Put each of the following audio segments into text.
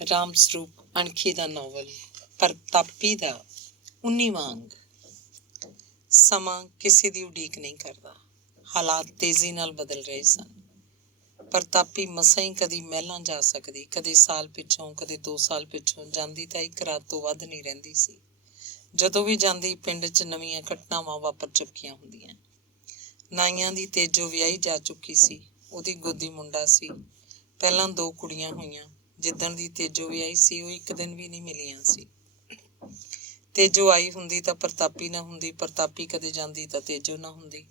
ਰਾਮ ਸਰੂਪ ਅਣਖੀ ਦਾ novel ਪ੍ਰਤਾਪੀ ਦਾ 19ਵਾਂ ਅੰਗ। ਸਮਾਂ ਕਿਸੇ ਦੀ ਉਡੀਕ ਨਹੀਂ ਕਰਦਾ। ਹਾਲਾਤ ਤੇਜ਼ੀ ਨਾਲ ਬਦਲ ਰਹੇ ਸਨ। ਪ੍ਰਤਾਪੀ ਮਸਾਂ ਹੀ ਕਦੀ ਮਹਿਲਾਂ ਜਾ ਸਕਦੀ, ਕਦੇ ਸਾਲ ਪਿੱਛੋਂ, ਕਦੇ 2 ਸਾਲ ਪਿੱਛੋਂ। ਜਾਂਦੀ ਤਾਂ 1 ਰਾਤ ਤੋਂ ਵੱਧ ਨਹੀਂ ਰਹਿੰਦੀ ਸੀ। ਜਦੋਂ ਵੀ ਜਾਂਦੀ ਪਿੰਡ 'ਚ ਨਵੀਆਂ ਘਟਨਾਵਾਂ ਵਾਪਰ ਚੁੱਕੀਆਂ ਹੁੰਦੀਆਂ। ਨਾਈਆਂ ਦੀ ਤੇਜੋ ਵਿਆਹੀ ਜਾ ਚੁੱਕੀ ਸੀ। ਉਹਦੀ ਗੋਦੀ ਮੁੰਡਾ ਸੀ। ਪਹਿਲਾਂ 2 ਕੁੜੀਆਂ ਹੋਈਆਂ। ਜਿੱਦਣ ਦੀ ਤੇਜੋ ਵਿਆਹੀ ਸੀ ਉਹ 1 ਦਿਨ ਵੀ ਨਹੀਂ ਮਿਲੀਆਂ ਸੀ। ਤੇਜੋ ਆਈ ਹੁੰਦੀ ਤਾਂ ਪ੍ਰਤਾਪੀ ਨਾ ਹੁੰਦੀ, ਪ੍ਰਤਾਪੀ ਕਦੇ ਜਾਂਦੀ ਤਾਂ ਤੇਜੋ ਨਾ ਹੁੰਦੀ।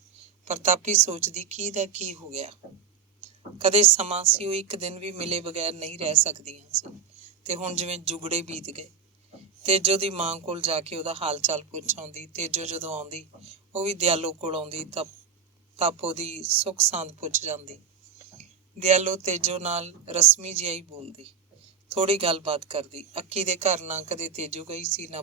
ਪ੍ਰਤਾਪੀ ਸੋਚਦੀ ਕੀ ਦਾ ਕੀ ਹੋ ਗਿਆ। ਕਦੇ ਸਮਾਂ ਸੀ ਉਹ 1 ਦਿਨ ਵੀ ਮਿਲੇ ਬਗੈਰ ਨਹੀਂ ਰਹਿ ਸਕਦੀਆਂ ਸੀ, ਤੇ ਹੁਣ ਜਿਵੇਂ ਜੁਗੜੇ ਬੀਤ ਗਏ। ਤੇਜੋ ਦੀ ਮਾਂ ਕੋਲ ਜਾ ਕੇ ਉਹਦਾ ਹਾਲ ਚਾਲ ਪੁੱਛ ਆਉਂਦੀ। ਤੇਜੋ ਜਦੋਂ ਆਉਂਦੀ ਉਹ ਵੀ ਦਿਆਲੋ ਕੋਲ ਆਉਂਦੀ ਤਾਂ ਉਹਦੀ ਸੁੱਖ ਸਾਂਦ ਪੁੱਛ ਜਾਂਦੀ। ਦਿਆਲੋ ਤੇਜੋ ਨਾਲ ਰਸਮੀ ਜਿਹਾ ਹੀ ਬੋਲਦੀ, ਥੋੜ੍ਹੀ ਗੱਲਬਾਤ ਕਰਦੀ। ਅੱਕੀ ਦੇ ਘਰ ਨਾ ਕਦੇ ਤੇਜੋ ਗਈ ਸੀ, ਨਾ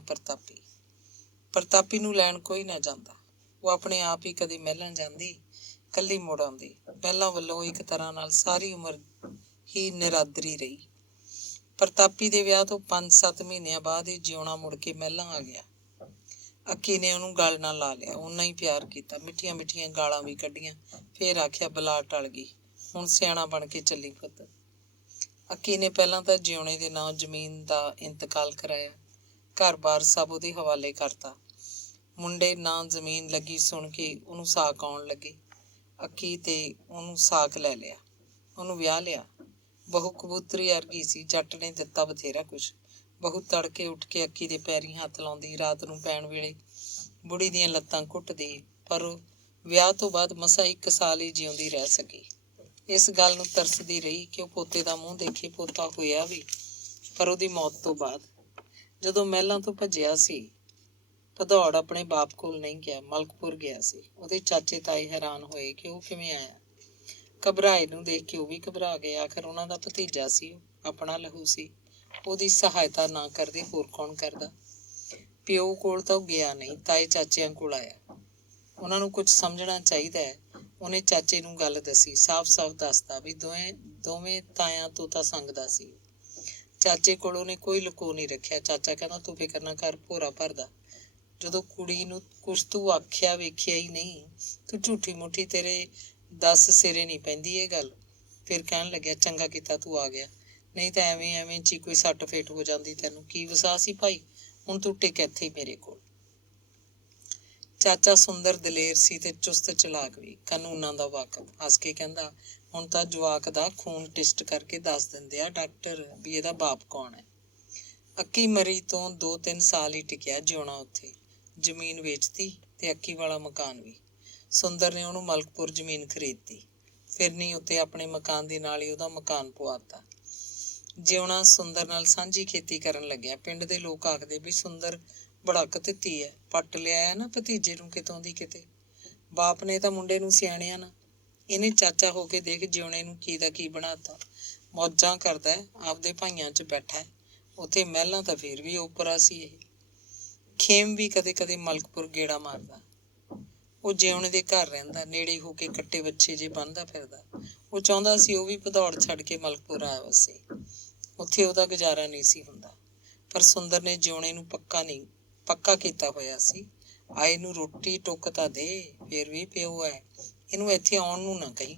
ਪ੍ਰਤਾਪੀ ਨੂੰ ਲੈਣ ਕੋਈ ਨਾ ਜਾਂਦਾ। ਉਹ ਆਪਣੇ ਆਪ ਹੀ ਕਦੇ ਮਹਿਲਾਂ ਜਾਂਦੀ, ਕੱਲੀ ਮੁੜ ਆਉਂਦੀ। ਮਹਿਲਾਂ ਵੱਲੋਂ ਇੱਕ ਤਰ੍ਹਾਂ ਨਾਲ ਸਾਰੀ ਉਮਰ ਹੀ ਨਿਰਾਦਰੀ ਰਹੀ। ਪ੍ਰਤਾਪੀ ਦੇ ਵਿਆਹ ਤੋਂ 5-7 ਮਹੀਨਿਆਂ ਬਾਅਦ ਹੀ ਜਿਉਣਾ ਮੁੜ ਕੇ ਮਹਿਲਾਂ ਆ ਗਿਆ। ਅੱਕੀ ਨੇ ਉਹਨੂੰ ਗਲ ਨਾਲ ਲਾ ਲਿਆ, ਓਨਾ ਹੀ ਪਿਆਰ ਕੀਤਾ, ਮਿੱਠੀਆਂ ਮਿੱਠੀਆਂ ਗਾਲਾਂ ਵੀ ਕੱਢੀਆਂ। ਫੇਰ ਆਖਿਆ ਬਲਾ ਟਲ ਗਈ, ਹੁਣ ਸਿਆਣਾ ਬਣ ਕੇ ਚੱਲੀ ਪੁੱਤ। ਅੱਕੀ ਨੇ ਪਹਿਲਾਂ ਤਾਂ ਜਿਉਣੇ ਦੇ ਨਾਂ ਜ਼ਮੀਨ ਦਾ ਇੰਤਕਾਲ ਕਰਾਇਆ, ਘਰ-ਬਾਰ ਸਭ ਉਹਦੇ ਹਵਾਲੇ ਕਰਤਾ। ਮੁੰਡੇ ਨਾਂ ਜ਼ਮੀਨ ਲੱਗੀ ਸੁਣ ਕੇ ਉਹਨੂੰ ਸਾਕ ਆਉਣ ਲੱਗੇ। ਅੱਕੀ ਤੇ ਉਹਨੂੰ ਸਾਕ ਲੈ ਲਿਆ, ਉਹਨੂੰ ਵਿਆਹ ਲਿਆ। ਬਹੂ ਕਬੂਤਰੀ ਵਰਗੀ ਸੀ, ਜੱਟ ਨੇ ਦਿੱਤਾ ਬਥੇਰਾ ਕੁਛ। ਬਹੂ ਤੜਕੇ ਉੱਠ ਕੇ ਅੱਕੀ ਦੇ ਪੈਰੀਂ ਹੱਥ ਲਾਉਂਦੀ, ਰਾਤ ਨੂੰ ਪੈਣ ਵੇਲੇ ਬੁੜੀ ਦੀਆਂ ਲੱਤਾਂ ਘੁੱਟਦੀ। ਪਰ ਉਹ ਵਿਆਹ ਤੋਂ ਬਾਅਦ ਮਸਾਂ 1 ਸਾਲ ਹੀ ਜਿਉਂਦੀ ਰਹਿ ਸਕੀ। ਇਸ ਗੱਲ ਨੂੰ ਤਰਸਦੀ ਰਹੀ ਕਿ ਉਹ ਪੋਤੇ ਦਾ ਮੂੰਹ ਦੇਖੇ। ਪੋਤਾ ਹੋਇਆ ਵੀ, ਪਰ ਉਹਦੀ ਮੌਤ ਤੋਂ ਬਾਅਦ। ਜਦੋਂ ਮਹਿਲਾਂ ਤੋਂ ਭੱਜਿਆ ਸੀ, ਭਦੌੜ ਆਪਣੇ ਬਾਪ ਕੋਲ ਨਹੀਂ ਗਿਆ, ਮਲਕਪੁਰ ਗਿਆ ਸੀ। ਉਹਦੇ ਚਾਚੇ ਤਾਏ ਹੈਰਾਨ ਹੋਏ ਕਿ ਉਹ ਕਿਵੇਂ ਆਇਆ। ਘਬਰਾਏ ਨੂੰ ਦੇਖ ਕੇ ਉਹ ਵੀ ਘਬਰਾ ਗਏ। ਆਖਰ ਉਹਨਾਂ ਦਾ ਭਤੀਜਾ ਸੀ, ਆਪਣਾ ਲਹੂ ਸੀ। ਉਹਦੀ ਸਹਾਇਤਾ ਨਾ ਕਰਦੇ ਹੋਰ ਕੌਣ ਕਰਦਾ। ਪਿਓ ਕੋਲ ਤਾਂ ਉਹ ਗਿਆ ਨਹੀਂ, ਤਾਏ ਚਾਚਿਆਂ ਕੋਲ ਆਇਆ। ਉਹਨਾਂ ਨੂੰ ਕੁਝ ਸਮਝਣਾ ਚਾਹੀਦਾ ਹੈ। ਉਹਨੇ ਚਾਚੇ ਨੂੰ ਗੱਲ ਦੱਸੀ, ਸਾਫ਼-ਸਾਫ਼ ਦੱਸਦਾ ਵੀ ਦੋਵੇਂ ਤਾਇਆਂ ਤੋਂ ਤਾਂ ਸੰਗਦਾ ਸੀ। ਚਾਚੇ ਕੋਲ ਉਹਨੇ ਕੋਈ ਲੁਕੋ ਨਹੀਂ ਰੱਖਿਆ। ਚਾਚਾ ਕਹਿੰਦਾ ਤੂੰ ਫਿਕਰ ਨਾ ਕਰ, ਭੋਰਾ ਭਰਦਾ। ਜਦੋਂ ਕੁੜੀ ਨੂੰ ਕੁਛ ਤੂੰ ਆਖਿਆ ਵੇਖਿਆ ਹੀ ਨਹੀਂ, ਤੂੰ ਝੂਠੀ ਮੁੱਠੀ, ਤੇਰੇ 10 ਸਿਰੇ ਨਹੀਂ ਪੈਂਦੀ ਇਹ ਗੱਲ। ਫਿਰ ਕਹਿਣ ਲੱਗਿਆ ਚੰਗਾ ਕੀਤਾ ਤੂੰ ਆ ਗਿਆ, ਨਹੀਂ ਤਾਂ ਐਵੇਂ 'ਚ ਹੀ ਕੋਈ ਸੱਟ ਫੇਟ ਹੋ ਜਾਂਦੀ। ਤੈਨੂੰ ਕੀ ਵਸਾ ਸੀ ਭਾਈ, ਹੁਣ ਤੂੰ ਟਿਕ ਇੱਥੇ ਹੀ ਮੇਰੇ ਕੋਲ। ਚਾਚਾ ਸੁੰਦਰ ਦਲੇਰ ਸੀ ਤੇ ਚੁਸਤ ਚਲਾਕ ਵੀ, ਕਾਨੂੰਨਾਂ ਦਾ ਵਾਕਫ। ਹੱਸ ਕੇ ਕਹਿੰਦਾ ਹੁਣ ਤਾਂ ਜਵਾਕ ਦਾ ਖੂਨ ਟੈਸਟ ਕਰਕੇ ਦੱਸ ਦਿੰਦੇ ਆ ਡਾਕਟਰ ਵੀ ਇਹਦਾ ਬਾਪ ਕੌਣ ਹੈ। ਅੱਕੀ ਮਰੀ ਤੋਂ 2-3 ਸਾਲ ਹੀ ਟਿਕਿਆ ਜਿਉਣਾ ਉੱਥੇ। ਜ਼ਮੀਨ ਵੇਚਤੀ ਤੇ ਅੱਕੀ ਵਾਲਾ ਮਕਾਨ ਵੀ। ਸੁੰਦਰ ਨੇ ਉਹਨੂੰ ਮਲਕਪੁਰ ਜ਼ਮੀਨ ਖਰੀਦਤੀ। ਫਿਰਨੀ ਉੱਤੇ ਆਪਣੇ ਮਕਾਨ ਦੇ ਨਾਲ ਹੀ ਉਹਦਾ ਮਕਾਨ ਪਵਾਤਾ। ਜਿਉਣਾ ਸੁੰਦਰ ਨਾਲ ਸਾਂਝੀ ਖੇਤੀ ਕਰਨ ਲੱਗਿਆ। ਪਿੰਡ ਦੇ ਲੋਕ ਆਖਦੇ ਵੀ ਸੁੰਦਰ ਬੜਾ ਕਤਿੱਤੀ ਹੈ, ਪੱਟ ਲਿਆ ਨਾ ਭਤੀਜੇ ਨੂੰ ਕਿਤੋਂ ਦੀ ਕਿਤੇ। ਬਾਪ ਨੇ ਤਾਂ ਮੁੰਡੇ ਨੂੰ ਸਿਆਣਿਆ ਨਾ। ਇਹਨੇ ਚਾਚਾ ਹੋ ਕੇ ਦੇਖ ਜਿਉਣੇ ਨੂੰ ਕੀ ਦਾ ਕੀ ਬਣਾਤਾ। ਮੌਜਾਂ ਕਰਦਾ, ਆਪਦੇ ਭਾਈਆਂ 'ਚ ਬੈਠਾ। ਉੱਥੇ ਮਹਿਲਾਂ ਤਾਂ ਫੇਰ ਵੀ ਓਪਰਾ ਸੀ ਇਹ। ਖੇਮ ਵੀ ਕਦੇ ਕਦੇ ਮਲਕਪੁਰ ਗੇੜਾ ਮਾਰਦਾ। ਉਹ ਜਿਉਣੇ ਦੇ ਘਰ ਰਹਿੰਦਾ, ਨੇੜੇ ਹੋ ਕੇ ਕੱਟੇ ਵੱਛੇ ਜੇ ਬੰਨ੍ਹਦਾ ਫਿਰਦਾ। ਉਹ ਚਾਹੁੰਦਾ ਸੀ ਉਹ ਵੀ ਭਦੌੜ ਛੱਡ ਕੇ ਮਲਕਪੁਰ ਆ ਵਸੇ। ਉੱਥੇ ਉਹਦਾ ਗੁਜ਼ਾਰਾ ਨਹੀਂ ਸੀ ਹੁੰਦਾ। ਪਰ ਸੁੰਦਰ ਨੇ ਜਿਉਣੇ ਨੂੰ ਪੱਕਾ ਕੀਤਾ ਹੋਇਆ ਸੀ। ਆਏ ਨੂੰ ਰੋਟੀ ਟੁੱਕ ਤਾਂ ਦੇ, ਫੇਰ ਵੀ ਪਿਓ ਹੈ, ਇਹਨੂੰ ਇੱਥੇ ਆਉਣ ਨੂੰ ਨਾ ਕਹੀਂ,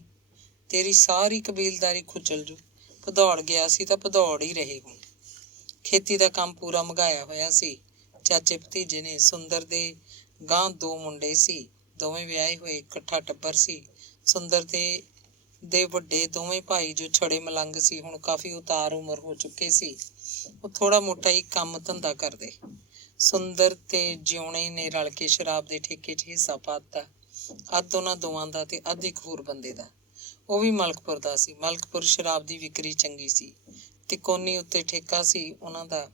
ਤੇਰੀ ਸਾਰੀ ਕਬੀਲਦਾਰੀ ਖੁਚਲ ਜੂ। ਭਦੌੜ ਗਿਆ ਸੀ ਤਾਂ ਭਦੌੜ ਹੀ ਰਹੇ। ਹੁਣ ਖੇਤੀ ਦਾ ਕੰਮ ਪੂਰਾ ਮਘਾਇਆ ਹੋਇਆ ਸੀ। ਚਾਚੇ ਭਤੀਜੇ ਨੇ। ਸੁੰਦਰ ਦੇ ਗਾਂਹ 2 ਮੁੰਡੇ ਸੀ, ਦੋਵੇਂ ਵਿਆਹੇ ਹੋਏ, ਇਕੱਠਾ ਟੱਬਰ ਸੀ। ਸੁੰਦਰ ਦੇ ਵੱਡੇ ਦੋਵੇਂ ਭਾਈ ਜੋ ਛੜੇ ਮਲੰਗ ਸੀ, ਹੁਣ ਕਾਫੀ ਉਤਾਰ ਉਮਰ ਹੋ ਚੁੱਕੇ ਸੀ। ਉਹ ਥੋੜਾ ਮੋਟਾ ਹੀ ਕੰਮ ਧੰਦਾ ਕਰਦੇ। ਸੁੰਦਰ ਤੇ ਜਿਉਣੇ ਨੇ ਰਲ ਕੇ ਸ਼ਰਾਬ ਦੇ ਠੇਕੇ 'ਚ ਹਿੱਸਾ ਪਾ ਦਿੱਤਾ। ਅੱਧ ਉਹਨਾਂ ਦੋਵਾਂ ਦਾ ਤੇ ਅੱਧ ਇੱਕ ਹੋਰ ਬੰਦੇ ਦਾ। ਉਹ ਵੀ ਮਲਕਪੁਰ ਦਾ ਸੀ। ਮਲਕਪੁਰ ਸ਼ਰਾਬ ਦੀ ਵਿਕਰੀ ਚੰਗੀ ਸੀ। ਤਿਕੋਨੀ ਉੱਤੇ ਠੇਕਾ ਸੀ ਉਹਨਾਂ ਦਾ।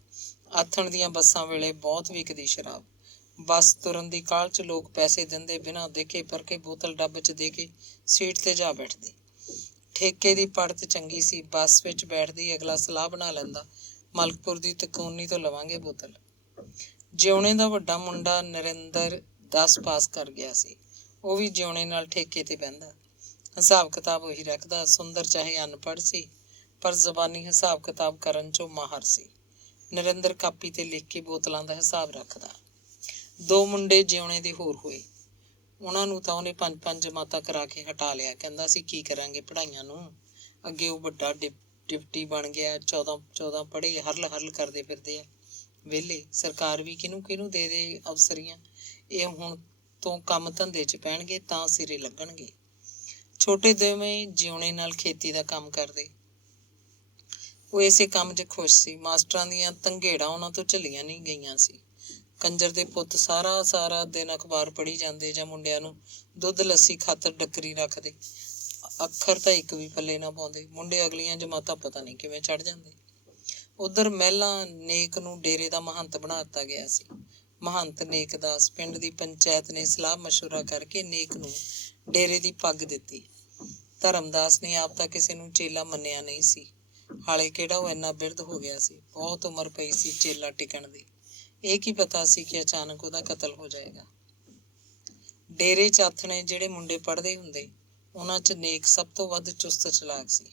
ਆਥਣ ਦੀਆਂ ਬੱਸਾਂ ਵੇਲੇ ਬਹੁਤ ਵਿਕਦੀ ਸ਼ਰਾਬ। ਬੱਸ ਤੁਰਨ ਦੀ ਕਾਹਲ 'ਚ ਲੋਕ ਪੈਸੇ ਦਿੰਦੇ, ਬਿਨਾਂ ਦੇਖੇ ਪਰਖੇ ਬੋਤਲ ਡੱਬ 'ਚ ਦੇ ਕੇ ਸੀਟ ਤੇ ਜਾ ਬੈਠਦੇ। ਠੇਕੇ ਦੀ ਪੜਤ ਚੰਗੀ ਸੀ। ਬੱਸ ਵਿੱਚ ਬੈਠਦੀ ਅਗਲਾ ਸਲਾਹ ਬਣਾ ਲੈਂਦਾ, ਮਲਕਪੁਰ ਦੀ ਤਿਕੋਨੀ ਤੋਂ ਲਵਾਂਗੇ ਬੋਤਲ। ਜਿਉਣੇ ਦਾ ਵੱਡਾ ਮੁੰਡਾ ਨਰਿੰਦਰ 10 ਪਾਸ ਕਰ ਗਿਆ ਸੀ। ਉਹ ਵੀ ਜਿਉਣੇ ਨਾਲ ਠੇਕੇ ਤੇ ਬਹਿੰਦਾ, ਹਿਸਾਬ ਕਿਤਾਬ ਉਹੀ ਰੱਖਦਾ। ਸੁੰਦਰ ਚਾਹੇ ਅਨਪੜ੍ਹ ਸੀ, ਪਰ ਜ਼ਬਾਨੀ ਹਿਸਾਬ ਕਿਤਾਬ ਕਰਨ 'ਚੋਂ ਮਾਹਰ ਸੀ। ਨਰਿੰਦਰ ਕਾਪੀ ਤੇ ਲਿਖ ਕੇ ਬੋਤਲਾਂ ਦਾ ਹਿਸਾਬ ਰੱਖਦਾ। 2 ਮੁੰਡੇ ਜਿਉਣੇ ਦੇ ਹੋਰ ਹੋਏ। ਉਹਨਾਂ ਨੂੰ ਤਾਂ ਉਹਨੇ 5-5 ਜਮਾਤਾਂ ਕਰਾ ਕੇ ਹਟਾ ਲਿਆ। ਕਹਿੰਦਾ ਸੀ ਕੀ ਕਰਾਂਗੇ ਪੜ੍ਹਾਈਆਂ ਨੂੰ, ਅੱਗੇ ਉਹ ਵੱਡਾ ਡਿਪਟੀ ਬਣ ਗਿਆ। 14 ਪੜ੍ਹੇ, ਹਰਲ ਹਰਲ ਕਰਦੇ ਫਿਰਦੇ ਆ ਵਿਹਲੇ। ਸਰਕਾਰ ਵੀ ਕਿਹਨੂੰ ਕਿਹਨੂੰ ਦੇ ਦੇ ਅਫਸਰੀਆਂ। ਇਹ ਹੁਣ ਤੋਂ ਕੰਮ ਧੰਦੇ 'ਚ ਪੈਣਗੇ ਤਾਂ ਸਿਰੇ ਲੱਗਣਗੇ। ਛੋਟੇ ਦੋਵੇਂ ਜਿਉਣੇ ਨਾਲ ਖੇਤੀ ਦਾ ਕੰਮ ਕਰਦੇ। ਉਹ ਇਸੇ ਕੰਮ 'ਚ ਖੁਸ਼ ਸੀ। ਮਾਸਟਰਾਂ ਦੀਆਂ ਤੰਘੇੜਾਂ ਉਹਨਾਂ ਤੋਂ ਝੱਲੀਆਂ ਨਹੀਂ ਗਈਆਂ ਸੀ। ਕੰਜਰ ਦੇ ਪੁੱਤ ਸਾਰਾ ਦਿਨ ਅਖਬਾਰ ਪੜ੍ਹੀ ਜਾਂਦੇ ਜਾਂ ਮੁੰਡਿਆਂ ਨੂੰ ਦੁੱਧ ਲੱਸੀ ਖਾਤਰ ਡੱਕਰੀ ਰੱਖਦੇ। ਅੱਖਰ ਤਾਂ ਇੱਕ ਵੀ ਪੱਲੇ ਨਾ ਪਾਉਂਦੇ। ਮੁੰਡੇ ਅਗਲੀਆਂ ਜਮਾਤਾਂ ਪਤਾ ਨਹੀਂ ਕਿਵੇਂ ਚੜ੍ਹ ਜਾਂਦੇ। ਉੱਧਰ ਮਹਿਲਾਂ ਨੇਕ ਨੂੰ ਡੇਰੇ ਦਾ ਮਹੰਤ ਬਣਾ ਦਿੱਤਾ ਗਿਆ ਸੀ। ਮਹੰਤ ਨੇਕ ਦਾਸ। ਪਿੰਡ ਦੀ ਪੰਚਾਇਤ ਨੇ ਸਲਾਹ ਮਸ਼ਵਰਾ ਕਰਕੇ ਨੇਕ ਨੂੰ ਡੇਰੇ ਦੀ ਪੱਗ ਦਿੱਤੀ। ਧਰਮਦਾਸ ਨੇ ਆਪ ਤਾਂ ਕਿਸੇ ਨੂੰ ਚੇਲਾ ਮੰਨਿਆ ਨਹੀਂ ਸੀ। ਹਾਲੇ ਕਿਹੜਾ ਉਹ ਇੰਨਾ ਬਿਰਧ ਹੋ ਗਿਆ ਸੀ। ਬਹੁਤ ਉਮਰ ਪਈ ਸੀ ਚੇਲਾ ਟਿਕਣ ਦੀ। ਇਹ ਕੀ ਪਤਾ ਸੀ ਕਿ ਅਚਾਨਕ ਉਹਦਾ ਕਤਲ ਹੋ ਜਾਏਗਾ। ਡੇਰੇ 'ਚ ਆਥਣੇ ਜਿਹੜੇ ਮੁੰਡੇ ਪੜ੍ਹਦੇ ਹੁੰਦੇ, ਉਹਨਾਂ 'ਚ ਨੇਕ ਸਭ ਤੋਂ ਵੱਧ ਚੁਸਤ ਚਲਾਕ ਸੀ।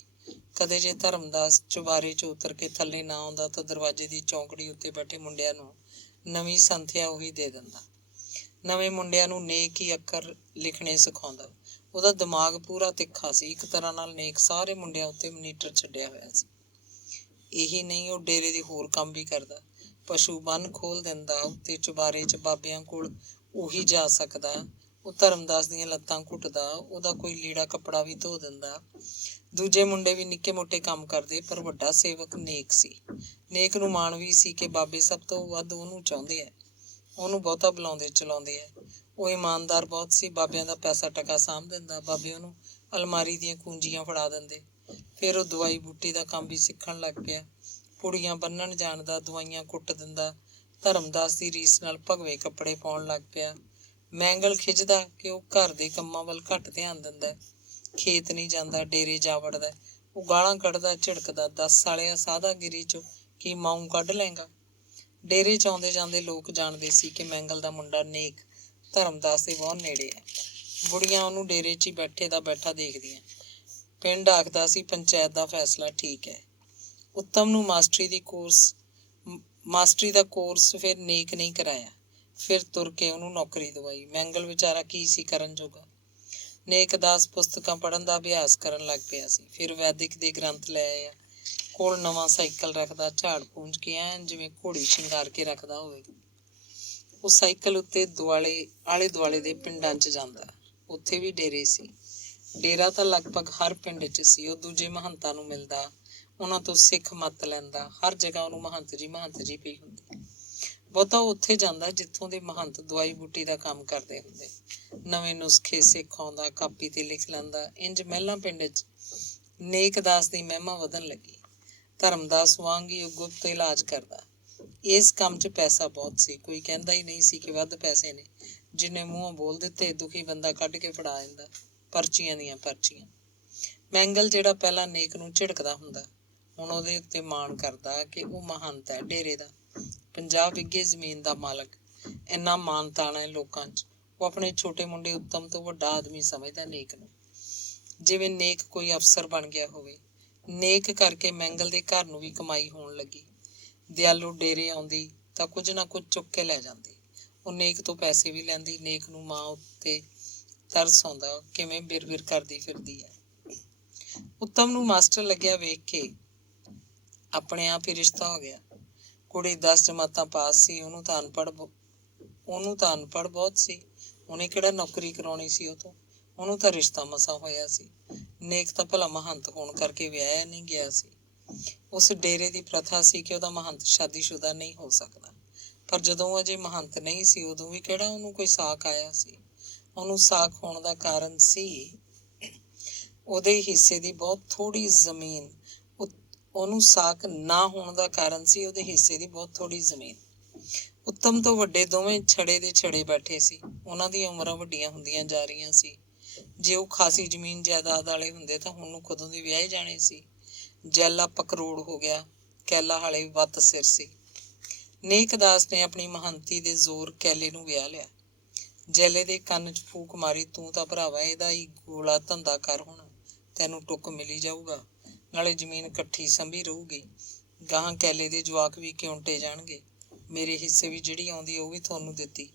ਕਦੇ ਜੇ ਧਰਮਦਾਸ ਚੁਬਾਰੇ 'ਚ ਉਤਰ ਕੇ ਥੱਲੇ ਨਾ ਆਉਂਦਾ ਤਾਂ ਦਰਵਾਜ਼ੇ ਦੀ ਚੌਂਕੜੀ ਉੱਤੇ ਬੈਠੇ ਮੁੰਡਿਆਂ ਨੂੰ ਨਵੀਂ ਸੰਥਿਆ ਉਹੀ ਦੇ ਦਿੰਦਾ। ਨਵੇਂ ਮੁੰਡਿਆਂ ਨੂੰ ਨੇਕ ਹੀ ਅੱਖਰ ਲਿਖਣੇ ਸਿਖਾਉਂਦਾ। ਉਹਦਾ ਦਿਮਾਗ ਪੂਰਾ ਤਿੱਖਾ ਸੀ। ਇੱਕ ਤਰ੍ਹਾਂ ਨਾਲ ਨੇਕ ਸਾਰੇ ਮੁੰਡਿਆਂ ਉੱਤੇ ਮਨੀਟਰ ਛੱਡਿਆ ਹੋਇਆ ਸੀ। ਇਹੀ ਨਹੀਂ, ਉਹ ਡੇਰੇ ਦੇ ਹੋਰ ਕੰਮ ਵੀ ਕਰਦਾ। ਪਸ਼ੂ ਬੰਨ ਖੋਲ ਦਿੰਦਾ। ਉੱਤੇ ਚੁਬਾਰੇ 'ਚ ਬਾਬਿਆਂ ਕੋਲ ਉਹੀ ਜਾ ਸਕਦਾ। ਉਹ ਧਰਮਦਾਸ ਦੀਆਂ ਲੱਤਾਂ ਘੁੱਟਦਾ। ਉਹਦਾ ਕੋਈ ਲੀੜਾ ਕੱਪੜਾ ਵੀ ਧੋ ਦਿੰਦਾ। ਦੂਜੇ ਮੁੰਡੇ ਵੀ ਨਿੱਕੇ ਮੋਟੇ ਕੰਮ ਕਰਦੇ, ਪਰ ਵੱਡਾ ਸੇਵਕ ਨੇਕ ਸੀ। ਨੇਕ ਨੂੰ ਮਾਣ ਵੀ ਸੀ ਕਿ ਬਾਬੇ ਸਭ ਤੋਂ ਵੱਧ ਉਹਨੂੰ ਚਾਹੁੰਦੇ ਆ, ਉਹਨੂੰ ਬਹੁਤਾ ਬੁਲਾਉਂਦੇ ਚਲਾਉਂਦੇ ਆ। ਉਹ ਇਮਾਨਦਾਰ ਬਹੁਤ ਸੀ। ਬਾਬਿਆਂ ਦਾ ਪੈਸਾ ਟਕਾ ਸਾਂਭ ਦਿੰਦਾ। ਬਾਬੇ ਉਹਨੂੰ ਅਲਮਾਰੀ ਦੀਆਂ ਕੁੰਜੀਆਂ ਫੜਾ ਦਿੰਦੇ। ਫਿਰ ਉਹ ਦਵਾਈ ਬੂਟੀ ਦਾ ਕੰਮ ਵੀ ਸਿੱਖਣ ਲੱਗ ਪਿਆ। ਪੁੜੀਆਂ ਬੰਨਣ ਜਾਣਦਾ, ਦਵਾਈਆਂ ਕੁੱਟ ਦਿੰਦਾ। ਧਰਮਦਾਸ ਦੀ ਰੀਸ ਨਾਲ ਭਗਵੇਂ ਕੱਪੜੇ ਪਾਉਣ ਲੱਗ ਪਿਆ। ਮੈਂਗਲ ਖਿੱਚਦਾ ਕਿ ਉਹ ਘਰ ਦੇ ਕੰਮਾਂ ਵੱਲ ਘੱਟ ਧਿਆਨ ਦਿੰਦਾ। ਖੇਤ ਨਹੀਂ ਜਾਂਦਾ, ਡੇਰੇ ਜਾ ਵੜਦਾ। ਉਹ ਗਾਲਾਂ ਕੱਢਦਾ, ਝਿੜਕਦਾ। 10 ਸਾਲਿਆ ਸਾਦਾਗਿਰੀ 'ਚੋਂ ਕੀ ਮਾਊਂ ਕੱਢ ਲੈਂਗਾ। ਡੇਰੇ 'ਚ ਆਉਂਦੇ ਜਾਂਦੇ ਲੋਕ ਜਾਣਦੇ ਸੀ ਕਿ ਮੈਂਗਲ ਦਾ ਮੁੰਡਾ ਨੇਕ ਧਰਮਦਾਸ ਦੇ ਬਹੁਤ ਨੇੜੇ ਹੈ। ਬੁੜੀਆਂ ਉਹਨੂੰ ਡੇਰੇ 'ਚ ਹੀ ਬੈਠੇ ਦਾ ਬੈਠਾ ਦੇਖਦੀਆਂ। ਪਿੰਡ ਆਖਦਾ ਸੀ ਪੰਚਾਇਤ ਦਾ ਫੈਸਲਾ ਠੀਕ ਹੈ। ਉੱਤਮ ਨੂੰ ਮਾਸਟਰੀ ਦਾ ਕੋਰਸ ਫਿਰ ਨੇਕ ਨਹੀਂ ਕਰਾਇਆ। ਫਿਰ ਤੁਰ ਕੇ ਉਹਨੂੰ ਨੌਕਰੀ ਦਵਾਈ। ਮੈਂਗਲ ਵਿਚਾਰਾ ਕੀ ਸੀ ਕਰਨ ਜੋਗਾ। ਨੇਕ ਦਾਸ ਪੁਸਤਕਾਂ ਪੜ੍ਹਨ ਦਾ ਅਭਿਆਸ ਕਰਨ ਲੱਗ ਪਿਆ ਸੀ। ਫਿਰ ਵੈਦਿਕ ਦੇ ਗ੍ਰੰਥ ਲੈ ਆਇਆ। ਕੋਲ ਨਵਾਂ ਸਾਈਕਲ ਰੱਖਦਾ, ਝਾੜ ਪੂੰਝ ਕੇ ਐਨ ਜਿਵੇਂ ਘੋੜੀ ਸ਼ਿੰਗਾਰ ਕੇ ਰੱਖਦਾ ਹੋਵੇ। ਉਹ ਸਾਈਕਲ ਉੱਤੇ ਆਲੇ ਦੁਆਲੇ ਦੇ ਪਿੰਡਾਂ 'ਚ ਜਾਂਦਾ। ਉੱਥੇ ਵੀ ਡੇਰੇ ਸੀ। ਡੇਰਾ ਤਾਂ ਲਗਭਗ ਹਰ ਪਿੰਡ 'ਚ ਸੀ। ਉਹ ਦੂਜੇ ਮਹੰਤਾਂ ਨੂੰ ਮਿਲਦਾ, ਉਹਨਾਂ ਤੋਂ ਸਿੱਖ ਮੱਤ ਲੈਂਦਾ। ਹਰ ਜਗ੍ਹਾ ਉਹਨੂੰ ਮਹੰਤ ਜੀ ਪਈ ਹੁੰਦੀ। ਬਹੁਤਾ ਉੱਥੇ ਜਾਂਦਾ ਜਿੱਥੋਂ ਦੇ ਮਹੰਤ ਦਵਾਈ ਬੂਟੀ ਦਾ ਕੰਮ ਕਰਦੇ ਹੁੰਦੇ। ਨਵੇਂ ਨੁਸਖੇ ਸਿੱਖ ਆਉਂਦਾ, ਕਾਪੀ ਤੇ ਲਿਖ ਲੈਂਦਾ। ਇੰਜ ਮਹਿਲਾਂ ਪਿੰਡ 'ਚ ਨੇਕ ਦਾਸ ਦੀ ਮਹਿਮਾ ਵਧਣ ਲੱਗੀ। ਧਰਮਦਾਸ ਵਾਂਗ ਹੀ ਉਹ ਗੁਪਤ ਇਲਾਜ ਕਰਦਾ। ਇਸ ਕੰਮ 'ਚ ਪੈਸਾ ਬਹੁਤ ਸੀ। ਕੋਈ ਕਹਿੰਦਾ ਹੀ ਨਹੀਂ ਸੀ ਕਿ ਵੱਧ ਪੈਸੇ ਨੇ। ਜਿੰਨੇ ਮੂੰਹੋਂ ਬੋਲ ਦਿੱਤੇ, ਦੁਖੀ ਬੰਦਾ ਕੱਢ ਕੇ ਫੜਾ ਦਿੰਦਾ। ਪਰਚੀਆਂ ਦੀਆਂ ਪਰਚੀਆਂ। ਮੈਂਗਲ ਜਿਹੜਾ ਪਹਿਲਾਂ ਨੇਕ ਨੂੰ ਝਿੜਕਦਾ ਹੁੰਦਾ, ਹੁਣ ਉਹਦੇ ਉੱਤੇ ਮਾਣ ਕਰਦਾ ਕਿ ਉਹ ਮਹੰਤ ਹੈ ਡੇਰੇ ਦਾ, 50 ਬਿੱਘੇ ਜ਼ਮੀਨ ਦਾ ਮਾਲਕ। ਇੰਨਾ ਮਾਣ ਤਾਣ ਹੈ ਲੋਕਾਂ 'ਚ। ਉਹ ਆਪਣੇ ਛੋਟੇ ਮੁੰਡੇ ਉੱਤਮ ਤੋਂ ਵੱਡਾ ਆਦਮੀ ਸਮਝਦਾ ਨੇਕ ਨੂੰ, ਜਿਵੇਂ ਨੇਕ ਕੋਈ ਅਫਸਰ ਬਣ ਗਿਆ ਹੋਵੇ। ਨੇਕ ਕਰਕੇ ਮੈਂਗਲ ਦੇ ਘਰ ਨੂੰ ਵੀ ਕਮਾਈ ਹੋਣ ਲੱਗੀ। ਦਿਆਲੂ ਡੇਰੇ ਆਉਂਦੀ ਤਾਂ ਕੁਝ ਨਾ ਕੁਝ ਚੁੱਕ ਕੇ ਲੈ ਜਾਂਦੀ। ਉਹ ਨੇਕ ਤੋਂ ਪੈਸੇ ਵੀ ਲੈਂਦੀ। ਨੇਕ ਨੂੰ ਮਾਂ ਉੱਤੇ ਤਰਸ ਆਉਂਦਾ, ਕਿਵੇਂ ਬਿਰ ਕਰਦੀ ਫਿਰਦੀ ਹੈ। ਉੱਤਮ ਨੂੰ ਮਾਸਟਰ ਲੱਗਿਆ ਵੇਖ ਕੇ ਆਪਣੇ ਆਪ ਹੀ ਰਿਸ਼ਤਾ ਹੋ ਗਿਆ। ਕੁੜੀ 10 ਜਮਾਤਾਂ ਪਾਸ ਸੀ। ਉਹਨੂੰ ਤਾਂ ਅਨਪੜ੍ਹ ਬਹੁਤ ਸੀ। ਉਹਨੇ ਕਿਹੜਾ ਨੌਕਰੀ ਕਰਾਉਣੀ ਸੀ ਉਹ ਤੋਂ। ਉਹਨੂੰ ਤਾਂ ਰਿਸ਼ਤਾ ਮਸਾਂ ਹੋਇਆ ਸੀ। ਨੇਕ ਤਾਂ ਭਲਾ ਮਹੰਤ ਹੋਣ ਕਰਕੇ ਵਿਆਹਿਆ ਨਹੀਂ ਗਿਆ ਸੀ। ਉਸ ਡੇਰੇ ਦੀ ਪ੍ਰਥਾ ਸੀ ਕਿ ਉਹਦਾ ਮਹੰਤ ਸ਼ਾਦੀशुदा ਨਹੀਂ ਹੋ ਸਕਦਾ। ਪਰ ਜਦੋਂ ਉਹ ਅਜੇ ਮਹੰਤ ਨਹੀਂ ਸੀ, ਉਦੋਂ ਵੀ ਕਿਹੜਾ ਉਹਨੂੰ ਕੋਈ ਸਾਕ ਆਇਆ ਸੀ। ਉਹਨੂੰ ਸਾਕ ਹੋਣ ਦਾ ਕਾਰਨ ਸੀ ਉਹਦੇ ਹਿੱਸੇ ਦੀ ਬਹੁਤ ਥੋੜ੍ਹੀ ਜ਼ਮੀਨ। ਉਹਨੂੰ ਸਾਕ ਨਾ ਹੋਣ ਦਾ ਕਾਰਨ ਸੀ ਉਹਦੇ ਹਿੱਸੇ ਦੀ ਬਹੁਤ ਥੋੜ੍ਹੀ ਜ਼ਮੀਨ। ਉੱਤਮ ਤੋਂ ਵੱਡੇ ਦੋਵੇਂ ਛੜੇ ਦੇ ਛੜੇ ਬੈਠੇ ਸੀ। ਉਹਨਾਂ ਦੀਆਂ ਉਮਰਾਂ ਵੱਡੀਆਂ ਹੁੰਦੀਆਂ ਜਾ ਰਹੀਆਂ ਸੀ। ਜੇ ਉਹ ਖਾਸੀ ਜ਼ਮੀਨ ਜਾਇਦਾਦ ਵਾਲੇ ਹੁੰਦੇ ਤਾਂ ਹੁਣ ਨੂੰ ਕਦੋਂ ਦੇ ਵਿਆਹੇ ਜਾਣੇ ਸੀ। ਜੈਲਾ ਪਕਰੋੜ ਹੋ ਗਿਆ, ਕੈਲਾ ਹਾਲੇ ਵੱਤ ਸਿਰ ਸੀ। ਨੇਕ ਦਾਸ ਨੇ ਆਪਣੀ ਮਹੰਤੀ ਦੇ ਜ਼ੋਰ ਕੈਲੇ ਨੂੰ ਵਿਆਹ ਲਿਆ। ਜੈਲੇ ਦੇ ਕੰਨ 'ਚ ਫੂਕ ਮਾਰੀ, ਤੂੰ ਤਾਂ ਭਰਾਵਾ ਇਹਦਾ ਹੀ ਗੋਲਾ ਧੰਦਾ ਕਰ, ਹੁਣ ਤੈਨੂੰ ਟੁੱਕ ਮਿਲੀ ਜਾਊਗਾ। ਨਾਲੇ ਜ਼ਮੀਨ ਇਕੱਠੀ ਸੰਭੀ ਰਹੂਗੀ। ਗਾਹਾਂ ਕੈਲੇ ਦੇ ਜਵਾਕ ਵੀ ਕਿਉਂਟੇ ਜਾਣਗੇ। ਮੇਰੇ ਹਿੱਸੇ ਵੀ ਜਿਹੜੀ ਆਉਂਦੀ ਉਹ ਵੀ ਤੁਹਾਨੂੰ ਦਿੱਤੀ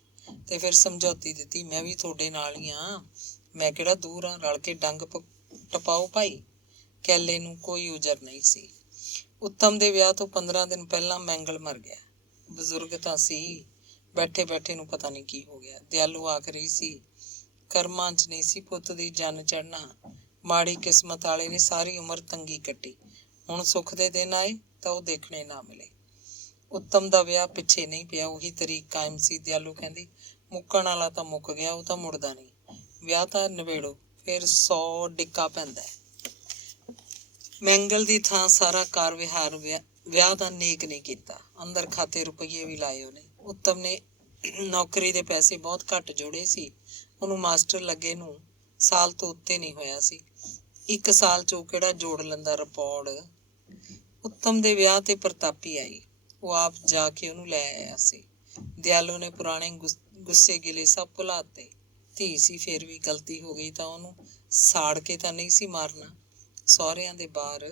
ਤੇ ਫਿਰ ਸਮਝੌਤੀ ਦਿੱਤੀ, ਮੈਂ ਵੀ ਤੁਹਾਡੇ ਨਾਲ ਹੀ ਹਾਂ, ਮੈਂ ਕਿਹੜਾ ਦੂਰ ਹਾਂ, ਰਲ ਕੇ ਡੰਗ ਟਪਾਓ ਭਾਈ। ਕੈਲੇ ਨੂੰ ਕੋਈ ਉਜਰ ਨਹੀਂ ਸੀ। ਉੱਤਮ ਦੇ ਵਿਆਹ ਤੋਂ 15 ਦਿਨ ਪਹਿਲਾਂ ਮੈਂਗਲ ਮਰ ਗਿਆ। ਬਜ਼ੁਰਗ ਤਾਂ ਸੀ, ਬੈਠੇ ਬੈਠੇ ਨੂੰ ਪਤਾ ਨਹੀਂ ਕੀ ਹੋ ਗਿਆ। ਦਿਆਲੂ ਆਖ ਰਹੀ ਸੀ, ਕਰਮਾਂ 'ਚ ਨਹੀਂ ਸੀ ਪੁੱਤ ਦੀ ਜੰਨ ਚੜ੍ਹਨਾ, ਮਾੜੀ ਕਿਸਮਤ ਵਾਲੇ ਨੇ ਸਾਰੀ ਉਮਰ ਤੰਗੀ ਕੱਟੀ, ਹੁਣ ਸੁੱਖ ਦੇ ਦਿਨ ਆਏ ਤਾਂ ਉਹ ਦੇਖਣੇ ਨਾ ਮਿਲੇ। ਉੱਤਮ ਦਾ ਵਿਆਹ ਪਿੱਛੇ ਨਹੀਂ ਪਿਆ, ਉਹੀ ਤਰੀਕ ਕਾਇਮ ਸੀ। ਦਿਆਲੂ ਕਹਿੰਦੀ, ਮੁੱਕਣ ਵਾਲਾ ਤਾਂ ਮੁੱਕ ਗਿਆ, ਉਹ ਤਾਂ ਮੁੜਦਾ ਨਹੀਂ, ਵਿਆਹ ਤਾਂ ਨਿਬੇੜੋ, ਫਿਰ 100 ਡਿੱਕਾ ਪੈਂਦਾ। ਮੈਂਗਲ ਦੀ ਥਾਂ ਸਾਰਾ ਕਾਰ ਵਿਹਾਰ ਵਿਆਹ ਦਾ ਨੇਕ ਨਹੀਂ ਕੀਤਾ। ਅੰਦਰ ਖਾਤੇ ਰੁਪਈਏ ਵੀ ਲਾਏ ਉਹਨੇ। ਉੱਤਮ ਨੇ ਨੌਕਰੀ ਦੇ ਪੈਸੇ ਬਹੁਤ ਘੱਟ ਜੋੜੇ ਸੀ। ਉਹਨੂੰ ਮਾਸਟਰ ਲੱਗੇ ਨੂੰ ਸਾਲ ਤੋਂ ਉੱਤੇ ਨਹੀਂ ਹੋਇਆ ਸੀ। 1 ਸਾਲ 'ਚ ਉਹ ਕਿਹੜਾ ਜੋੜ ਲੈਂਦਾ ਰਿਪੋਰਟ। ਉੱਤਮ ਦੇ ਵਿਆਹ ਤੇ ਪ੍ਰਤਾਪੀ ਆਈ, ਉਹ ਆਪ ਜਾ ਕੇ ਉਹਨੂੰ ਲੈ ਆਇਆ ਸੀ। ਦਿਆਲੂ ਨੇ ਪੁਰਾਣੇ ਗੁੱਸੇ ਗਿਲੇ ਸਭ ਭੁਲਾਤੇ। ਧੀ ਸੀ, ਫਿਰ ਵੀ ਗਲਤੀ ਹੋ ਗਈ ਤਾਂ ਉਹਨੂੰ ਸਾੜ ਕੇ ਤਾਂ ਨਹੀਂ ਸੀ ਮਾਰਨਾ। ਸਹੁਰਿਆਂ ਦੇ ਬਾਹਰ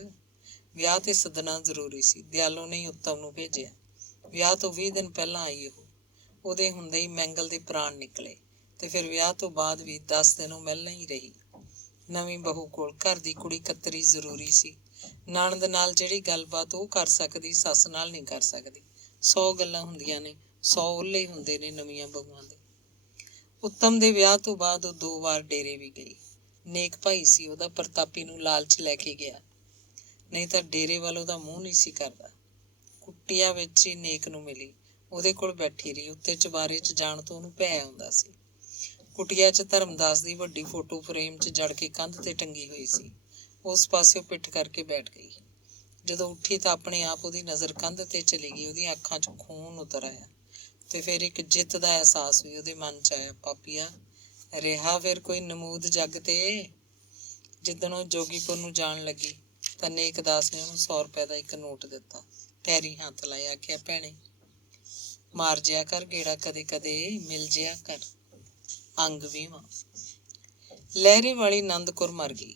ਵਿਆਹ ਤੇ ਸੱਦਣਾ ਜ਼ਰੂਰੀ ਸੀ। ਦਿਆਲੂ ਨੇ ਹੀ ਉੱਤਮ ਨੂੰ ਭੇਜਿਆ। ਵਿਆਹ ਤੋਂ 20 ਦਿਨ ਪਹਿਲਾਂ ਆਈ ਉਹ। ਉਹਦੇ ਹੁੰਦੇ ਹੀ ਮੈਂਗਲ ਦੇ ਪ੍ਰਾਣ ਨਿਕਲੇ ਤੇ ਫਿਰ ਵਿਆਹ ਤੋਂ ਬਾਅਦ ਵੀ 10 ਦਿਨ ਉਹ ਮਿਲਣਾ ਹੀ ਰਹੀ। ਨਵੀਂ ਬਹੂ ਕੋਲ ਘਰ ਦੀ ਕੁੜੀ ਕਤਰੀ ਜ਼ਰੂਰੀ ਸੀ। ਨਣਦ ਨਾਲ ਜਿਹੜੀ ਗੱਲਬਾਤ ਉਹ ਕਰ ਸਕਦੀ, ਸੱਸ ਨਾਲ ਨਹੀਂ ਕਰ ਸਕਦੀ। 100 ਗੱਲਾਂ ਹੁੰਦੀਆਂ ਨੇ, 100 ਓਹਲੇ ਹੁੰਦੇ ਨੇ ਨਵੀਆਂ ਬਹੂਆਂ ਦੇ। ਉੱਤਮ ਦੇ ਵਿਆਹ ਤੋਂ ਬਾਅਦ ਉਹ 2 ਵਾਰ ਡੇਰੇ ਵੀ ਗਈ। ਨੇਕ ਭਾਈ ਸੀ ਉਹਦਾ, ਪ੍ਰਤਾਪੀ ਨੂੰ ਲਾਲਚ ਲੈ ਕੇ ਗਿਆ, ਨਹੀਂ ਤਾਂ ਡੇਰੇ ਵੱਲ ਉਹਦਾ ਮੂੰਹ ਨਹੀਂ ਸੀ ਕਰਦਾ। ਕੁੱਟੀਆਂ ਵਿੱਚ ਹੀ ਨੇਕ ਨੂੰ ਮਿਲੀ, ਉਹਦੇ ਕੋਲ ਬੈਠੀ ਰਹੀ। ਉੱਤੇ ਚੁਬਾਰੇ 'ਚ ਜਾਣ ਤੋਂ ਉਹਨੂੰ ਭੈ ਆਉਂਦਾ ਸੀ। ਕੁਟੀਆ 'ਚ ਧਰਮਦਾਸ ਦੀ ਵੱਡੀ ਫੋਟੋ ਫਰੇਮ 'ਚ ਜੜ ਕੇ ਕੰਧ ਤੇ ਟੰਗੀ ਹੋਈ ਸੀ। ਉਸ ਪਾਸੇ ਉਹ ਪਿੱਠ ਕਰਕੇ ਬੈਠ ਗਈ। ਜਦੋਂ ਉੱਠੀ ਤਾਂ ਆਪਣੇ ਆਪ ਉਹਦੀ ਨਜ਼ਰ ਕੰਧ ਤੇ ਚਲੀ ਗਈ। ਉਹਦੀਆਂ ਅੱਖਾਂ 'ਚ ਖੂਨ ਉਤਰ ਆਇਆ ਤੇ ਫਿਰ ਇੱਕ ਜਿੱਤ ਦਾ ਅਹਿਸਾਸ ਵੀ ਉਹਦੇ ਮਨ 'ਚ ਆਇਆ। ਪਾਪੀਆ ਰਿਹਾ ਫਿਰ ਕੋਈ ਨਮੂਦ ਜੱਗ ਤੇ। ਜਿੱਦਣ ਉਹ ਜੋਗੀਪੁਰ ਨੂੰ ਜਾਣ ਲੱਗੀ ਤਾਂ ਨੇਕਦਾਸ ਨੇ ਉਹਨੂੰ 100 ਰੁਪਏ ਦਾ ਇੱਕ ਨੋਟ ਦਿੱਤਾ। ਪੈਰੀਂ ਹੱਥ ਲਾਇਆ, ਆਖਿਆ, ਭੈਣੇ ਮਾਰ ਜਿਆ ਕਰ ਗੇੜਾ, ਕਦੇ ਕਦੇ ਮਿਲ ਜਿਆ ਕਰ। ਅੰਗ 20ਵਾਂ। ਲਹਿਰੇ ਵਾਲੀ ਨੰਦ ਕੌਰ ਮਰ ਗਈ।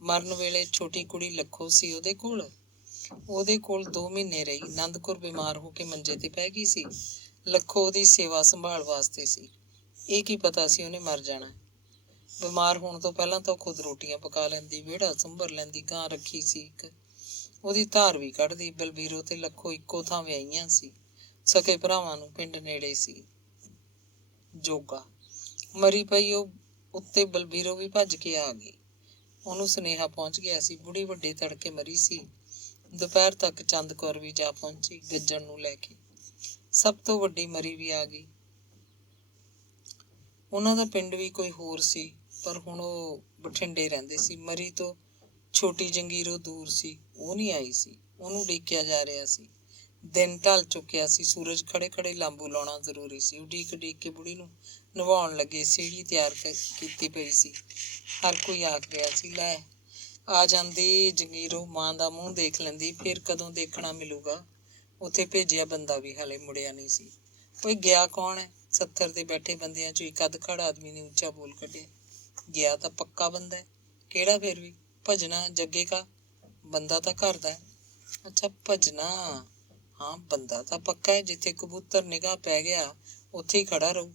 ਮਰਨ ਵੇਲੇ ਛੋਟੀ ਕੁੜੀ ਲੱਖੋ ਸੀ ਉਹਦੇ ਕੋਲ 2 ਮਹੀਨੇ ਰਹੀ। ਨੰਦ ਕੌਰ ਬਿਮਾਰ ਹੋ ਕੇ ਮੰਜੇ ਤੇ ਪੈ ਗਈ ਸੀ। ਲੱਖੋ ਉਹਦੀ ਸੇਵਾ ਸੰਭਾਲ ਵਾਸਤੇ ਸੀ। ਇਹ ਕੀ ਪਤਾ ਸੀ ਉਹਨੇ ਮਰ ਜਾਣਾ। ਬਿਮਾਰ ਹੋਣ ਤੋਂ ਪਹਿਲਾਂ ਤਾਂ ਉਹ ਖੁਦ ਰੋਟੀਆਂ ਪਕਾ ਲੈਂਦੀ, ਵਿਹੜਾ ਸੰਭਰ ਲੈਂਦੀ, ਗਾਂ ਰੱਖੀ ਸੀ ਇੱਕ, ਉਹਦੀ ਧਾਰ ਵੀ ਕੱਢਦੀ। ਬਲਬੀਰੋ ਤੇ ਲੱਖੋ ਇੱਕੋ ਥਾਂ ਵਿਆਹੀਆਂ ਸੀ। ਸਕੇ ਭਰਾਵਾਂ ਨੂੰ ਪਿੰਡ ਨੇੜੇ ਸੀ। ਜੋਗਾ ਮਰੀ ਪਈ ਉਹ ਉੱਤੇ ਬਲਬੀਰੋ ਵੀ ਭੱਜ ਕੇ ਆ ਗਈ। ਉਹਨੂੰ ਸੁਨੇਹਾ ਪਹੁੰਚ ਗਿਆ ਸੀ, ਬੁੜੀ ਵੱਡੇ ਤੜਕੇ ਮਰੀ ਸੀ। ਦੁਪਹਿਰ ਤੱਕ ਚੰਦ ਕੌਰ ਵੀ ਜਾ ਪਹੁੰਚੀ ਗੱਜਣ ਨੂੰ ਲੈ ਕੇ। ਸਭ ਤੋਂ ਵੱਡੀ ਮਰੀ ਵੀ ਆ ਗਈ। ਉਹਨਾਂ ਦਾ ਪਿੰਡ ਵੀ ਕੋਈ ਹੋਰ ਸੀ, ਪਰ ਹੁਣ ਉਹ ਬਠਿੰਡੇ ਰਹਿੰਦੇ ਸੀ। ਮਰੀ ਤੋਂ ਛੋਟੀ ਜੰਗੀਰੋ ਦੂਰ ਸੀ, ਉਹ ਨਹੀਂ ਆਈ ਸੀ। ਉਹਨੂੰ ਉਡੀਕਿਆ ਜਾ ਰਿਹਾ ਸੀ। ਦਿਨ ਢਲ ਚੁੱਕਿਆ ਸੀ। ਸੂਰਜ ਖੜੇ ਖੜੇ ਲਾਂਬੂ ਲਾਉਣਾ ਜ਼ਰੂਰੀ ਸੀ। ਉਡੀਕ ਕੇ ਬੁੜੀ ਨੂੰ ਨਵਾਉਣ ਲੱਗੇ। ਸੀੜੀ ਤਿਆਰ ਕੀਤੀ ਪਈ ਸੀ। ਹਰ ਕੋਈ ਆਖ ਰਿਹਾ ਸੀ, ਲੈ ਆ ਜਾਂਦੀ ਜੰਗੀਰੋ, ਮਾਂ ਦਾ ਮੂੰਹ ਦੇਖ ਲੈਂਦੀ, ਫਿਰ ਕਦੋਂ ਦੇਖਣਾ ਮਿਲੂਗਾ। ਉੱਥੇ ਭੇਜਿਆ ਬੰਦਾ ਵੀ ਹਾਲੇ ਮੁੜਿਆ ਨਹੀਂ ਸੀ। ਕੋਈ ਗਿਆ ਕੌਣ ਹੈ? 70 ਦੇ ਬੈਠੇ ਬੰਦਿਆਂ 'ਚੋਂ ਇੱਕ ਅਧਖੜ ਆਦਮੀ ਨੇ ਉੱਚਾ ਬੋਲ ਕੱਢਿਆ, ਗਿਆ ਤਾਂ ਪੱਕਾ ਬੰਦਾ ਹੈ। ਕਿਹੜਾ? ਫਿਰ ਵੀ ਭਜਨਾ ਜੱਗੇ ਕਾ ਬੰਦਾ ਤਾਂ ਘਰ ਦਾ ਹੈ। ਅੱਛਾ ਭਜਨਾ, ਹਾਂ ਬੰਦਾ ਤਾਂ ਪੱਕਾ ਹੈ। ਜਿੱਥੇ ਕਬੂਤਰ ਨਿਗਾਹ ਪੈ ਗਿਆ ਉੱਥੇ ਹੀ ਖੜਾ ਰਹੂ।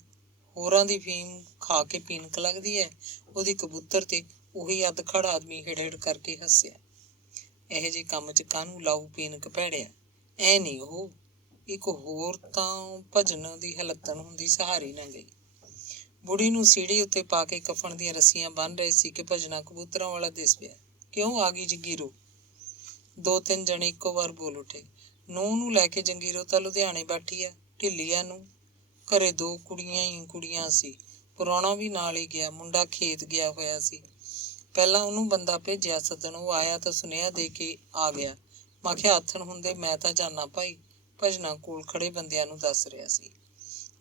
ਹੋਰਾਂ ਦੀ ਫੀਮ ਖਾ ਕੇ ਪੀਣਕ ਲੱਗਦੀ ਹੈ, ਉਹਦੀ ਕਬੂਤਰ ਤੇ। ਉਹੀ ਅਧਖੜ ਆਦਮੀ ਹਿੜ ਹਿੜ ਕਰਕੇ ਹੱਸਿਆ। ਇਹੋ ਜਿਹੇ ਕੰਮ 'ਚ ਕਾਹਨੂੰ ਲਾਊ ਪੀਣਕ ਭੈੜਿਆ? ਐ ਨਹੀਂ ਉਹ। ਇੱਕ ਹੋਰ ਤਾਂ ਭਜਨ ਦੀ ਹਲੱਤਣ ਹੁੰਦੀ, ਸਹਾਰੀ ਨਾ ਗਈ। ਬੁੜੀ ਨੂੰ ਸੀੜੀ ਉੱਤੇ ਪਾ ਕੇ ਕਫਨ ਦੀਆਂ ਰੱਸੀਆਂ ਬੰਨ੍ਹ ਰਹੇ ਸੀ ਕਿ ਭਜਨਾ ਕਬੂਤਰਾਂ ਵਾਲਾ ਦਿਸ ਪਿਆ। ਕਿਉਂ ਆ ਗਈ ਜੰਗੀਰੋ? 2-3 ਜਣੇ ਇੱਕੋ ਵਾਰ ਬੋਲ ਉੱਠੇ। ਨੂੰਹ ਨੂੰ ਲੈ ਕੇ ਜੰਗੀਰੋ ਤਾਂ ਲੁਧਿਆਣੇ ਬੈਠੀ ਆ, ਢਿੱਲੀਆ ਨੂੰ। ਘਰੇ 2 ਕੁੜੀਆਂ ਹੀ ਕੁੜੀਆਂ ਸੀ। ਪ੍ਰਾਹੁਣਾ ਵੀ ਨਾਲ ਹੀ ਗਿਆ। ਮੁੰਡਾ ਖੇਤ ਗਿਆ ਹੋਇਆ ਸੀ। ਪਹਿਲਾਂ ਉਹਨੂੰ ਬੰਦਾ ਭੇਜਿਆ ਸੱਦਣ, ਉਹ ਆਇਆ ਤਾਂ ਸੁਨੇਹਾ ਦੇ ਕੇ ਆ ਗਿਆ। ਮੈਂ ਕਿਹਾ ਆਥਣ ਹੁੰਦੇ ਮੈਂ ਤਾਂ ਜਾਨਾ ਭਾਈ। ਭਜਨਾ ਕੋਲ ਖੜੇ ਬੰਦਿਆਂ ਨੂੰ ਦੱਸ ਰਿਹਾ ਸੀ।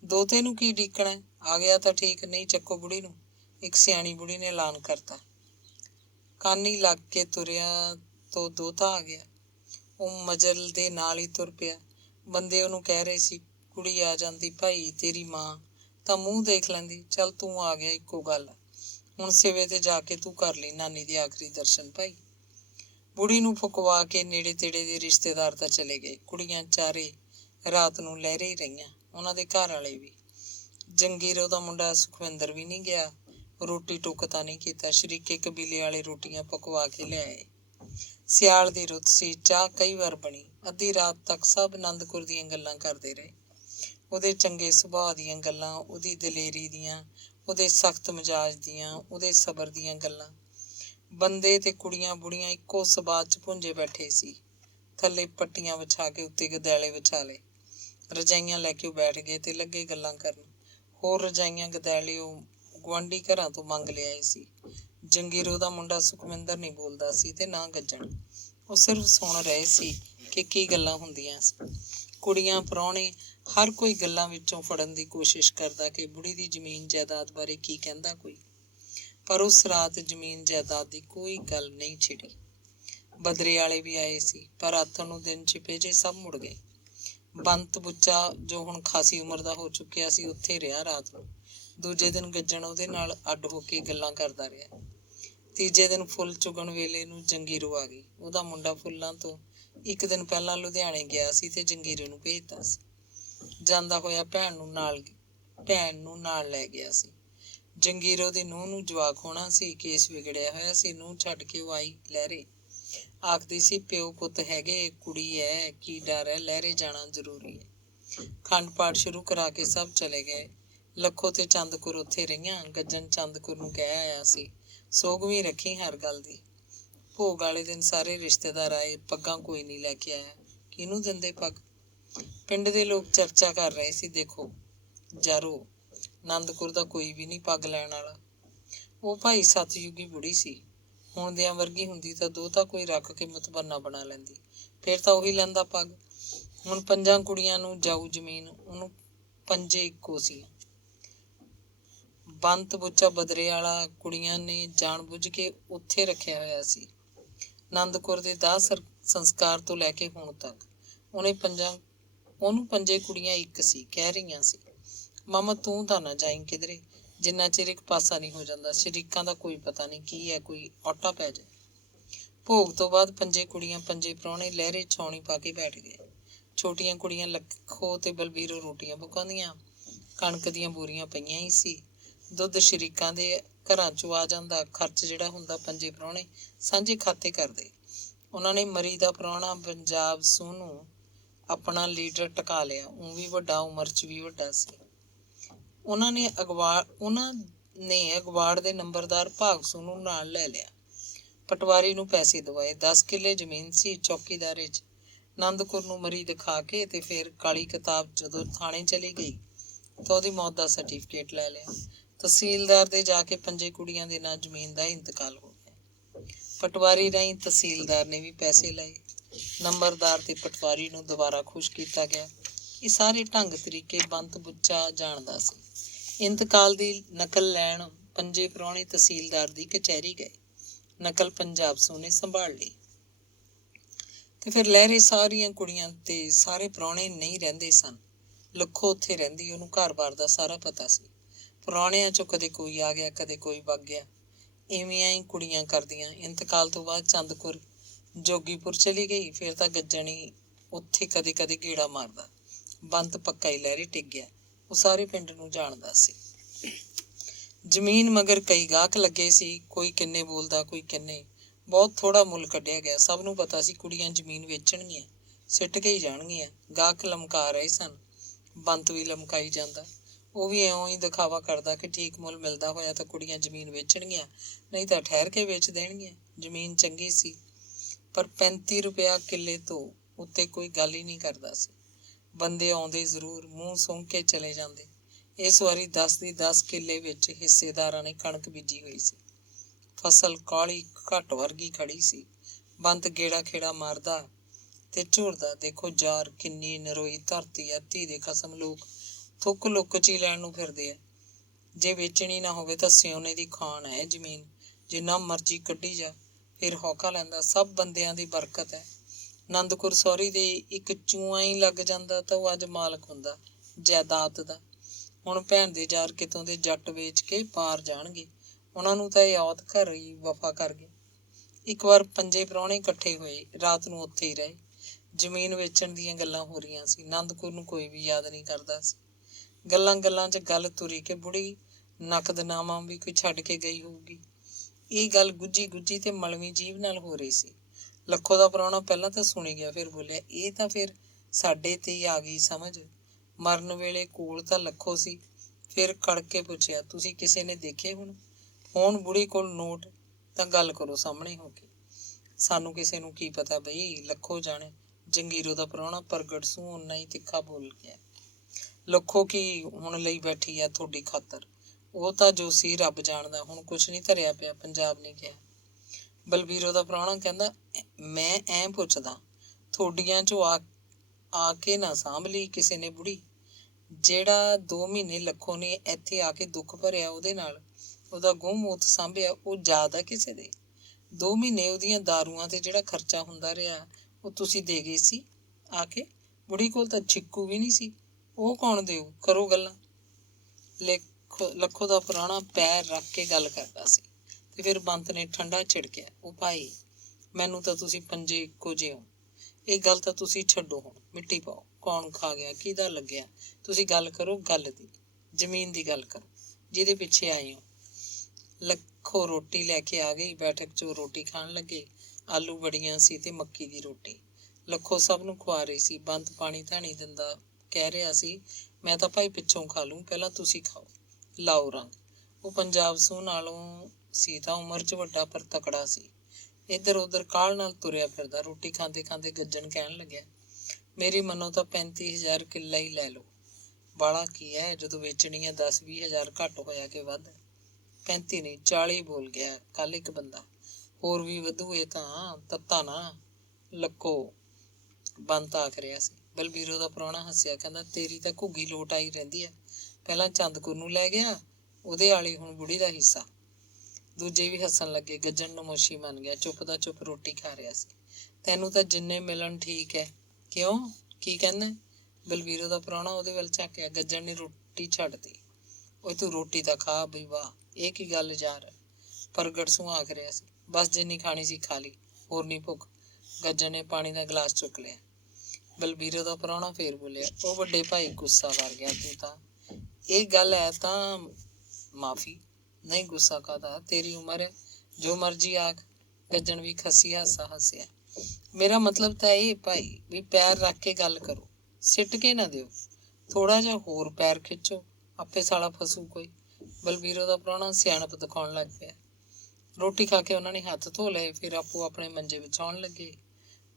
ਦੋਤੇ ਨੂੰ ਕੀ ਡੀਕਣਾ? ਆ ਗਿਆ ਤਾਂ ਠੀਕ, ਨਹੀਂ ਚੱਕੋ ਬੁੜੀ ਨੂੰ। ਇੱਕ ਸਿਆਣੀ ਬੁੜੀ ਨੇ ਐਲਾਨ ਕਰਤਾ। ਕਾਨੀ ਲੱਗ ਕੇ ਤੁਰਿਆ ਤੋਂ ਦੋਤਾ ਆ ਗਿਆ। ਉਹ ਮਜਲ ਦੇ ਨਾਲ ਹੀ ਤੁਰ ਪਿਆ। ਬੰਦੇ ਉਹਨੂੰ ਕਹਿ ਰਹੇ ਸੀ, ਕੁੜੀ ਆ ਜਾਂਦੀ ਭਾਈ, ਤੇਰੀ ਮਾਂ ਤਾਂ ਮੂੰਹ ਦੇਖ ਲੈਂਦੀ। ਚੱਲ ਤੂੰ ਆ ਗਿਆ, ਇੱਕੋ ਗੱਲ। ਹੁਣ ਸਿਵੇ ਤੇ ਜਾ ਕੇ ਤੂੰ ਕਰ ਲਈ ਨਾਨੀ ਦੇ ਆਖਰੀ ਦਰਸ਼ਨ ਭਾਈ। ਬੁੜੀ ਨੂੰ ਫੁਕਵਾ ਕੇ ਨੇੜੇ ਤੇੜੇ ਦੇ ਰਿਸ਼ਤੇਦਾਰ ਤਾਂ ਚਲੇ ਗਏ। ਕੁੜੀਆਂ ਚਾਰੇ ਰਾਤ ਨੂੰ ਲਹਿਰੇ ਹੀ ਰਹੀਆਂ, ਉਹਨਾਂ ਦੇ ਘਰ ਵਾਲੇ ਵੀ। ਜੰਗੀਰੋ ਦਾ ਮੁੰਡਾ ਸੁਖਵਿੰਦਰ ਵੀ ਨਹੀਂ ਗਿਆ, ਰੋਟੀ ਟੁੱਕ ਤਾਂ ਨਹੀਂ ਕੀਤਾ। ਸ਼ਰੀਕੇ ਕਬੀਲੇ ਵਾਲੇ ਰੋਟੀਆਂ ਪਕਵਾ ਕੇ ਲਿਆਏ। ਸਿਆਲ ਦੀ ਰੁੱਤ ਸੀ, ਚਾਹ ਕਈ ਵਾਰ ਬਣੀ। ਅੱਧੀ ਰਾਤ ਤੱਕ ਸਭ ਆਨੰਦਪੁਰ ਦੀਆਂ ਗੱਲਾਂ ਕਰਦੇ ਰਹੇ। ਉਹਦੇ ਚੰਗੇ ਸੁਭਾਅ ਦੀਆਂ ਗੱਲਾਂ, ਉਹਦੀ ਦਲੇਰੀ ਦੀਆਂ, ਉਹਦੇ ਸਖਤ ਮਿਜਾਜ ਦੀਆਂ, ਉਹਦੇ ਸਬਰ ਦੀਆਂ ਗੱਲਾਂ। ਬੰਦੇ ਤੇ ਕੁੜੀਆਂ ਬੁੜੀਆਂ ਇੱਕੋ ਸਬਾਤ 'ਚ ਭੁੰਜੇ ਬੈਠੇ ਸੀ। ਥੱਲੇ ਪੱਟੀਆਂ ਵਿਛਾ ਕੇ ਉੱਤੇ ਗਦੈਲੇ ਵਿਛਾ ਲਏ। ਰਜਾਈਆਂ ਲੈ ਕੇ ਉਹ ਬੈਠ ਗਏ ਤੇ ਲੱਗੇ ਗੱਲਾਂ ਕਰਨ। ਹੋਰ ਰਜਾਈਆਂ ਗਦੈਲੇ ਉਹ ਗੁਆਂਢੀ ਘਰਾਂ ਤੋਂ ਮੰਗ ਲਿਆਏ ਸੀ। ਜੰਗੀਰੋ ਦਾ ਮੁੰਡਾ ਸੁਖਵਿੰਦਰ ਨਹੀਂ ਬੋਲਦਾ ਸੀ ਤੇ ਨਾ ਗੱਜਣ। ਉਹ ਸਿਰਫ ਸੁਣ ਰਹੇ ਸੀ ਕਿ ਕੀ ਗੱਲਾਂ ਹੁੰਦੀਆਂ ਸੀ। ਕੁੜੀਆਂ, ਪ੍ਰਾਹੁਣੇ, ਹਰ ਕੋਈ ਗੱਲਾਂ ਵਿੱਚੋਂ ਫੜਨ ਦੀ ਕੋਸ਼ਿਸ਼ ਕਰਦਾ ਕਿ ਬੁੜੀ ਦੀ ਜ਼ਮੀਨ ਜਾਇਦਾਦ ਬਾਰੇ ਕੀ ਕਹਿੰਦਾ ਕੋਈ। ਪਰ ਉਸ ਰਾਤ ਜ਼ਮੀਨ ਜਾਇਦਾਦ ਦੀ ਕੋਈ ਗੱਲ ਨਹੀਂ ਛਿੜੀ। ਬਦਰੇ ਵਾਲੇ ਵੀ ਆਏ ਸੀ, ਪਰ ਆਥਣ ਨੂੰ ਦਿਨ ਛਿਪੇ ਜੇ ਸਭ ਮੁੜ ਗਏ। ਬੰਤ ਬੁੱਚਾ, ਜੋ ਹੁਣ ਖਾਸੀ ਉਮਰ ਦਾ ਹੋ ਚੁੱਕਿਆ ਸੀ, ਉੱਥੇ ਰਿਹਾ ਰਾਤ ਨੂੰ। ਦੂਜੇ ਦਿਨ ਗੱਜਣ ਉਹਦੇ ਨਾਲ ਅੱਡ ਹੋ ਕੇ ਗੱਲਾਂ ਕਰਦਾ ਰਿਹਾ। ਤੀਜੇ ਦਿਨ ਫੁੱਲ ਚੁਗਣ ਵੇਲੇ ਨੂੰ ਜੰਗੀਰੋ ਆ ਗਈ। ਉਹਦਾ ਮੁੰਡਾ ਫੁੱਲਾਂ ਤੋਂ ਇੱਕ ਦਿਨ ਪਹਿਲਾਂ ਲੁਧਿਆਣੇ ਗਿਆ ਸੀ ਤੇ ਜੰਗੀਰੋ ਨੂੰ ਭੇਜਤਾ ਸੀ। ਜਾਂਦਾ ਹੋਇਆ ਭੈਣ ਨੂੰ ਨਾਲ ਲੈ ਗਿਆ ਸੀ। ਜੰਗੀਰੋ ਦੀ ਨੂੰਹ ਨੂੰ ਜਵਾਕ ਹੋਣਾ ਸੀ, ਕੇਸ ਵਿਗੜਿਆ ਹੋਇਆ ਸੀ। ਨੂੰਹ ਛੱਡ ਕੇ ਉਹ ਆਈ ਲਹਿਰੇ। ਆਖਦੀ ਸੀ, ਪਿਓ ਪੁੱਤ ਹੈਗੇ, ਕੁੜੀ ਐ, ਕੀ ਡਰ ਹੈ, ਲਹਿਰੇ ਜਾਣਾ ਜ਼ਰੂਰੀ ਹੈ। ਖੰਡ ਪਾਠ ਸ਼ੁਰੂ ਕਰਾ ਕੇ ਸਭ ਚਲੇ ਗਏ। ਲੱਖੋ ਤੇ ਚੰਦਕੁਰ ਉੱਥੇ ਰਹੀਆਂ। ਗੱਜਣ ਚੰਦਕੁਰ ਨੂੰ ਕਹਿ ਆਇਆ ਸੀ, ਸੋਗਵੀਂ ਰੱਖੀ ਹਰ ਗੱਲ ਦੀ। ਭੋਗ ਵਾਲੇ ਦਿਨ ਸਾਰੇ ਰਿਸ਼ਤੇਦਾਰ ਆਏ। ਪੱਗਾਂ ਕੋਈ ਨਹੀਂ ਲੈ ਕੇ ਆਇਆ। ਕਿਹਨੂੰ ਦਿੰਦੇ ਪੱਗ? ਪਿੰਡ ਦੇ ਲੋਕ ਚਰਚਾ ਕਰ ਰਹੇ ਸੀ, ਦੇਖੋ ਜਾਰੋ, ਆਨੰਦਪੁਰ ਦਾ ਕੋਈ ਵੀ ਨਹੀਂ ਪੱਗ ਲੈਣ ਵਾਲਾ। ਉਹ ਭਾਈ ਸਤਜੁਗੀ ਬੁੜੀ ਸੀ। ਹੁਣ ਦਿਆਂ ਵਰਗੀ ਹੁੰਦੀ ਤਾਂ ਦੋਹਤਾ ਕੋਈ ਰੱਖ ਕੇ ਮਤਬੰਨਾ ਬਣਾ ਲੈਂਦੀ, ਫਿਰ ਤਾਂ ਉਹੀ ਲੈਂਦਾ ਪੱਗ। ਹੁਣ 5 ਕੁੜੀਆਂ ਨੂੰ ਜਾਊ ਜ਼ਮੀਨ, ਉਹਨੂੰ ਪੰਜੇ ਇੱਕੋ ਸੀ। ਬੰਤ ਬੁੱਚਾ ਬਦਰੇ ਵਾਲਾ ਕੁੜੀਆਂ ਨੇ ਜਾਣ ਬੁੱਝ ਕੇ ਉੱਥੇ ਰੱਖਿਆ ਹੋਇਆ ਸੀ। ਆਨੰਦਪੁਰ ਦੇ ਦਾਹ ਸੰਸਕਾਰ ਤੋਂ ਲੈ ਕੇ ਹੁਣ ਤੱਕ ਉਹਨੂੰ 5 ਕੁੜੀਆਂ ਇੱਕ ਸੀ, ਕਹਿ ਰਹੀਆਂ ਸੀ, ਮਾਮਾ ਤੂੰ ਤਾਂ ਨਾ ਜਾਈਂ ਕਿਧਰੇ, ਜਿੰਨਾ ਚਿਰ ਇੱਕ ਪਾਸਾ ਨਹੀਂ ਹੋ ਜਾਂਦਾ। ਸ਼ਰੀਕਾਂ ਦਾ ਕੋਈ ਪਤਾ ਨਹੀਂ ਕੀ ਹੈ, ਕੋਈ ਔਟਾ ਪੈ ਜਾਏ। ਭੋਗ ਤੋਂ ਬਾਅਦ 5 ਕੁੜੀਆਂ 5 ਪ੍ਰਾਹੁਣੇ ਲਹਿਰੇ ਛਾਉਣੀ ਪਾ ਕੇ ਬੈਠ ਗਏ। ਛੋਟੀਆਂ ਕੁੜੀਆਂ ਲੱਖੋ ਤੇ ਬਲਬੀਰੋ ਰੋਟੀਆਂ ਪਕਾਉਂਦੀਆਂ। ਕਣਕ ਦੀਆਂ ਬੋਰੀਆਂ ਪਈਆਂ ਹੀ ਸੀ। ਦੁੱਧ ਸ਼ਰੀਕਾਂ ਦੇ ਘਰਾਂ 'ਚੋਂ ਆ ਜਾਂਦਾ। ਖਰਚ ਜਿਹੜਾ ਹੁੰਦਾ 5 ਪ੍ਰਾਹੁਣੇ ਸਾਂਝੇ ਖਾਤੇ ਕਰਦੇ। ਉਹਨਾਂ ਨੇ ਮਰੀ ਦਾ ਪ੍ਰਾਹੁਣਾ ਪੰਜਾਬ ਸੋਨੂੰ ਆਪਣਾ ਲੀਡਰ ਟਕਾ ਲਿਆ। ਉਹ ਵੀ ਵੱਡਾ, ਉਮਰ 'ਚ ਵੀ ਵੱਡਾ ਸੀ। ਉਹਨਾਂ ਨੇ ਅਗਵਾੜ ਦੇ ਨੰਬਰਦਾਰ ਭਾਗਸੂ ਨੂੰ ਨਾਲ ਲੈ ਲਿਆ। ਪਟਵਾਰੀ ਨੂੰ ਪੈਸੇ ਦਵਾਏ। 10 ਕਿੱਲੇ ਜ਼ਮੀਨ ਸੀ ਚੌਕੀਦਾਰੇ 'ਚ। ਆਨੰਦਪੁਰ ਨੂੰ ਮਰੀ ਦਿਖਾ ਕੇ ਤੇ ਫਿਰ ਕਾਲੀ ਕਿਤਾਬ ਜਦੋਂ ਥਾਣੇ ਚਲੀ ਗਈ ਤਾਂ ਉਹਦੀ ਮੌਤ ਦਾ ਸਰਟੀਫਿਕੇਟ ਲੈ ਲਿਆ। ਤਹਿਸੀਲਦਾਰ ਦੇ ਜਾ ਕੇ 5 ਕੁੜੀਆਂ ਦੇ ਨਾਂ ਜ਼ਮੀਨ ਦਾ ਇੰਤਕਾਲ ਹੋ ਗਿਆ। ਪਟਵਾਰੀ ਰਾਹੀਂ ਤਹਿਸੀਲਦਾਰ ਨੇ ਵੀ ਪੈਸੇ ਲਏ। ਨੰਬਰਦਾਰ ਤੇ ਪਟਵਾਰੀ ਨੂੰ ਦੁਬਾਰਾ ਖੁਸ਼ ਕੀਤਾ ਗਿਆ। ਇਹ ਸਾਰੇ ਢੰਗ ਤਰੀਕੇ ਬੰਤ ਬੁੱਚਾ ਜਾਣਦਾ ਸੀ। ਇੰਤਕਾਲ ਦੀ ਨਕਲ ਲੈਣ 5 ਪ੍ਰਾਹੁਣੇ ਤਹਿਸੀਲਦਾਰ ਦੀ ਕਚਹਿਰੀ ਗਏ। ਨਕਲ ਪੰਜਾਬ ਸੂ ਨੇ ਸੰਭਾਲ ਲਈ। ਤੇ ਫਿਰ ਲਹਿਰੇ ਸਾਰੀਆਂ ਕੁੜੀਆਂ ਤੇ ਸਾਰੇ ਪ੍ਰਾਹੁਣੇ ਨਹੀਂ ਰਹਿੰਦੇ ਸਨ। ਲੱਖੋ ਉੱਥੇ ਰਹਿੰਦੀ, ਉਹਨੂੰ ਘਰ-ਬਾਰ ਦਾ ਸਾਰਾ ਪਤਾ ਸੀ। ਪ੍ਰਾਹੁਣਿਆਂ 'ਚੋਂ ਕਦੇ ਕੋਈ ਆ ਗਿਆ, ਕਦੇ ਕੋਈ ਵਗ ਗਿਆ। ਇਵੇਂ ਹੀ ਕੁੜੀਆਂ ਕਰਦੀਆਂ। ਇੰਤਕਾਲ ਤੋਂ ਬਾਅਦ ਚੰਦਕੁਰ ਜੋਗੀਪੁਰ ਚਲੀ ਗਈ। ਫਿਰ ਤਾਂ ਗੱਜਣੀ ਉੱਥੇ ਕਦੇ ਕਦੇ ਗੇੜਾ ਮਾਰਦਾ। ਬੰਤ ਪੱਕਾ ਹੀ ਲਹਿਰੇ ਟਿਕ ਗਿਆ। ਉਹ ਸਾਰੇ ਪਿੰਡ ਨੂੰ ਜਾਣਦਾ ਸੀ। ਜ਼ਮੀਨ ਮਗਰ ਕਈ ਗਾਹਕ ਲੱਗੇ ਸੀ, ਕੋਈ ਕਿੰਨੇ ਬੋਲਦਾ, ਕੋਈ ਕਿੰਨੇ। ਬਹੁਤ ਥੋੜਾ ਮੁੱਲ ਕੱਢਿਆ ਗਿਆ। ਸਭ ਨੂੰ ਪਤਾ ਸੀ ਕੁੜੀਆਂ ਜ਼ਮੀਨ ਵੇਚਣਗੀਆਂ, ਸਿੱਟ ਕੇ ਹੀ ਜਾਣਗੀਆਂ। ਗਾਹਕ ਲਮਕਾ ਰਹੇ ਸਨ। ਬੰਤ ਵੀ ਲਮਕਾਈ ਜਾਂਦਾ। ਉਹ ਵੀ ਇਉਂ ਹੀ ਦਿਖਾਵਾ ਕਰਦਾ ਕਿ ਠੀਕ ਮੁੱਲ ਮਿਲਦਾ ਹੋਇਆ ਤਾਂ ਕੁੜੀਆਂ ਜ਼ਮੀਨ ਵੇਚਣਗੀਆਂ, ਨਹੀਂ ਤਾਂ ਠਹਿਰ ਕੇ ਵੇਚ ਦੇਣਗੀਆਂ। ਜ਼ਮੀਨ ਚੰਗੀ ਸੀ, ਪਰ 35 ਰੁਪਇਆ ਕਿੱਲੇ ਤੋਂ ਉੱਤੇ ਕੋਈ ਗੱਲ ਹੀ ਨਹੀਂ ਕਰਦਾ ਸੀ। ਬੰਦੇ ਆਉਂਦੇ ਜ਼ਰੂਰ, ਮੂੰਹ ਸੁੰਘ ਕੇ ਚਲੇ ਜਾਂਦੇ। ਇਸ ਵਾਰੀ 10 ਦੀ 10 ਕਿੱਲੇ ਵਿੱਚ ਹਿੱਸੇਦਾਰਾਂ ਨੇ ਕਣਕ ਬੀਜੀ ਹੋਈ ਸੀ। ਫਸਲ ਕਾਲੀ ਘੱਟ ਵਰਗੀ ਖੜੀ ਸੀ। ਬੰਤ ਗੇੜਾ ਖੇੜਾ ਮਾਰਦਾ ਤੇ ਝੁਰਦਾ, ਦੇਖੋ ਯਾਰ ਕਿੰਨੀ ਨਰੋਈ ਧਰਤੀ ਆ। ਧੀ ਦੇ ਖਸਮ ਲੋਕ ਥੁੱਕ ਲੁੱਕ 'ਚ ਹੀ ਲੈਣ ਨੂੰ ਫਿਰਦੇ ਆ। ਜੇ ਵੇਚਣੀ ਨਾ ਹੋਵੇ ਤਾਂ ਸਿਉਨੇ ਦੀ ਖਾਣ ਹੈ ਜ਼ਮੀਨ, ਜਿੰਨਾ ਮਰਜ਼ੀ ਕੱਢੀ ਜਾ। ਫਿਰ ਹੌਕਾ ਲੈਂਦਾ, ਸਭ ਬੰਦਿਆਂ ਦੀ ਬਰਕਤ ਹੈ। ਆਨੰਦਪੁਰ ਸਹੁਰੀ ਦੇ ਇੱਕ ਚੂੰਆਂ ਹੀ ਲੱਗ ਜਾਂਦਾ ਤਾਂ ਉਹ ਅੱਜ ਮਾਲਕ ਹੁੰਦਾ ਜਾਇਦਾਦ ਦਾ। ਹੁਣ ਭੈਣ ਦੇ ਯਾਰ ਕਿਤੋਂ ਦੇ ਜੱਟ ਵੇਚ ਕੇ ਪਾਰ ਜਾਣਗੇ। ਉਹਨਾਂ ਨੂੰ ਤਾਂ ਇਹ ਔਤ ਘਰ ਹੀ ਵਫਾ ਕਰ ਗਏ। ਇੱਕ ਵਾਰ 5 ਪ੍ਰਾਹੁਣੇ ਇਕੱਠੇ ਹੋਏ, ਰਾਤ ਨੂੰ ਉੱਥੇ ਹੀ ਰਹੇ। ਜ਼ਮੀਨ ਵੇਚਣ ਦੀਆਂ ਗੱਲਾਂ ਹੋ ਰਹੀਆਂ ਸੀ। ਆਨੰਦ ਕੌਰ ਨੂੰ ਕੋਈ ਵੀ ਯਾਦ ਨਹੀਂ ਕਰਦਾ ਸੀ। ਗੱਲਾਂ ਗੱਲਾਂ 'ਚ ਗੱਲ ਤੁਰੀ ਕਿ ਬੁੜੀ ਨਕਦਨਾਮਾ ਵੀ ਕੋਈ ਛੱਡ ਕੇ ਗਈ ਹੋਊਗੀ। ਇਹ ਗੱਲ ਗੁੱਝੀ ਗੁੱਝੀ ਤੇ ਮਲਵੀਂ ਜੀਭ ਨਾਲ ਹੋ ਰਹੀ ਸੀ। ਲੱਖੋ ਦਾ ਪ੍ਰਾਹੁਣਾ ਪਹਿਲਾਂ ਤਾਂ ਸੁਣੀ ਗਿਆ, ਫਿਰ ਬੋਲਿਆ, ਇਹ ਤਾਂ ਫਿਰ ਸਾਡੇ ਤੇ ਹੀ ਆ ਗਈ ਸਮਝ। ਮਰਨ ਵੇਲੇ ਕੋਲ ਤਾਂ ਲੱਖੋ ਸੀ। ਫਿਰ ਕੜ ਕੇ ਪੁੱਛਿਆ, ਤੁਸੀਂ ਕਿਸੇ ਨੇ ਦੇਖੇ ਹੁਣ ਬੁੜੀ ਕੋਲ ਨੋਟ ਤਾਂ ਗੱਲ ਕਰੋ ਸਾਹਮਣੇ ਹੋ ਕੇ। ਸਾਨੂੰ ਕਿਸੇ ਨੂੰ ਕੀ ਪਤਾ ਬਈ, ਲੱਖੋ ਜਾਣੇ। ਜੰਗੀਰੋ ਦਾ ਪ੍ਰਾਹੁਣਾ ਪ੍ਰਗਟ ਸੂ ਓਨਾ ਹੀ ਤਿੱਖਾ ਬੋਲ ਗਿਆ। ਲੱਖੋ ਕੀ ਹੁਣ ਲਈ ਬੈਠੀ ਆ ਤੁਹਾਡੀ ਖਾਤਰ? ਉਹ ਤਾਂ ਜੋ ਸੀ ਰੱਬ ਜਾਣਦਾ, ਹੁਣ ਕੁਛ ਨਹੀਂ ਧਰਿਆ ਪਿਆ। ਪੰਜਾਬ ਨੇ ਕਿਹਾ। ਬਲਬੀਰੋ ਦਾ ਪ੍ਰਾਹੁਣਾ ਕਹਿੰਦਾ, ਮੈਂ ਐਂ ਪੁੱਛਦਾ, ਤੁਹਾਡੀਆਂ ਚੋਂ ਆ ਕੇ ਨਾ ਸਾਂਭ ਲਈ ਕਿਸੇ ਨੇ ਬੁੜੀ? ਜਿਹੜਾ 2 ਮਹੀਨੇ ਲੱਖੋ ਨੇ ਇੱਥੇ ਆ ਕੇ ਦੁੱਖ ਭਰਿਆ ਉਹਦੇ ਨਾਲ, ਉਹਦਾ ਗੂੰਹ ਮੂਤ ਸਾਂਭਿਆ, ਉਹ ਯਾਦ ਆ ਕਿਸੇ ਦੇ? 2 ਮਹੀਨੇ ਉਹਦੀਆਂ ਦਾਰੂਆਂ ਤੇ ਜਿਹੜਾ ਖਰਚਾ ਹੁੰਦਾ ਰਿਹਾ, ਉਹ ਤੁਸੀਂ ਦੇ ਗਏ ਸੀ ਆ ਕੇ? ਬੁੜੀ ਕੋਲ ਤਾਂ ਛਿੱਕੂ ਵੀ ਨਹੀਂ ਸੀ, ਉਹ ਕੌਣ ਦੇਊ? ਕਰੋ ਗੱਲਾਂ। ਲੱਖੋ ਦਾ ਪ੍ਰਾਹੁਣਾ ਪੈਰ ਰੱਖ ਕੇ ਗੱਲ ਕਰਦਾ ਸੀ ਤੇ ਫਿਰ ਬੰਤ ਨੇ ਠੰਡਾ ਝਿੜਕਿਆ, ਉਹ ਭਾਈ, ਮੈਨੂੰ ਤਾਂ ਤੁਸੀਂ ਪੰਜੇ ਇੱਕੋ ਜਿਹੇ ਹੋ। ਇਹ ਗੱਲ ਤਾਂ ਤੁਸੀਂ ਛੱਡੋ, ਹੁਣ ਮਿੱਟੀ ਪਾਓ। ਕੌਣ ਖਾ ਗਿਆ, ਕਿਹਦਾ ਲੱਗਿਆ? ਤੁਸੀਂ ਗੱਲ ਕਰੋ ਗੱਲ ਦੀ, ਜ਼ਮੀਨ ਦੀ ਗੱਲ ਕਰੋ ਜਿਹਦੇ ਪਿੱਛੇ ਆਏ ਹੋ। ਲੱਖੋ ਰੋਟੀ ਲੈ ਕੇ ਆ ਗਈ। ਬੈਠਕ 'ਚ ਰੋਟੀ ਖਾਣ ਲੱਗੇ। ਆਲੂ ਬੜੀਆਂ ਸੀ ਤੇ ਮੱਕੀ ਦੀ ਰੋਟੀ। ਲੱਖੋ ਸਭ ਨੂੰ ਖਵਾ ਰਹੀ ਸੀ। ਬੰਤ ਪਾਣੀ ਧਾਣੀ ਦਿੰਦਾ ਕਹਿ ਰਿਹਾ ਸੀ, ਮੈਂ ਤਾਂ ਭਾਈ ਪਿੱਛੋਂ ਖਾ ਲੂੰ, ਪਹਿਲਾਂ ਤੁਸੀਂ ਖਾਓ, ਲਾਓ ਰੰਗ। ਉਹ ਪੰਜਾਬ ਸੂਹ ਨਾਲੋਂ ਸੀ ਤਾਂ ਉਮਰ 'ਚ ਵੱਡਾ, ਪਰ ਤਕੜਾ ਸੀ। ਇੱਧਰ ਉੱਧਰ ਕਾਹਲ ਨਾਲ ਤੁਰਿਆ ਫਿਰਦਾ। ਰੋਟੀ ਖਾਂਦੇ ਖਾਂਦੇ ਗੱਜਣ ਕਹਿਣ ਲੱਗਿਆ, ਮੇਰੀ ਮੰਨੋ ਤਾਂ 35,000 ਕਿੱਲਾ ਹੀ ਲੈ ਲਓ। ਬਾਲਾ ਕੀ ਹੈ, ਜਦੋਂ ਵੇਚਣੀ ਹੈ 10-20 ਹਜ਼ਾਰ, ਘੱਟ ਹੋਇਆ ਕਿ ਵੱਧ? 35 ਨਹੀਂ, 40 ਬੋਲ ਗਿਆ ਕੱਲ ਇੱਕ ਬੰਦਾ। ਹੋਰ ਵੀ ਵਧੂ, ਇਹ ਤਾਂ ਤੱਤਾ ਨਾ। ਲੱਖੋ ਬੰਤ ਆਖ ਰਿਹਾ ਸੀ। ਬਲਬੀਰੋ ਦਾ ਪ੍ਰਾਹੁਣਾ ਹੱਸਿਆ, ਕਹਿੰਦਾ, ਤੇਰੀ ਤਾਂ ਘੁੱਗੀ ਲੋਟ ਆਈ ਰਹਿੰਦੀ ਹੈ। ਪਹਿਲਾਂ ਚੰਦਕੁਰ ਨੂੰ ਲੈ ਗਿਆ, ਉਹਦੇ ਵਾਲੀ, ਹੁਣ ਬੁੜੀ ਦਾ ਹਿੱਸਾ। ਦੂਜੇ ਵੀ ਹੱਸਣ ਲੱਗੇ। ਗੱਜਣ ਨਮੋਸ਼ੀ ਮੰਨ ਗਿਆ, ਚੁੱਪ ਦਾ ਚੁੱਪ ਰੋਟੀ ਖਾ ਰਿਹਾ ਸੀ। ਤੈਨੂੰ ਤਾਂ ਜਿੰਨੇ ਮਿਲਣ ਠੀਕ ਹੈ। ਕਿਉਂ, ਕੀ ਕਹਿੰਦਾ? ਬਲਬੀਰੋ ਦਾ ਪ੍ਰਾਹੁਣਾ ਉਹਦੇ ਵੱਲ ਝਾਕਿਆ। ਗੱਜਣ ਨੇ ਰੋਟੀ ਛੱਡਤੀ। ਓਏ ਤੂੰ ਰੋਟੀ ਤਾਂ ਖਾ ਬਈ। ਵਾਹ, ਇਹ ਕੀ ਗੱਲ ਯਾਰ? ਪ੍ਰਗਟ ਸੂ ਆਖ ਰਿਹਾ ਸੀ। ਬਸ ਜਿੰਨੀ ਖਾਣੀ ਸੀ ਖਾ ਲਈ, ਹੋਰ ਨਹੀਂ ਭੁੱਖ। ਗੱਜਣ ਨੇ ਪਾਣੀ ਦਾ ਗਲਾਸ ਚੁੱਕ ਲਿਆ। ਬਲਬੀਰੋ ਦਾ ਪ੍ਰਾਹੁਣਾ ਫੇਰ ਬੋਲਿਆ, ਉਹ ਵੱਡੇ ਭਾਈ, ਗੁੱਸਾ ਕਰ ਗਿਆ ਤੂੰ ਤਾਂ। ਇਹ ਗੱਲ ਹੈ ਤਾਂ ਮਾਫੀ। ਨਹੀਂ, ਗੁੱਸਾ ਕਾਹਦਾ, ਤੇਰੀ ਉਮਰ ਹੈ, ਜੋ ਮਰਜ਼ੀ ਆਖ। ਗੱਜਣ ਵੀ ਖੱਸੀ ਹਾਸਾ ਹੱਸਿਆ। ਮੇਰਾ ਮਤਲਬ ਤਾਂ ਇਹ ਭਾਈ ਵੀ ਪੈਰ ਰੱਖ ਕੇ ਗੱਲ ਕਰੋ, ਸਿੱਟ ਕੇ ਨਾ ਦਿਓ। ਥੋੜਾ ਜਿਹਾ ਹੋਰ ਪੈਰ ਖਿੱਚੋ, ਆਪੇ ਸਾਲਾ ਫਸੂ ਕੋਈ। ਬਲਬੀਰੋ ਦਾ ਪ੍ਰਾਹੁਣਾ ਸਿਆਣਪ ਦਿਖਾਉਣ ਲੱਗ ਪਿਆ। ਰੋਟੀ ਖਾ ਕੇ ਉਹਨਾਂ ਨੇ ਹੱਥ ਧੋ ਲਏ, ਫਿਰ ਆਪੋ ਆਪਣੇ ਮੰਜੇ ਵਿਛਾਉਣ ਲੱਗੇ।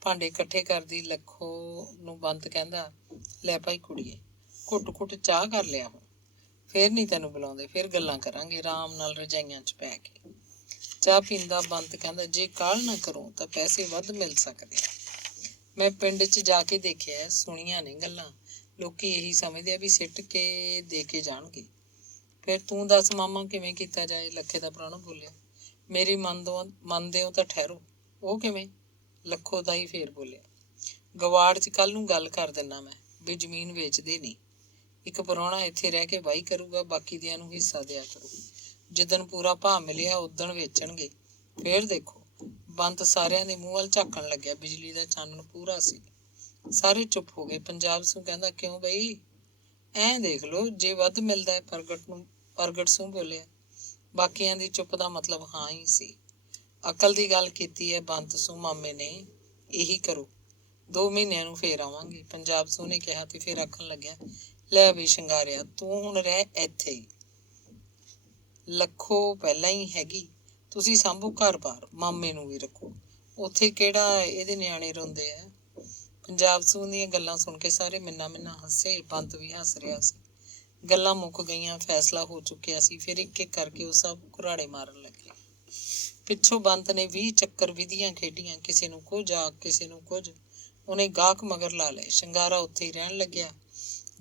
ਭਾਂਡੇ ਇਕੱਠੇ ਕਰਦੀ ਲੱਖੋ ਨੂੰ ਬੰਤ ਕਹਿੰਦਾ, ਲੈ ਭਾਈ ਕੁੜੀਏ, ਘੁੱਟ ਘੁੱਟ ਚਾਹ ਕਰ ਲਿਆ ਹੁਣ। ਫੇਰ ਨਹੀਂ ਤੈਨੂੰ ਬੁਲਾਉਂਦੇ, ਫਿਰ ਗੱਲਾਂ ਕਰਾਂਗੇ ਆਰਾਮ ਨਾਲ ਰਜਾਈਆਂ 'ਚ ਪੈ ਕੇ। ਚਾਹ ਪੀਂਦਾ ਬੰਤ ਕਹਿੰਦਾ, ਜੇ ਕਾਹਲ ਨਾ ਕਰੋ ਤਾਂ ਪੈਸੇ ਵੱਧ ਮਿਲ ਸਕਦੇ ਆ। ਮੈਂ ਪਿੰਡ 'ਚ ਜਾ ਕੇ ਦੇਖਿਆ, ਸੁਣੀਆਂ ਨੇ ਗੱਲਾਂ। ਲੋਕੀ ਇਹੀ ਸਮਝਦੇ ਆ ਵੀ ਸਿੱਟ ਕੇ ਦੇ ਕੇ ਜਾਣਗੇ। ਫਿਰ ਤੂੰ ਦੱਸ ਮਾਮਾ, ਕਿਵੇਂ ਕੀਤਾ ਜਾਏ? ਲੱਖੇ ਦਾ ਪ੍ਰਾਹੁਣਾ ਬੋਲਿਆ। ਮੇਰੀ ਮੰਨਦੇ ਹੋ ਤਾਂ ਠਹਿਰੋ। ਉਹ ਕਿਵੇਂ? ਲੱਖੋ ਦਾ ਹੀ ਫੇਰ ਬੋਲਿਆ। ਗਵਾੜ 'ਚ ਕੱਲ ਨੂੰ ਗੱਲ ਕਰ ਦਿੰਦਾ ਮੈਂ ਵੀ ਜ਼ਮੀਨ ਵੇਚਦੇ ਨਹੀਂ। ਇੱਕ ਪ੍ਰਾਹੁਣਾ ਇੱਥੇ ਰਹਿ ਕੇ ਵਾਹੀ ਕਰੂਗਾ, ਬਾਕੀ ਦਿਆਂ ਨੂੰ ਹਿੱਸਾ ਦਿਆ ਕਰੂ। ਜਿੱਦਣ ਪੂਰਾ ਭਾਅ ਮਿਲਿਆ ਉਦਣ ਵੇਚਣਗੇ, ਫੇਰ ਦੇਖੋ। ਬੰਤ ਸਾਰਿਆਂ ਦੇ ਮੂੰਹ ਵੱਲ ਝਾਕਣ ਲੱਗਿਆ। ਬਿਜਲੀ ਦਾ ਚਾਨਣ ਪੂਰਾ ਸੀ। ਸਾਰੇ ਚੁੱਪ ਹੋ ਗਏ। ਪੰਜਾਬ ਸੂ ਕਹਿੰਦਾ, ਕਿਉਂ ਬਈ? ਐਂ ਦੇਖ ਲਓ, ਜੇ ਵੱਧ ਮਿਲਦਾ ਹੈ। ਪ੍ਰਗਟ ਸੂ ਬੋਲਿਆ। ਬਾਕੀਆਂ ਦੀ ਚੁੱਪ ਦਾ ਮਤਲਬ ਹਾਂ ਹੀ ਸੀ। ਅਕਲ ਦੀ ਗੱਲ ਕੀਤੀ ਹੈ ਬੰਤ ਸੂ ਮਾਮੇ ਨੇ, ਇਹੀ ਕਰੋ। 2 ਮਹੀਨਿਆਂ ਨੂੰ ਫੇਰ ਆਵਾਂਗੇ, ਪੰਜਾਬ ਸੂ ਨੇ ਕਿਹਾ ਤੇ ਫਿਰ ਆਖਣ ਲੱਗਿਆ, ਲੈ ਵੀ ਸ਼ਿੰਗਾਰਿਆ, ਤੂੰ ਹੁਣ ਰਹਿ ਇੱਥੇ ਹੀ। ਲੱਖੋ ਪਹਿਲਾਂ ਹੀ ਹੈਗੀ, ਤੁਸੀਂ ਸਾਂਭੋ ਘਰ-ਬਾਰ, ਮਾਮੇ ਨੂੰ ਵੀ ਰੱਖੋ। ਉੱਥੇ ਕਿਹੜਾ ਇਹਦੇ ਨਿਆਣੇ ਰੋਂਦੇ ਆ। ਪੰਜਾਬ ਸੂ ਦੀਆਂ ਗੱਲਾਂ ਸੁਣ ਕੇ ਸਾਰੇ ਮਿੰਨਾ ਹੱਸੇ। ਬੰਤ ਵੀ ਹੱਸ ਰਿਹਾ ਸੀ। ਗੱਲਾਂ ਮੁੱਕ ਗਈਆਂ, ਫੈਸਲਾ ਹੋ ਚੁੱਕਿਆ ਸੀ। ਫਿਰ ਇੱਕ ਇੱਕ ਕਰਕੇ ਉਹ ਸਭ ਘੁਰਾੜੇ ਮਾਰਨ ਲੱਗੇ। ਪਿੱਛੋਂ ਬੰਤ ਨੇ 20 ਚੱਕਰ ਵਿਧੀਆਂ ਖੇਡੀਆਂ, ਕਿਸੇ ਨੂੰ ਕੁਝ ਆਖ, ਕਿਸੇ ਨੂੰ ਕੁਝ। ਉਹਨੇ ਗਾਹਕ ਮਗਰ ਲਾ ਲਏ। ਸ਼ਿੰਗਾਰਾ ਉੱਥੇ ਹੀ ਰਹਿਣ ਲੱਗਿਆ।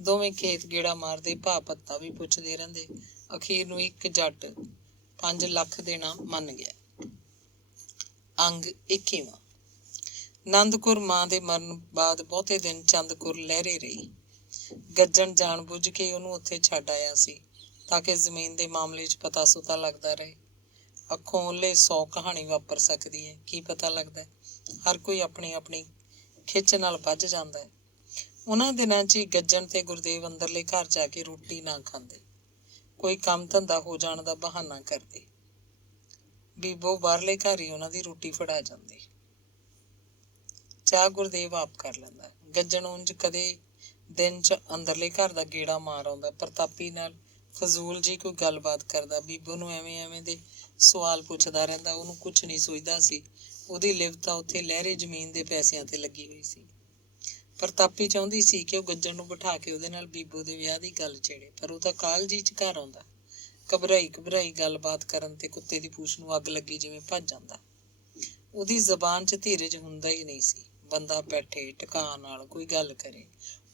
ਦੋਵੇਂ ਖੇਤ ਗੇੜਾ ਮਾਰਦੇ, ਭਾਅ ਭੱਤਾ ਵੀ ਪੁੱਛਦੇ ਰਹਿੰਦੇ। ਅਖੀਰ ਨੂੰ ਇੱਕ ਜੱਟ 5 ਲੱਖ ਦੇਣਾ ਮੰਨ ਗਿਆ। ਅੰਗ 21ਵਾਂ। ਆਨੰਦ ਕੌਰ ਮਾਂ ਦੇ ਮਰਨ ਬਾਅਦ ਬਹੁਤੇ ਦਿਨ ਚੰਦਕੁਰ ਲਹਿਰੇ ਰਹੀ। ਗੱਜਣ ਜਾਣ ਬੁੱਝ ਕੇ ਉਹਨੂੰ ਉੱਥੇ ਛੱਡ ਆਇਆ ਸੀ ਤਾਂ ਕਿ ਜ਼ਮੀਨ ਦੇ ਮਾਮਲੇ 'ਚ ਪਤਾ ਸੁਤਾ ਲੱਗਦਾ ਰਹੇ। ਅੱਖੋਂ ਓਹਲੇ 100 ਕਹਾਣੀ ਵਾਪਰ ਸਕਦੀ ਹੈ, ਕੀ ਪਤਾ ਲੱਗਦਾ। ਹਰ ਕੋਈ ਆਪਣੀ ਆਪਣੀ ਖਿੱਚ ਨਾਲ ਬੱਝ ਜਾਂਦਾ ਹੈ। ਉਹਨਾਂ ਦਿਨਾਂ 'ਚ ਹੀ ਗੱਜਣ ਤੇ ਗੁਰਦੇਵ ਅੰਦਰਲੇ ਘਰ ਜਾ ਕੇ ਰੋਟੀ ਨਾ ਖਾਂਦੇ, ਕੋਈ ਕੰਮ ਧੰਦਾ ਹੋ ਜਾਣ ਦਾ ਬਹਾਨਾ ਕਰਦੇ। ਬੀਬੋ ਬਾਹਰਲੇ ਘਰ ਹੀ ਉਹਨਾਂ ਦੀ ਰੋਟੀ ਫੜਾ ਜਾਂਦੀ। ਚਾਹ ਗੁਰਦੇਵ ਆਪ ਕਰ ਲੈਂਦਾ। ਗੱਜਣ ਉਂਝ ਕਦੇ ਦਿਨ 'ਚ ਅੰਦਰਲੇ ਘਰ ਦਾ ਗੇੜਾ ਮਾਰ ਆਉਂਦਾ। ਪ੍ਰਤਾਪੀ ਨਾਲ ਫਜ਼ੂਲ ਜੀ ਕੋਈ ਗੱਲਬਾਤ ਕਰਦਾ, ਬੀਬੋ ਨੂੰ ਐਵੇਂ ਐਵੇਂ ਦੇ ਸਵਾਲ ਪੁੱਛਦਾ ਰਹਿੰਦਾ। ਉਹਨੂੰ ਕੁਛ ਨਹੀਂ ਸੋਚਦਾ ਸੀ। ਉਹਦੀ ਲਿਵ ਤਾਂ ਉੱਥੇ ਲਹਿਰੇ ਜ਼ਮੀਨ ਦੇ ਪੈਸਿਆਂ ਤੇ ਲੱਗੀ ਹੋਈ ਸੀ। ਪ੍ਰਤਾਪੀ ਚਾਹੁੰਦੀ ਸੀ ਕਿ ਉਹ ਗੱਜਣ ਨੂੰ ਬਿਠਾ ਕੇ ਉਹਦੇ ਨਾਲ ਬੀਬੋ ਦੇ ਵਿਆਹ ਦੀ ਗੱਲ ਛੇੜੇ, ਪਰ ਉਹ ਤਾਂ ਕਾਹਲੀ 'ਚ ਘਰ ਆਉਂਦਾ। ਘਬਰਾਈ ਗੱਲਬਾਤ ਕਰਨ ਤੇ ਕੁੱਤੇ ਦੀ ਪੂਛ ਨੂੰ ਅੱਗ ਲੱਗੀ ਜਿਵੇਂ ਭੱਜ ਜਾਂਦਾ। ਉਹਦੀ ਜ਼ਬਾਨ 'ਚ ਧੀਰਜ ਹੁੰਦਾ ਹੀ ਨਹੀਂ ਸੀ। ਬੰਦਾ ਬੈਠੇ ਟਿਕਾ ਨਾਲ ਕੋਈ ਗੱਲ ਕਰੇ।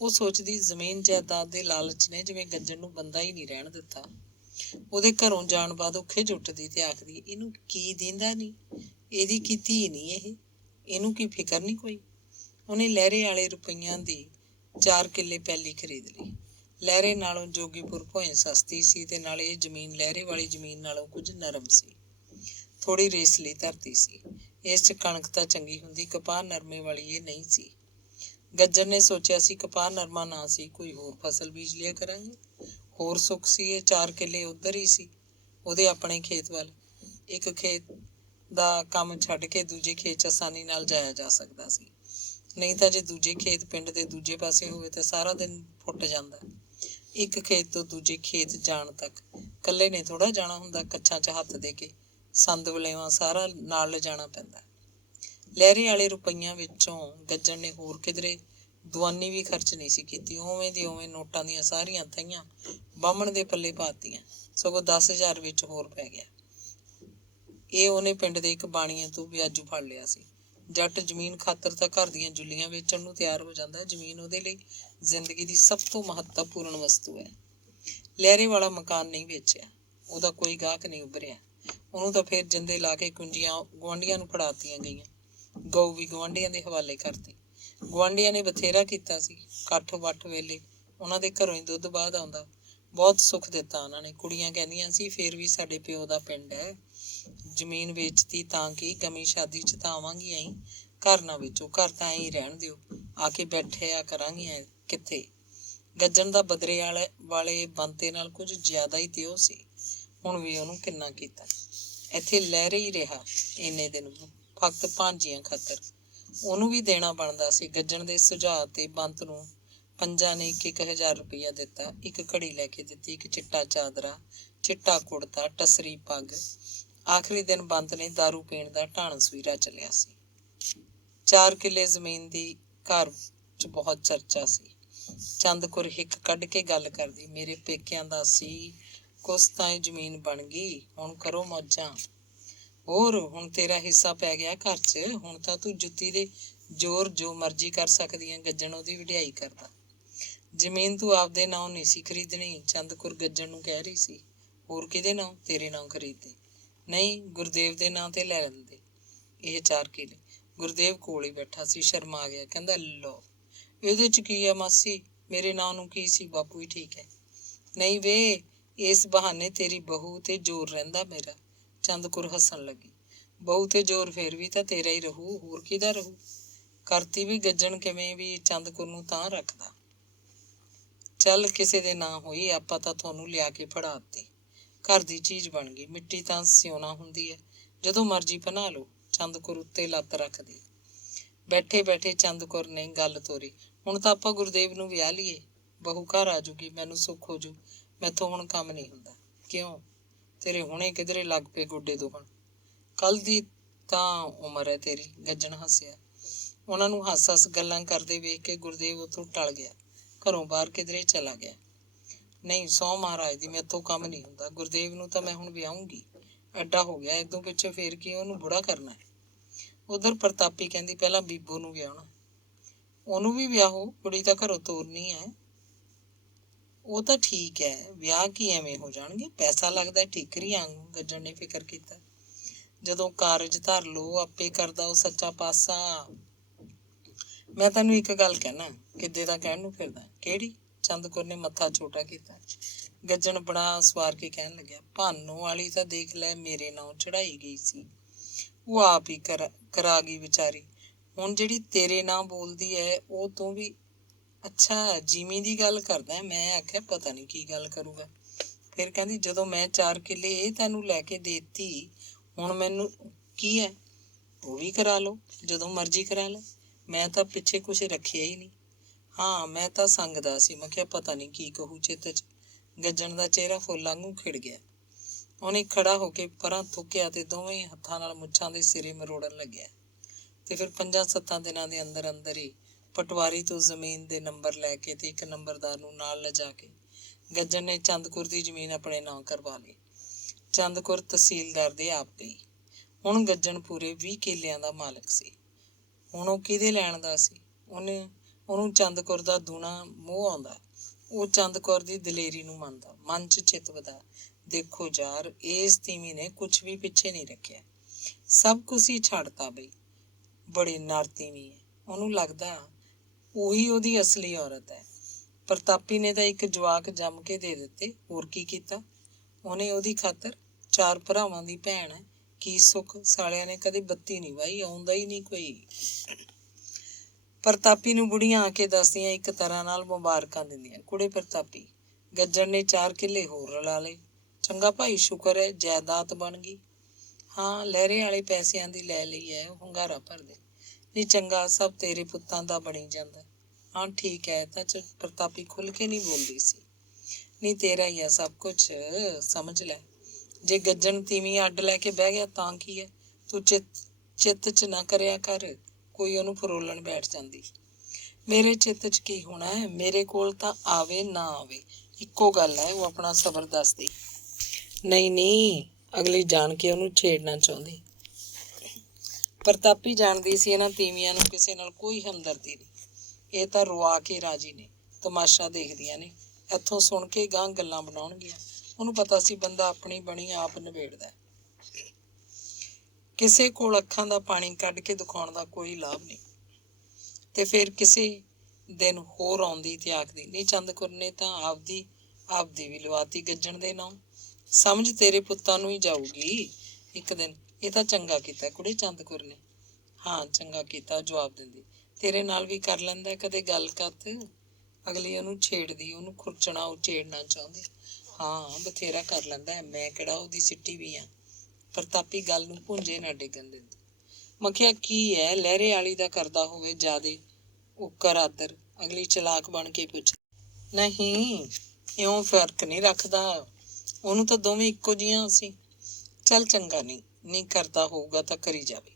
ਉਹ ਸੋਚਦੀ ਜ਼ਮੀਨ ਜਾਇਦਾਦ ਦੇ ਲਾਲਚ ਨੇ ਜਿਵੇਂ ਗੱਜਣ ਨੂੰ ਬੰਦਾ ਹੀ ਨਹੀਂ ਰਹਿਣ ਦਿੱਤਾ। ਉਹਦੇ ਘਰੋਂ ਜਾਣ ਬਾਅਦ ਉਹ ਖਿਝ ਉੱਠਦੀ ਤੇ ਆਖਦੀ, ਇਹਨੂੰ ਕੀ ਦਿੰਦਾ ਨਹੀਂ, ਇਹਦੀ ਕੀ ਧੀ ਨਹੀਂ, ਇਹਨੂੰ ਕੀ ਫਿਕਰ ਨਹੀਂ ਕੋਈ। ਉਹਨੇ ਲਹਿਰੇ ਵਾਲੇ ਰੁਪਈਆਂ ਦੀ 4 ਕਿੱਲੇ ਪੈਲੀ ਖਰੀਦ ਲਈ। ਲਹਿਰੇ ਨਾਲੋਂ ਜੋਗੀਪੁਰ ਭੋਇੰ ਸਸਤੀ ਸੀ ਤੇ ਨਾਲੇ ਇਹ ਜ਼ਮੀਨ ਲਹਿਰੇ ਵਾਲੀ ਜ਼ਮੀਨ ਨਾਲੋਂ ਕੁਝ ਨਰਮ ਸੀ, ਥੋੜ੍ਹੀ ਰੇਸਲੀ ਧਰਤੀ ਸੀ। ਇਸ 'ਚ ਕਣਕ ਤਾਂ ਚੰਗੀ ਹੁੰਦੀ, ਕਪਾਹ ਨਰਮੇ ਵਾਲੀ ਇਹ ਨਹੀਂ ਸੀ। ਗੱਜਣ ਨੇ ਸੋਚਿਆ ਸੀ ਕਪਾਹ ਨਰਮਾ ਨਾ ਸੀ, ਕੋਈ ਹੋਰ ਫਸਲ ਬੀਜ ਲਿਆ ਕਰਾਂਗੇ। ਹੋਰ ਸੁੱਖ ਸੀ, ਇਹ 4 ਕਿੱਲੇ ਉੱਧਰ ਹੀ ਸੀ ਉਹਦੇ ਆਪਣੇ ਖੇਤ ਵੱਲ। ਇੱਕ ਖੇਤ ਦਾ ਕੰਮ ਛੱਡ ਕੇ ਦੂਜੇ ਖੇਤ 'ਚ ਆਸਾਨੀ ਨਾਲ ਜਾਇਆ ਜਾ ਸਕਦਾ ਸੀ। ਨਹੀਂ ਤਾਂ ਜੇ ਦੂਜੇ ਖੇਤ ਪਿੰਡ ਦੇ ਦੂਜੇ ਪਾਸੇ ਹੋਵੇ ਤਾਂ ਸਾਰਾ ਦਿਨ ਫੁੱਟ ਜਾਂਦਾ। ਇੱਕ ਖੇਤ ਤੋਂ ਦੂਜੇ ਖੇਤ ਜਾਣ ਤੱਕ ਇਕੱਲੇ ਨੇ ਥੋੜ੍ਹਾ ਜਾਣਾ ਹੁੰਦਾ। ਕੱਛਾਂ 'ਚ ਹੱਥ ਦੇ ਕੇ ਸੰਦ ਵਲੇਵਾਂ ਸਾਰਾ ਨਾਲ ਲਿਜਾਣਾ ਪੈਂਦਾ। ਲਹਿਰੇ ਵਾਲੇ ਰੁਪਈਆਂ ਵਿੱਚੋਂ ਗੱਜਣ ਨੇ ਹੋਰ ਕਿਧਰੇ ਦੁਆਨੀ ਵੀ ਖਰਚ ਨਹੀਂ ਸੀ ਕੀਤੀ। ਉਵੇਂ ਦੀ ਉਵੇਂ ਨੋਟਾਂ ਦੀਆਂ ਸਾਰੀਆਂ ਥਈਆਂ ਬਾਹਮਣ ਦੇ ਪੱਲੇ ਪਾਤੀਆਂ, ਸਗੋਂ 10,000 ਵਿੱਚ ਹੋਰ ਪੈ ਗਿਆ। ਇਹ ਉਹਨੇ ਪਿੰਡ ਦੇ ਇੱਕ ਬਾਣੀਏ ਤੋਂ ਵਿਆਜੂ ਫੜ ਲਿਆ ਸੀ। ਜੱਟ ਜ਼ਮੀਨ ਖਾਤਰ ਤਾਂ ਘਰ ਦੀਆਂ ਜੁੱਲੀਆਂ ਵੇਚਣ ਨੂੰ ਤਿਆਰ ਹੋ ਜਾਂਦਾ। ਜ਼ਮੀਨ ਉਹਦੇ ਲਈ ਜ਼ਿੰਦਗੀ ਦੀ ਸਭ ਤੋਂ ਮਹੱਤਵਪੂਰਨ ਵਸਤੂ ਹੈ। ਲਹਿਰੇ ਵਾਲਾ ਮਕਾਨ ਨਹੀਂ ਵੇਚਿਆ, ਉਹਦਾ ਕੋਈ ਗਾਹਕ ਨਹੀਂ ਉੱਭਰਿਆ। ਉਹਨੂੰ ਤਾਂ ਫਿਰ ਜਿੰਦੇ ਲਾ ਕੇ ਕੁੰਜੀਆਂ ਗੁਆਂਢੀਆਂ ਨੂੰ ਫੜਾਤੀਆਂ ਗਈਆਂ। ਗਊ ਵੀ ਗੁਆਂਢੀਆਂ ਦੇ ਹਵਾਲੇ ਕਰਤੀ। ਗੁਆਂਢੀਆਂ ਨੇ ਬਥੇਰਾ ਕੀਤਾ ਸੀ। ਕੱਠ ਵੱਠ ਵੇਲੇ ਉਹਨਾਂ ਦੇ ਘਰੋਂ ਹੀ ਦੁੱਧ ਬਾਅਦ ਆਉਂਦਾ। ਬਹੁਤ ਸੁੱਖ ਦਿੱਤਾ ਉਹਨਾਂ ਨੇ। ਕੁੜੀਆਂ ਕਹਿੰਦੀਆਂ ਸੀ, ਫੇਰ ਵੀ ਸਾਡੇ ਪਿਓ ਦਾ ਪਿੰਡ ਹੈ। ਜ਼ਮੀਨ ਵੇਚਤੀ ਤਾਂ ਕੀ, ਗਮੀ ਸ਼ਾਦੀ 'ਚ ਤਾਂ ਆਵਾਂਗੀ। ਐਂ ਘਰ ਨਾ ਵੇਚੋ, ਘਰ ਤਾਂ ਐਂ ਹੀ ਰਹਿਣ ਦਿਓ, ਆ ਕੇ ਬੈਠਿਆ ਕਰਾਂਗੀਆਂ ਕਿੱਥੇ। ਗੱਜਣ ਦਾ ਬਦਰੇ ਵਾਲੇ ਬੰਤੇ ਨਾਲ ਕੁਝ ਜ਼ਿਆਦਾ ਹੀ ਤਿਉ ਸੀ। ਹੁਣ ਵੀ ਉਹਨੂੰ ਕਿੰਨਾ ਕੀਤਾ। ਇੱਥੇ ਲਹਿਰੇ ਹੀ ਰਿਹਾ ਇੰਨੇ ਦਿਨ, ਫਕਤ ਭਾਂਜੀਆਂ ਖਾਤਰ। ਉਹਨੂੰ ਵੀ ਦੇਣਾ ਬਣਦਾ ਸੀ। ਗੱਜਣ ਦੇ ਸੁਝਾਅ ਤੇ ਬੰਤ ਨੂੰ ਪੰਜਾਂ ਨੇ 1,000 ਰੁਪਈਆ ਦਿੱਤਾ। ਇੱਕ ਘੜੀ ਲੈ ਕੇ ਦਿੱਤੀ, ਇੱਕ ਚਿੱਟਾ ਚਾਦਰਾ, ਚਿੱਟਾ ਕੁੜਤਾ, ਟਸਰੀ ਪੱਗ। ਆਖਰੀ ਦਿਨ ਬੰਤ ਨੇ ਦਾਰੂ ਪੀਣ ਦਾ ਢਾਣ ਸਵੀਰਾ ਚੱਲਿਆ ਸੀ। 4 ਕਿੱਲੇ ਜ਼ਮੀਨ ਦੀ ਘਰ 'ਚ ਬਹੁਤ ਚਰਚਾ ਸੀ। ਚੰਦਕੁਰ ਹਿੱਕ ਕੱਢ ਕੇ ਗੱਲ ਕਰਦੀ, ਮੇਰੇ ਪੇਕਿਆਂ ਦਾ ਸੀ ਕੁਛ ਤਾਂ ਇਹ ਜ਼ਮੀਨ ਬਣ ਗਈ, ਹੁਣ ਕਰੋ ਮੌਜਾਂ। ਹੋਰ ਹੁਣ ਤੇਰਾ ਹਿੱਸਾ ਪੈ ਗਿਆ ਘਰ 'ਚ, ਹੁਣ ਤਾਂ ਤੂੰ ਜੁੱਤੀ ਦੇ ਜ਼ੋਰ ਜੋ ਮਰਜ਼ੀ ਕਰ ਸਕਦੀ ਹੈ। ਗੱਜਣ ਉਹਦੀ ਵਡਿਆਈ ਕਰਦਾ। ਜ਼ਮੀਨ ਤੂੰ ਆਪਦੇ ਨਾਂ ਨਹੀਂ ਸੀ ਖਰੀਦਣੀ, ਚੰਦਕੁਰ ਗੱਜਣ ਨੂੰ ਕਹਿ ਰਹੀ ਸੀ। ਹੋਰ ਕਿਹਦੇ ਨਾਂ? ਤੇਰੇ ਨਾਂ ਖਰੀਦਦੇ। ਨਹੀਂ, ਗੁਰਦੇਵ ਦੇ ਨਾਂ ਤੇ ਲੈ ਲੈਂਦੇ ਇਹ 4 ਕਿੱਲੇ। ਗੁਰਦੇਵ ਕੋਲ ਹੀ ਬੈਠਾ ਸੀ, ਸ਼ਰਮਾ ਗਿਆ। ਕਹਿੰਦਾ, ਲਓ ਇਹਦੇ 'ਚ ਕੀ ਆ ਮਾਸੀ, ਮੇਰੇ ਨਾਂ ਨੂੰ ਕੀ ਸੀ, ਬਾਪੂ ਹੀ ਠੀਕ ਹੈ। ਨਹੀਂ ਵੇ, ਇਸ ਬਹਾਨੇ ਤੇਰੀ ਬਹੂ ਤੇ ਜ਼ੋਰ ਰਹਿੰਦਾ ਮੇਰਾ। ਚੰਦਕੁਰ ਹੱਸਣ ਲੱਗੀ। ਬਹੂ ਤੇ ਜ਼ੋਰ ਫੇਰ ਵੀ ਤਾਂ ਤੇਰਾ ਹੀ ਰਹੂ, ਹੋਰ ਕਿਹਦਾ ਰਹੂ। ਕਰਤੀ ਵੀ ਗੱਜਣ ਕਿਵੇਂ ਵੀ ਚੰਦਕੁਰ ਨੂੰ ਤਾਂ ਰੱਖਦਾ। ਚੱਲ ਕਿਸੇ ਦੇ ਨਾਂ ਹੋਈ, ਆਪਾਂ ਤਾਂ ਤੁਹਾਨੂੰ ਲਿਆ ਕੇ ਫੜਾ ਦਿੱਤੇ। ਘਰ ਦੀ ਚੀਜ਼ ਬਣ ਗਈ। ਮਿੱਟੀ ਤਾਂ ਸਿਉਣਾ ਹੁੰਦੀ ਹੈ, ਜਦੋਂ ਮਰਜ਼ੀ ਬਣਾ ਲਓ। ਚੰਦਕੁਰ ਉੱਤੇ ਲੱਤ ਰੱਖਦੀ। ਬੈਠੇ ਬੈਠੇ ਚੰਦਕੁਰ ਨੇ ਗੱਲ ਤੋਰੀ, ਹੁਣ ਤਾਂ ਆਪਾਂ ਗੁਰਦੇਵ ਨੂੰ ਵਿਆਹ ਲਈਏ, ਬਹੂ ਘਰ ਆ ਜੂਗੀ, ਮੈਨੂੰ ਸੁੱਖ ਹੋ ਜੂ। ਮੈਥੋਂ ਹੁਣ ਕੰਮ ਨਹੀਂ ਹੁੰਦਾ। ਕਿਉਂ? ਤੇਰੇ ਹੁਣੇ ਕਿਧਰੇ ਲੱਗ ਪਏ ਗੋਡੇ ਦੁਖਣ। ਕੱਲ ਦੀ ਤਾਂ ਉਮਰ ਹੈ ਤੇਰੀ। ਗੱਜਣ ਹੱਸਿਆ। ਉਹਨਾਂ ਨੂੰ ਹੱਸ ਗੱਲਾਂ ਕਰਦੇ ਵੇਖ ਕੇ ਗੁਰਦੇਵ ਉੱਥੋਂ ਟਲ ਗਿਆ, ਘਰੋਂ ਬਾਹਰ ਕਿਧਰੇ ਚਲਾ ਗਿਆ। ਨਹੀਂ, ਸਹੁੰ ਮਹਾਰਾਜ ਦੀ, ਮੈਥੋਂ ਕੰਮ ਨਹੀਂ ਹੁੰਦਾ। ਗੁਰਦੇਵ ਨੂੰ ਤਾਂ ਮੈਂ ਹੁਣ ਵਿਆਹੂੰਗੀ, ਐਡਾ ਹੋ ਗਿਆ, ਇਦੋਂ ਪਿੱਛੇ ਫੇਰ ਕੀ ਉਹਨੂੰ ਬੁੜਾ ਕਰਨਾ ਹੈ। ਉਧਰ ਪ੍ਰਤਾਪੀ ਕਹਿੰਦੀ, ਪਹਿਲਾਂ ਬੀਬੋ ਨੂੰ ਵਿਆਹਣਾ। ਉਹਨੂੰ ਵੀ ਵਿਆਹੋ, ਕੁੜੀ ਤਾਂ ਘਰੋਂ ਤੋਰਨੀ ਹੈ। ਉਹ ਤਾਂ ਠੀਕ ਹੈ, ਵਿਆਹ ਕੀ ਐਵੇਂ ਹੋ ਜਾਣਗੇ, ਪੈਸਾ ਲੱਗਦਾ ਠੀਕਰੀ ਆਂਗੂ। ਗੱਜਣ ਨੇ ਫਿਕਰ ਕੀਤਾ। ਜਦੋਂ ਕਾਰਜ ਧਰ ਲਓ, ਆਪੇ ਕਰਦਾ ਉਹ ਸੱਚਾ ਪਾਤਸ਼ਾਹ। ਮੈਂ ਤੈਨੂੰ ਇੱਕ ਗੱਲ ਕਹਿਣਾ। ਕਿੱਦੇ ਦਾ ਕਹਿਣ ਨੂੰ ਫਿਰਦਾ? ਕਿਹੜੀ? ਚੰਦ ਕੌਰ ਨੇ ਮੱਥਾ ਛੋਟਾ ਕੀਤਾ। ਗੱਜਣ ਬੜਾ ਸਵਾਰ ਕੇ ਕਹਿਣ ਲੱਗਿਆ, ਭਾਨੋ ਵਾਲੀ ਤਾਂ ਦੇਖ ਲੈ ਮੇਰੇ ਨਾਂ ਚੜਾਈ ਗਈ ਸੀ, ਉਹ ਆਪ ਹੀ ਕਰਾ ਗਈ ਵਿਚਾਰੀ। ਹੁਣ ਜਿਹੜੀ ਤੇਰੇ ਨਾਂ ਬੋਲਦੀ ਹੈ ਉਹ ਤੂੰ ਵੀ ਅੱਛਾ ਜਿਮੀ ਦੀ ਗੱਲ ਕਰਦਾ। ਮੈਂ ਆਖਿਆ ਪਤਾ ਨਹੀਂ ਕੀ ਗੱਲ ਕਰੂਗਾ। ਫਿਰ ਕਹਿੰਦੀ ਜਦੋਂ ਮੈਂ 4 ਕਿੱਲੇ ਇਹ ਤੈਨੂੰ ਲੈ ਕੇ ਦੇਤੀ, ਹੁਣ ਮੈਨੂੰ ਕੀ ਹੈ, ਉਹ ਵੀ ਕਰਾ ਲਓ, ਜਦੋਂ ਮਰਜ਼ੀ ਕਰਾ ਲੈ, ਮੈਂ ਤਾਂ ਪਿੱਛੇ ਕੁਛ ਰੱਖਿਆ ਹੀ ਨਹੀਂ। ਹਾਂ ਮੈਂ ਤਾਂ ਸੰਗਦਾ ਸੀ। ਮੈਂ ਕਿਹਾ ਪਤਾ ਨਹੀਂ ਕੀ ਕਹੂ ਚਿੱਤ 'ਚ। ਗੱਜਣ ਦਾ ਚਿਹਰਾ ਫੁੱਲ ਵਾਂਗੂ ਖਿੜ ਗਿਆ। ਉਹਨੇ ਖੜਾ ਹੋ ਕੇ ਪਰਾਂ ਥੁੱਕਿਆ ਤੇ ਦੋਵੇਂ ਹੱਥਾਂ ਨਾਲ ਮੁੱਛਾਂ ਦੇ ਸਿਰੇ ਮਰੋੜਨ ਲੱਗਿਆ। ਤੇ ਫਿਰ 5-7 ਦਿਨਾਂ ਦੇ ਅੰਦਰ ਅੰਦਰ ਹੀ ਪਟਵਾਰੀ ਤੋਂ ਜ਼ਮੀਨ ਦੇ ਨੰਬਰ ਲੈ ਕੇ ਤੇ ਇੱਕ ਨੰਬਰਦਾਰ ਨੂੰ ਨਾਲ ਲਿਜਾ ਕੇ ਗੱਜਣ ਨੇ ਚੰਦ ਕੌਰ ਦੀ ਜ਼ਮੀਨ ਆਪਣੇ ਨਾਂ ਕਰਵਾ ਲਈ। ਚੰਦ ਕੌਰ ਤਹਿਸੀਲਦਾਰ ਦੇ ਆਪ ਗਈ। ਹੁਣ ਗੱਜਣ ਪੂਰੇ 20 ਕਿੱਲਿਆਂ ਦਾ ਮਾਲਕ ਸੀ। ਹੁਣ ਉਹ ਕਿਹਦੇ ਲੈਣ ਦਾ ਸੀ? ਉਹਨੂੰ ਚੰਦ ਕੌਰ ਦਾ ਦੂਣਾ ਮੋਹ ਆਉਂਦਾ। ਉਹ ਚੰਦ ਕੌਰ ਦੀ ਦਲੇਰੀ ਨੂੰ ਮੰਨਦਾ, ਮਨ 'ਚ ਚਿੱਤ ਵਧਾ। ਦੇਖੋ ਯਾਰ, ਇਸ ਤੀਵੀਂ ਨੇ ਕੁਛ ਵੀ ਪਿੱਛੇ ਨਹੀਂ ਰੱਖਿਆ, ਸਭ ਕੁਛ ਹੀ ਛੱਡਤਾ ਬਈ। ਬੜੀ ਨਰ ਤੀਵੀਂ ਹੈ, ਉਹਨੂੰ ਲੱਗਦਾ ਉਹੀ ਉਹਦੀ ਅਸਲੀ ਔਰਤ ਹੈ। ਪ੍ਰਤਾਪੀ ਨੇ ਤਾਂ ਇੱਕ ਜਵਾਕ ਜੰਮ ਕੇ ਦੇ ਦਿੱਤੇ, ਹੋਰ ਕੀ ਕੀਤਾ ਉਹਨੇ ਉਹਦੀ ਖਾਤਰ? 4 ਭਰਾਵਾਂ ਦੀ ਭੈਣ ਹੈ, ਕੀ ਸੁੱਖ ਸਾਲਿਆਂ ਨੇ ਕਦੇ ਬੱਤੀ ਨਹੀਂ ਵਾਹੀ, ਆਉਂਦਾ ਹੀ ਨਹੀਂ ਕੋਈ। ਪ੍ਰਤਾਪੀ ਨੂੰ ਬੁੜੀਆਂ ਆ ਕੇ ਦੱਸਦੀਆਂ, ਇੱਕ ਤਰ੍ਹਾਂ ਨਾਲ ਮੁਬਾਰਕਾਂ ਦਿੰਦੀਆਂ, ਕੁੜੇ ਪ੍ਰਤਾਪੀ, ਗੱਜਣ ਨੇ 4 ਕਿੱਲੇ ਹੋਰ ਰਲਾ ਲਏ। ਚੰਗਾ ਭਾਈ, ਸ਼ੁਕਰ ਹੈ ਜਾਇਦਾਦ ਬਣ ਗਈ। ਹਾਂ ਲਹਿਰੇ ਵਾਲੇ ਪੈਸਿਆਂ ਦੀ ਲੈ ਲਈ ਹੈ, ਉਹ ਹੁੰਗਾਰਾ ਭਰਦੇ ਨਹੀਂ। ਚੰਗਾ, ਸਭ ਤੇਰੇ ਪੁੱਤਾਂ ਦਾ ਬਣੀ ਜਾਂਦਾ। ਹਾਂ ਠੀਕ ਹੈ। ਤਾਂ ਪ੍ਰਤਾਪੀ ਖੁੱਲ ਕੇ ਨਹੀਂ ਬੋਲਦੀ ਸੀ। ਨਹੀਂ ਤੇਰਾ ਹੀ ਆ ਸਭ ਕੁਛ, ਸਮਝ ਲੈ। ਜੇ ਗੱਜਣ ਤੀਵੀਂ ਅੱਡ ਲੈ ਕੇ ਬਹਿ ਗਿਆ ਤਾਂ ਕੀ ਹੈ? ਤੂੰ ਚਿੱਤ 'ਚ ਨਾ ਕਰਿਆ ਕਰ, ਕੋਈ ਉਹਨੂੰ ਫਰੋਲਣ ਬੈਠ ਜਾਂਦੀ। ਮੇਰੇ ਚਿੱਤ 'ਚ ਕੀ ਹੋਣਾ ਹੈ? ਮੇਰੇ ਕੋਲ ਤਾਂ ਆਵੇ ਨਾ ਆਵੇ ਇੱਕੋ ਗੱਲ ਹੈ। ਉਹ ਆਪਣਾ ਸਬਰ ਦੱਸਦੀ। ਨਹੀਂ, ਅਗਲੀ ਜਾਣ ਕੇ ਉਹਨੂੰ ਛੇੜਨਾ ਚਾਹੁੰਦੀ। ਪ੍ਰਤਾਪੀ ਜਾਣਦੀ ਸੀ ਇਹਨਾਂ ਤੀਵੀਆਂ ਨੂੰ ਕਿਸੇ ਨਾਲ ਕੋਈ ਹਮਦਰਦੀ ਨਹੀਂ। ਇਹ ਤਾਂ ਰੁਆ ਕੇ ਰਾਜੀ ਨੇ, ਤਮਾਸ਼ਾ ਦੇਖਦੀਆਂ ਨੇ। ਇੱਥੋਂ ਸੁਣ ਕੇ ਗਾਂਹ ਗੱਲਾਂ ਬਣਾਉਣਗੀਆਂ। ਉਹਨੂੰ ਪਤਾ ਸੀ ਬੰਦਾ ਆਪਣੀ ਬਣੀ ਆਪ ਨਿਬੇੜਦਾ। ਕਿਸੇ ਕੋਲ ਅੱਖਾਂ ਦਾ ਪਾਣੀ ਕੱਢ ਕੇ ਦਿਖਾਉਣ ਦਾ ਕੋਈ ਲਾਭ ਨਹੀਂ। ਤੇ ਫਿਰ ਕਿਸੇ ਦਿਨ ਹੋਰ ਆਉਂਦੀ ਤੇ ਆਖਦੀ, ਨਹੀਂ ਚੰਦ ਕੌਰ ਨੇ ਤਾਂ ਆਪਦੀ ਵੀ ਲਵਾਤੀ ਗੱਜਣ ਦੇ ਨਾਂ। ਸਮਝ ਤੇਰੇ ਪੁੱਤਾਂ ਨੂੰ ਹੀ ਜਾਊਗੀ ਇੱਕ ਦਿਨ। ਇਹ ਤਾਂ ਚੰਗਾ ਕੀਤਾ ਕੁੜੇ ਚੰਦ ਕੌਰ ਨੇ। ਹਾਂ ਚੰਗਾ ਕੀਤਾ, ਜਵਾਬ ਦਿੰਦੀ। ਤੇਰੇ ਨਾਲ ਵੀ ਕਰ ਲੈਂਦਾ ਕਦੇ ਗੱਲ ਕੱਤ। ਅਗਲੀ ਉਹਨੂੰ ਛੇੜਦੀ, ਉਹਨੂੰ ਖੁਰਚਣਾ ਉਚੇੜਨਾ ਚਾਹੁੰਦੀ। ਹਾਂ ਬਥੇਰਾ ਕਰ ਲੈਂਦਾ, ਮੈਂ ਕਿਹੜਾ ਉਹਦੀ ਸਿੱਟੀ ਵੀ ਆ। ਪ੍ਰਤਾਪੀ ਗੱਲ ਨੂੰ ਭੁੰਜੇ ਨਾ ਡਿੱਗਣ ਦਿੰਦੀ। ਮਖਿਆ ਕੀ ਹੈ, ਲਹਿਰੇ ਵਾਲੀ ਦਾ ਕਰਦਾ ਹੋਵੇ ਜ਼ਿਆਦੇ ਉੱਕਰ ਆਦਰ। ਅਗਲੀ ਚਲਾਕ ਬਣ ਕੇ ਪੁੱਛ, ਨਹੀਂ ਇਉਂ ਫਰਕ ਨਹੀਂ ਰੱਖਦਾ, ਉਹਨੂੰ ਤਾਂ ਦੋਵੇਂ ਇੱਕੋ ਜਿਹੀਆਂ ਸੀ। ਚੱਲ ਚੰਗਾ, ਨਹੀਂ ਕਰਦਾ ਹੋਊਗਾ ਤਾਂ ਕਰੀ ਜਾਵੇ।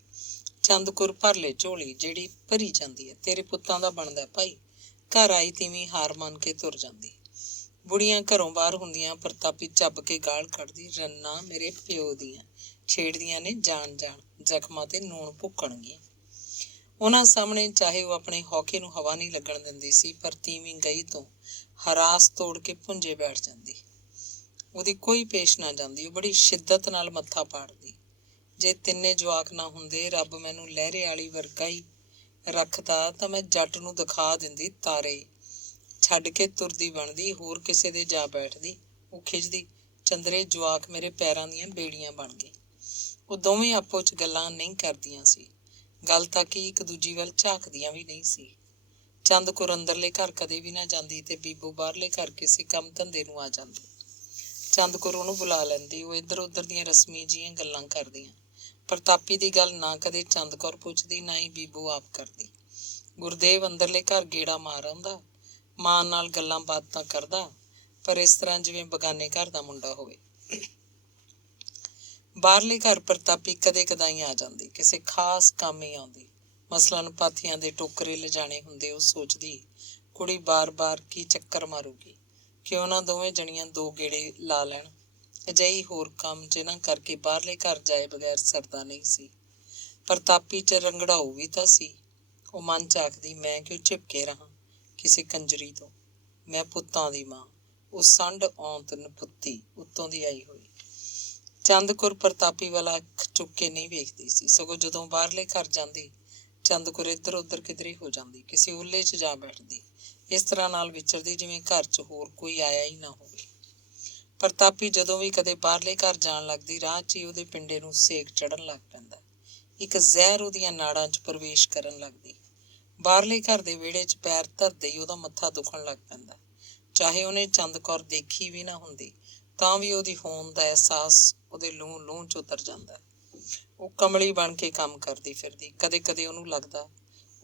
ਚੰਦ ਕੌਰ ਭਰ ਲੈ ਝੋਲੀ ਜਿਹੜੀ ਭਰੀ ਜਾਂਦੀ ਹੈ। ਤੇਰੇ ਪੁੱਤਾਂ ਦਾ ਬਣਦਾ ਭਾਈ। ਘਰ ਆਈ ਤੀਵੀਂ ਹਾਰ ਮੰਨ ਕੇ ਤੁਰ ਜਾਂਦੀ। ਬੁੜੀਆਂ ਘਰੋਂ ਬਾਹਰ ਹੁੰਦੀਆਂ। ਪ੍ਰਤਾਪੀ ਚੱਬ ਕੇ ਗਾਲ ਕੱਢਦੀ, ਰੰਨਾ ਮੇਰੇ ਪਿਓ ਦੀਆਂ ਛੇੜਦੀਆਂ ਨੇ, ਜਾਣ ਜ਼ਖਮਾਂ ਤੇ ਨੂਣ ਭੁੱਕਣਗੀਆਂ। ਉਹਨਾਂ ਸਾਹਮਣੇ ਚਾਹੇ ਉਹ ਆਪਣੇ ਹੌਕੇ ਨੂੰ ਹਵਾ ਨਹੀਂ ਲੱਗਣ ਦਿੰਦੀ ਸੀ, ਪਰ ਤੀਵੀਂ ਗਈ ਤੋਂ ਹਰਾਸ ਤੋੜ ਕੇ ਭੁੰਜੇ ਬੈਠ ਜਾਂਦੀ। ਉਹਦੀ ਕੋਈ ਪੇਸ਼ ਨਾ ਜਾਂਦੀ। ਉਹ ਬੜੀ ਸ਼ਿੱਦਤ ਨਾਲ ਮੱਥਾ ਪਾੜਦੀ। ਜੇ 3 ਜਵਾਕ ਨਾ ਹੁੰਦੇ, ਰੱਬ ਮੈਨੂੰ ਲਹਿਰੇ ਵਾਲੀ ਵਰਗਾ ਹੀ ਰੱਖਦਾ ਤਾਂ ਮੈਂ ਜੱਟ ਨੂੰ ਦਿਖਾ ਦਿੰਦੀ ਤਾਰੇ। ਛੱਡ ਕੇ ਤੁਰਦੀ ਬਣਦੀ, ਹੋਰ ਕਿਸੇ ਦੇ ਜਾ ਬੈਠਦੀ। ਉਹ ਖਿੱਚਦੀ, ਚੰਦਰੇ ਜਵਾਕ ਮੇਰੇ ਪੈਰਾਂ ਦੀਆਂ ਬੇੜੀਆਂ ਬਣ ਗਏ। ਉਹ ਦੋਵੇਂ ਆਪੋ 'ਚ ਗੱਲਾਂ ਨਹੀਂ ਕਰਦੀਆਂ ਸੀ। ਗੱਲ ਤਾਂ ਕਿ ਇੱਕ ਦੂਜੀ ਵੱਲ ਝਾਕਦੀਆਂ ਵੀ ਨਹੀਂ ਸੀ। ਚੰਦ ਕੌਰ ਅੰਦਰਲੇ ਘਰ ਕਦੇ ਵੀ ਨਾ ਜਾਂਦੀ ਤੇ ਬੀਬੋ ਬਾਹਰਲੇ ਘਰ ਕਿਸੇ ਕੰਮ ਧੰਦੇ ਨੂੰ ਆ ਜਾਂਦੀ। ਚੰਦ ਕੌਰ ਉਹਨੂੰ ਬੁਲਾ ਲੈਂਦੀ। ਉਹ ਇੱਧਰ ਉੱਧਰ ਦੀਆਂ ਰਸਮੀ ਜਿਹੀਆਂ ਗੱਲਾਂ ਕਰਦੀਆਂ। ਪ੍ਰਤਾਪੀ ਦੀ ਗੱਲ ਨਾ ਕਦੇ ਚੰਦ ਕੌਰ ਪੁੱਛਦੀ, ਨਾ ਹੀ ਬੀਬੋ ਆਪ ਕਰਦੀ। ਗੁਰਦੇਵ ਅੰਦਰਲੇ ਘਰ ਗੇੜਾ ਮਾਰ ਆਉਂਦਾ, ਮਾਂ ਨਾਲ ਗੱਲਾਂ ਬਾਤਾਂ ਕਰਦਾ, ਪਰ ਇਸ ਤਰ੍ਹਾਂ ਜਿਵੇਂ ਬਗਾਨੇ ਘਰ ਦਾ ਮੁੰਡਾ ਹੋਵੇ। ਬਾਹਰਲੇ ਘਰ ਪ੍ਰਤਾਪੀ ਕਦੇ ਕਦਾਈ ਆ ਜਾਂਦੀ, ਕਿਸੇ ਖਾਸ ਕੰਮ ਹੀ ਆਉਂਦੀ। ਮਸਲਨ ਪਾਥੀਆਂ ਦੇ ਟੋਕਰੇ ਲਿਜਾਣੇ ਹੁੰਦੇ। ਉਹ ਸੋਚਦੀ, ਕੁੜੀ ਬਾਰ-ਬਾਰ ਕੀ ਚੱਕਰ ਮਾਰੂਗੀ, ਕਿ ਉਹਨਾਂ ਦੋਵੇਂ ਜਣੀਆਂ 2 ਗੇੜੇ ਲਾ ਲੈਣ। ਅਜਿਹੀ ਹੋਰ ਕੰਮ ਜਿਨ੍ਹਾਂ ਕਰਕੇ ਬਾਹਰਲੇ ਘਰ ਜਾਏ ਬਗੈਰ ਸਰਦਾ ਨਹੀਂ ਸੀ। ਪ੍ਰਤਾਪੀ 'ਚ ਰੰਗੜਾਊ ਵੀ ਤਾਂ ਸੀ। ਉਹ ਮਨ 'ਚ ਆਖਦੀ, ਮੈਂ ਕਿਉਂ ਝਿਪਕੇ ਰਹਾਂ ਕਿਸੇ ਕੰਜਰੀ ਤੋਂ। ਮੈਂ ਪੁੱਤਾਂ ਦੀ ਮਾਂ। ਉਹ ਸੰਡ ਔਂਤ ਨਪੁੱਤੀ ਉੱਤੋਂ ਦੀ ਆਈ ਹੋਈ। ਚੰਦ ਕੌਰ ਪ੍ਰਤਾਪੀ ਵਾਲਾ ਅੱਖ ਚੁੱਕ ਕੇ ਨਹੀਂ ਵੇਖਦੀ ਸੀ, ਸਗੋਂ ਜਦੋਂ ਬਾਹਰਲੇ ਘਰ ਜਾਂਦੀ, ਚੰਦ ਕੌਰ ਇੱਧਰ ਉੱਧਰ ਕਿਧਰੇ ਹੋ ਜਾਂਦੀ, ਕਿਸੇ ਓਹਲੇ 'ਚ ਜਾ ਬੈਠਦੀ। ਇਸ ਤਰ੍ਹਾਂ ਨਾਲ ਵਿਚਰਦੀ ਜਿਵੇਂ ਘਰ 'ਚ ਹੋਰ ਕੋਈ ਆਇਆ ਹੀ ਨਾ ਹੋਵੇ। ਪ੍ਰਤਾਪੀ ਜਦੋਂ ਵੀ ਕਦੇ ਬਾਹਰਲੇ ਘਰ ਜਾਣ ਲੱਗਦੀ, ਰਾਹ 'ਚ ਹੀ ਉਹਦੇ ਪਿੰਡੇ ਨੂੰ ਸੇਕ ਚੜ੍ਹਨ ਲੱਗ ਪੈਂਦਾ। ਇੱਕ ਜ਼ਹਿਰ ਉਹਦੀਆਂ ਨਾੜਾਂ 'ਚ ਪ੍ਰਵੇਸ਼ ਕਰਨ ਲੱਗਦੀ। ਬਾਹਰਲੇ ਘਰ ਦੇ ਵਿਹੜੇ 'ਚ ਪੈਰ ਧਰਦੇ ਹੀ ਉਹਦਾ ਮੱਥਾ ਦੁਖਣ ਲੱਗ ਪੈਂਦਾ। ਚਾਹੇ ਉਹਨੇ ਚੰਦ ਕੌਰ ਦੇਖੀ ਵੀ ਨਾ ਹੁੰਦੀ, ਤਾਂ ਵੀ ਉਹਦੀ ਹੋਂਦ ਦਾ ਅਹਿਸਾਸ ਉਹਦੇ ਲੂੰ 'ਚ ਉਤਰ ਜਾਂਦਾ। ਉਹ ਕਮਲੀ ਬਣ ਕੇ ਕੰਮ ਕਰਦੀ ਫਿਰਦੀ। ਕਦੇ ਕਦੇ ਉਹਨੂੰ ਲੱਗਦਾ